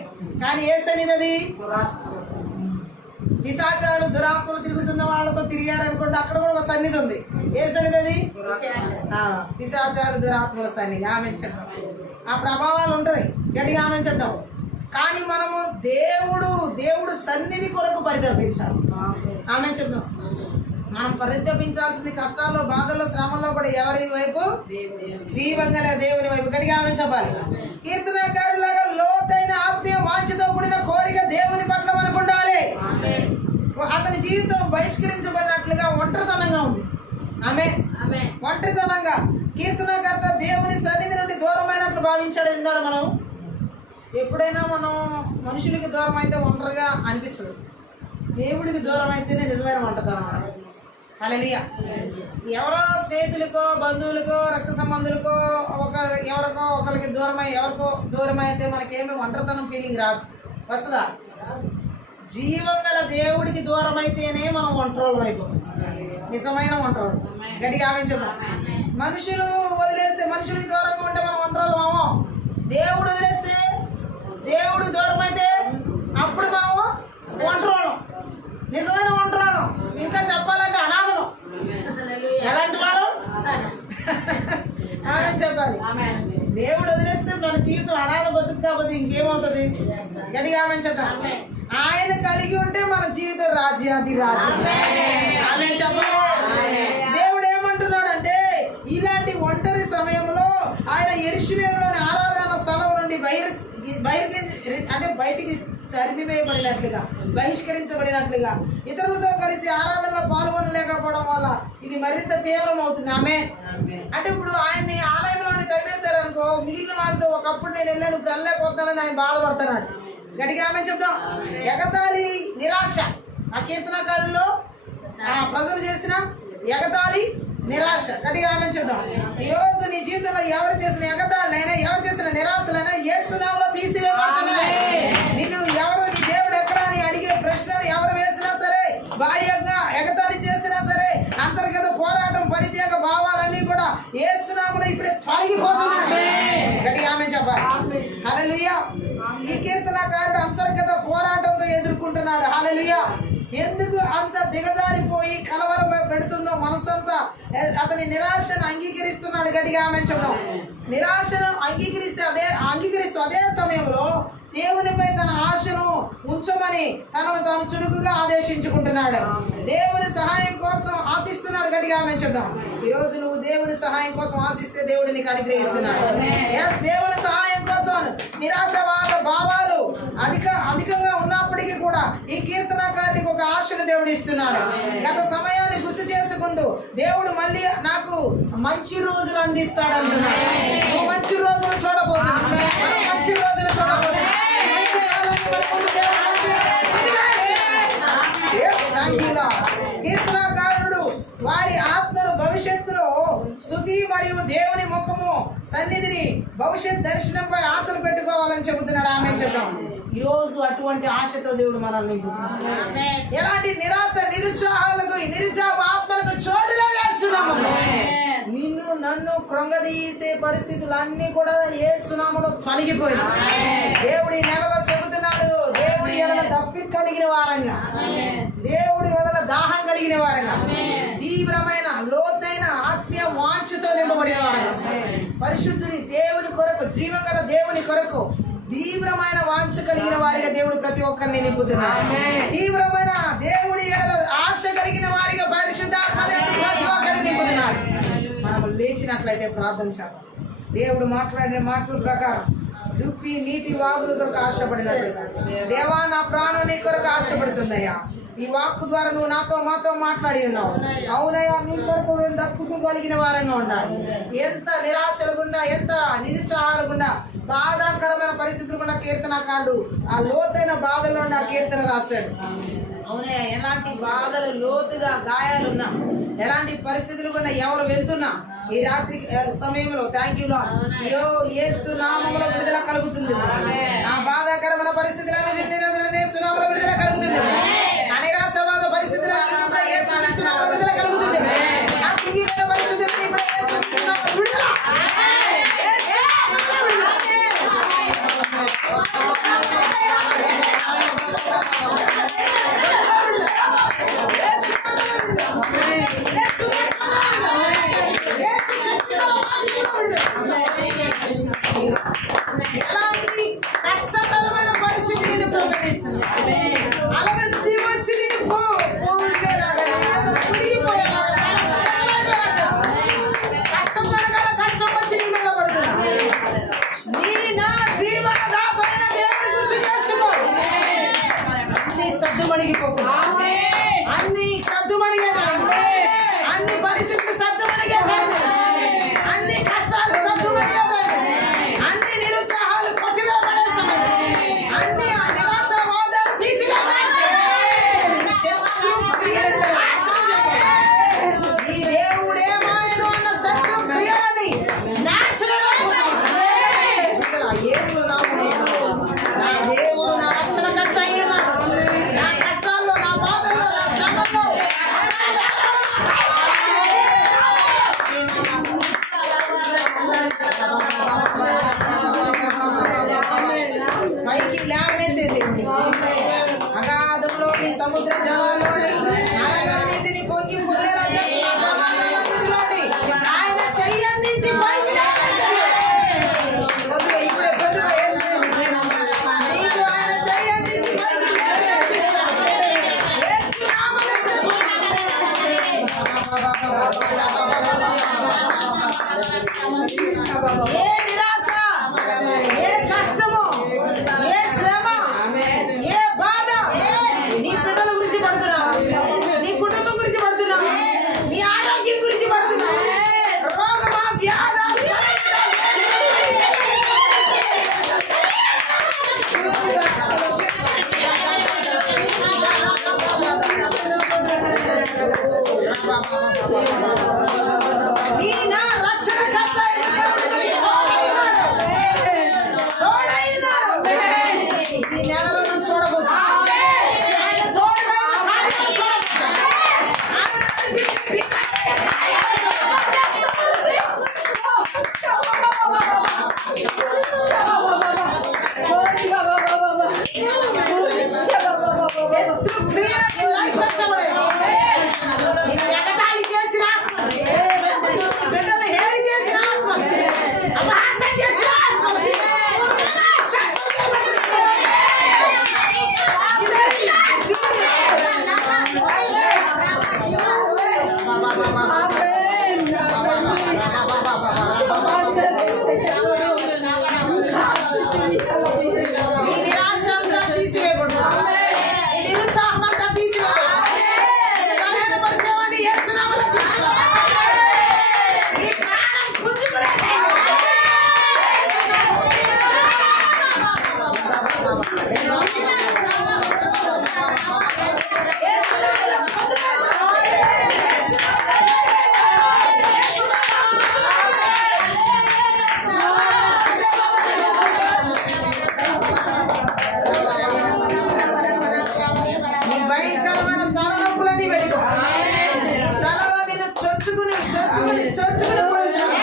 కానీ ఏ సన్నిధి అది? పిశాచాలు, దురాత్మలు తిరుగుతున్న వాళ్ళతో తిరిగారనుకోండి, అక్కడ కూడా ఒక సన్నిధి ఉంది. ఏ సన్నిధి అది? పిశాచాలు, దురాత్మల సన్నిధి. ఆమె చెప్తాం. ఆ ప్రభావాలు ఉంటాయి. గట్టిగా ఆమె చెప్తాం. కానీ మనము దేవుడు సన్నిధి కొరకు పరితపించాలి. ఆమె చెప్తాం. మనం పరితపించాల్సింది కష్టాల్లో, బాధల్లో, శ్రమంలో కూడా ఎవరి వైపు? జీవంగల దేవుని వైపు. గట్టిగా ఆమె చెప్పాలి. కీర్తనకారులాగా లోతైన ఆత్మీయ వాంఛతో కూడిన కోరిక దేవుని పట్ల మనకు ఉండాలి. అతని జీవితం బహిష్కరించబడినట్లుగా ఒంటరితనంగా ఉంది. ఆమె ఒంటరితనంగా. కీర్తనకర్త దేవుని సన్నిధి నుండి దూరమైనట్లు భావించాడు. ఎందాడు మనం ఎప్పుడైనా మనం మనుషులకి దూరం అయితే ఒంటరిగా అనిపించదు, దేవుడికి దూరం అయితేనే నిజమైన ఒంటరితనం. హల్లెలూయా. ఎవరో స్నేహితులకో, బంధువులకో, రక్త సంబంధులకో, ఎవరికో ఒకరికి ఎవరికో దూరమై అయితే మనకేమి ఒంటరితనం ఫీలింగ్ రాదు. వస్తుందా? జీవం గల దేవుడికి దూరం అయితేనే మనం ఒంటరోళం అయిపోతాం, నిజమైన ఒంటరోళం. గట్టిగా ఆమె చెప్పాం. మనుషులు వదిలేస్తే, మనుషులకి దూరంగా ఉంటే మనం ఒంటరోళం అవ్వం. దేవుడు వదిలేస్తే, దేవుడు దూరం అయితే అప్పుడు మనం ఒంటరోళం, నిజమైన ఒంటరోళం. ఇంకా చెప్పాలంటే అనాథలం. ఎలాంటి వాళ్ళు? ఆమె చెప్పాలి. దేవుడు వదిలేస్తే మన జీవితం అనాథ బతుకు కాకపోతే ఇంకేమవుతుంది? గట్టిగా ఆమె చెప్తాం. ఆయన కలిగి ఉంటే మన జీవితం రాజ్యాది రాజ్యం. ఆమె చెప్పాలి. దేవుడు ఏమంటున్నాడు అంటే, ఇలాంటి ఒంటరి సమయంలో ఆయన యెరూషలేములోని ఆరాధన స్థలం నుండి బయటికి తరిమివేయబడినట్లుగా, బహిష్కరించబడినట్లుగా, ఇతరులతో కలిసి ఆరాధనలో పాల్గొనలేకపోవడం వల్ల ఇది మరింత తీవ్రం అవుతుంది. ఆమె అంటే ఇప్పుడు ఆయన్ని ఆలయంలోని తరిమేశారనుకో, మిగిలిన వాళ్ళతో ఒకప్పుడు నేను వెళ్ళాను, ఇప్పుడు వెళ్ళలేకపోతానని ఆయన బాధపడుతున్నాడు. గట్టిగా ఆమె చెప్తాం. ఎగతాళి, నిరాశ. ఆ కీర్తనకారుల్లో ప్రజలు చేసిన ఎగతాళి, నిరాశ. గట్టిగా ఆమె చెప్తాం. ఈరోజు నీ జీవితంలో ఎవరు చేసిన ఎగతాళినైనా, ఎవరు చేసిన నిరాశలైనా యేసు నామములో తీసివేయబడుతున్నాయి. నిన్ను ఎవరు, నీ దేవుడు ఎక్కడా అని అడిగే ప్రశ్నలు ఎవరు వేసినా సరే, బాహ్యంగా ఎగతాళి చేసినా సరే, అంతర్గత పోరాటం, పరిత్యాగ భావాలన్నీ కూడా యేసు నామములో ఇప్పుడే తొలగిపోతున్నాయి. గట్టిగా ఆమె చెప్పాలి. హల్లెలూయా. ఈ కీర్తనకారుడు అంతర్గత పోరాటంతో ఎదుర్కొంటున్నాడు. హల్లెలూయా. ఎందుకు అంత దిగజారిపోయి కలవరం పెడుతుందో మనసంతా, అతని నిరాశను అంగీకరిస్తున్నాడు. గట్టిగా ఆమె చెప్తాం. నిరాశను అంగీకరిస్తూ అదే సమయంలో దేవునిపై తన ఆశను ఉంచమని తనను తాను చురుకుగా ఆదేశించుకుంటున్నాడు. దేవుని సహాయం కోసం ఆశిస్తున్నాడు. గట్టిగా ఆమె చెప్తాం. ఈరోజు నువ్వు దేవుని సహాయం కోసం ఆశిస్తే దేవుడు నీకు అనుగ్రహిస్తున్నాడు. దేవుని సహాయం కోసం నిరాశవాద భావాలు అధికంగా ఉన్నప్పటికీ కూడా ఈ కీర్తనకారునికి ఒక ఆశను దేవుడు ఇస్తున్నాడు. గత సమయాన్ని గుర్తు చేసుకుంటూ దేవుడు మళ్ళీ నాకు మంచి రోజులు అందిస్తాడు అంటున్నాడు. నువ్వు మంచి రోజులు చూడబోతున్నావు, మంచి రోజులు చూడబోతున్నావు. కీర్తనకారుడు వారి ఆత్మను భవిష్యత్తులో స్తుతి మరియు దేవుని ముఖము సన్నిధిని భవిష్యత్ దర్శనంపై ఆశలు పెట్టుకోవాలని చెబుతున్నాడు. ఆమె చెప్తాం. ఈరోజు అటువంటి ఆశతో దేవుడు మనల్ని ఎలాంటి నిరాశ, నిరుత్సాహ ఆత్మలకు చోటుగా వేస్తున్నాము. నిన్ను నన్ను కృంగదీసే పరిస్థితులన్నీ కూడా యేసు నామములో తొలగిపోయినాయి. దేవుడి నెలలో చెబుతున్నాడు, దేవుడి ఎడల దప్పి కలిగిన వారంగా, దేవుడి ఎడల దాహం కలిగిన వారంగా, తీవ్రమైన లోతైన ఆత్మీయ వాంఛతో నింపబడిన వారంగా, పరిశుద్ధుని దేవుని కొరకు, జీవగల దేవుని కొరకు తీవ్రమైన వాంఛ కలిగిన వారిగా దేవుడు ప్రతి ఒక్కరిని నింపుతున్నాడు. తీవ్రమైన దేవుడి ఎడల ఆశ కలిగిన వారిగా పరిశుద్ధాత్మ దేవుడు ప్రతి ఒక్కరిని నింపుతున్నాడు. మనం లేచినట్లయితే ప్రార్థన చేద్దాం. దేవుడు మాట్లాడిన మాటల ప్రకారం దుప్పి నీటి వాగుల కొరకు ఆశపడినట్లుగా, దేవా నా ప్రాణం నీ కొరకు ఆశపడుతుందయ్యా. ఈ వాక్కు ద్వారా నువ్వు మాతో మాట్లాడి ఉన్నావు. అవునయ్యా, నీ కొరకు మేము దక్కుతూ కలిగిన వారంగా ఉండాలి. ఎంత నిరాశలు గుండా, ఎంత నిరుత్సాహాలు గుండా, బాధాకరమైన పరిస్థితులు గుండా కీర్తనకారుడు ఆ లోతైన బాధల్లో ఉండి ఆ కీర్తన రాశాడు. అవునయ్యా, ఎలాంటి బాధలు, లోతుగా గాయాలున్నా, ఎలాంటి పరిస్థితులు కూడా ఎవరు వెళ్తున్నా ఈ రాత్రి సమయంలో థ్యాంక్ యూ లార్డ్, యేసు నామములో విడుదల కలుగుతుంది. ఆ బాధాకరమైన పరిస్థితులన్నింటినీ యేసు నామములో విడుదల కలుగుతుంది. ఆ నిరాశవాద పరిస్థితులన్నింటినీ కూడా యేసు క్రీస్తు నామములో విడుదల కలుగుతుంది. ఆ కుంగిపోయిన పరిస్థితులన్నీ కూడా యేసు క్రీస్తు నామములో విడుదల. ఎలాంటి కష్టతరమైన పరిస్థితి నేను ప్రకటిస్తున్నాను. అలాగే నువ్వు వచ్చి నేను పోలేలాగా, కష్టం వచ్చి నీ మీద పడుతున్నా. నీ నా జీవనదాతమైన దేవుడి గుర్తు చేసుకో. అన్ని సద్దుమణిగిపోతుంది, అన్ని సద్దుమణిగే టైం, అన్ని పరిస్థితులు సద్దుమణిగే టైం, అన్ని కష్టాలు సద్దుమణిగే టైం, అన్ని నిరుత్సాహాలు కొట్టివేయబడే సమయం, అన్ని నిరాశవాదాలు తీసివేయబడే ఈ దేవుడే మాయను అన్న శత్రు క్రియలని యేసు నామములో నా దేవుడు నా రక్షణకర్త అయి ఉన్నాడు. నా కష్టాల్లో, నా బాధల్లో, నా శ్రమల్లో పైకి లేవనెత్తే అగాధంలోని సముద్ర జలాల్లోని నలగన్నింటిని పొంగి పొర్లేలా చేస్తున్న ప్రమాదాలన్నిటిలోని ఆయన చెయ్యి అందించి పైకి ఇప్పుడే పొద్దుగా నీకు ఆయన చెయ్యి అందించి పైకి యేసు నామములో ఏ నిరాశ, ఏ కష్టము, ఏ శ్రమ, ఏ బాధ నీ బిడ్డల గురించి పడుతున్నావు, నీ కుటుంబం గురించి పడుతున్నావు, నీ ఆరోగ్యం గురించి పడుతున్నావు, రోగమా, వ్యాధ, నీ నా రక్షణకర్త తోడైనాడు. ఈ నెలలో నువ్వు చూడబోతు ఆయన తోడుగా ఉన్న కార్యాలు చూడబోతు. శత్రు క్రియలకి లైఫ్ కష్టపడే నిన్ను ఎగతాళి చేసిన బిడ్డలు హేళి చేసిన అపహాస్యం చేసిన ఈ నిరాశ అంతా తీసివేయబడుతుంది. ఈ నిరుత్సాహం అంతా తీసివేయబడుతుంది. బలహీనపరిచేవాడిని యేసు నామములో తీసివేయబడుతుంది. ఈ ప్రాణం పుంజుకునే నీ భయంకరమైన తలనొప్పులని వెళ్ళిపో. తలలో నిన్ను చొచ్చుకుని పొడుస్తాను.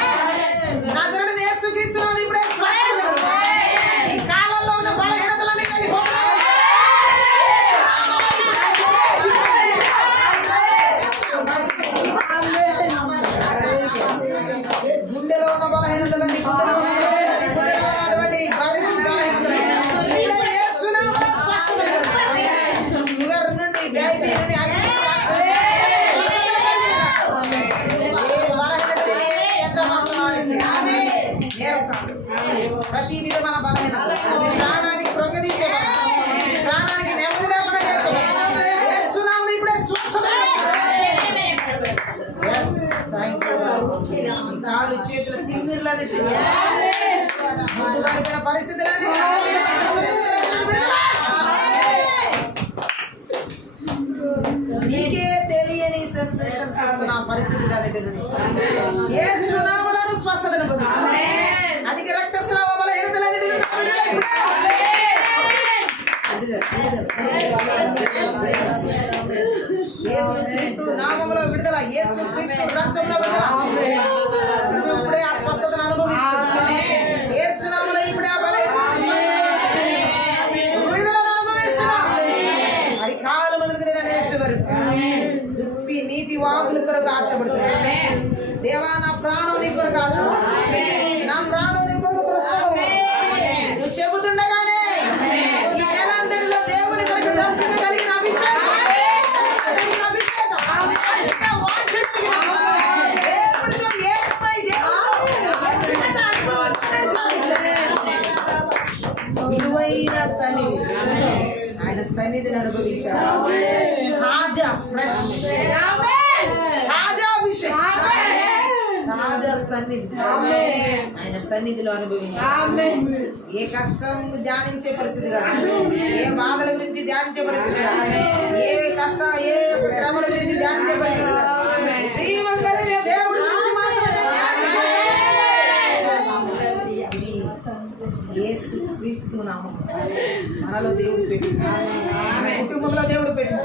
పరిస్థితులన్నిటిని ముందుగారిపోయిన పరిస్థితులన్నిటిని నీకే తెలియని సెన్సేషన్స్ వస్తున్న పరిస్థితులన్నిటిని యేసు నామములో స్వస్థతను పొందు. అధిక రక్తస్రావ బలహీనతలన్నిటిని యేసుక్రీస్తు నామములో విడుదల, యేసుక్రీస్తు రక్తంలో విడుదల. ఇప్పుడే ఆ స్వస్థతను అనుభవిస్తున్నాం. యేసు నామములో ఇప్పుడే ఆ బలహీనతను విడుదలను అనుభవిస్తున్నాం. మరి కాలు మొదలుకొని నన్ను ఎత్తువరు దుప్పి నీటి వాగుల కొరకు ఆశపడుతున్నాను. దేవా నా ప్రాణం నీ కొరకు ఆశపడుతుంది. నా ప్రాణం నీ కొరకు నువ్వు చెబుతుండగానే ఈ నెల అంతటిలో దేవుని కొరకు దర్శన కలిగిన అభిషేకం, దేవుడితో ఏకమై విలువైన సన్నిధి, ఆయన సన్నిధిని అనుభవించారు. తాజా ఫ్రెష్ తాజా అభిషేకం, తాజా సన్నిధి ఆయన సన్నిధిలో అనుభవించారు. ఏ కష్టం ధ్యానించే పరిస్థితి కాదు, ఏ బాధల గురించి ధ్యానించే పరిస్థితి కాదు, ఏ కష్టం ఏ శ్రమల గురించి ధ్యానించే పరిస్థితి కాదు. జీవం కలిగిన దేవుడి గురించి మాత్రమే ధ్యానించే యేసు క్రీస్తు నామం మనలో దేవుడు పెట్టింది, మన కుటుంబంలో దేవుడు పెట్టింది.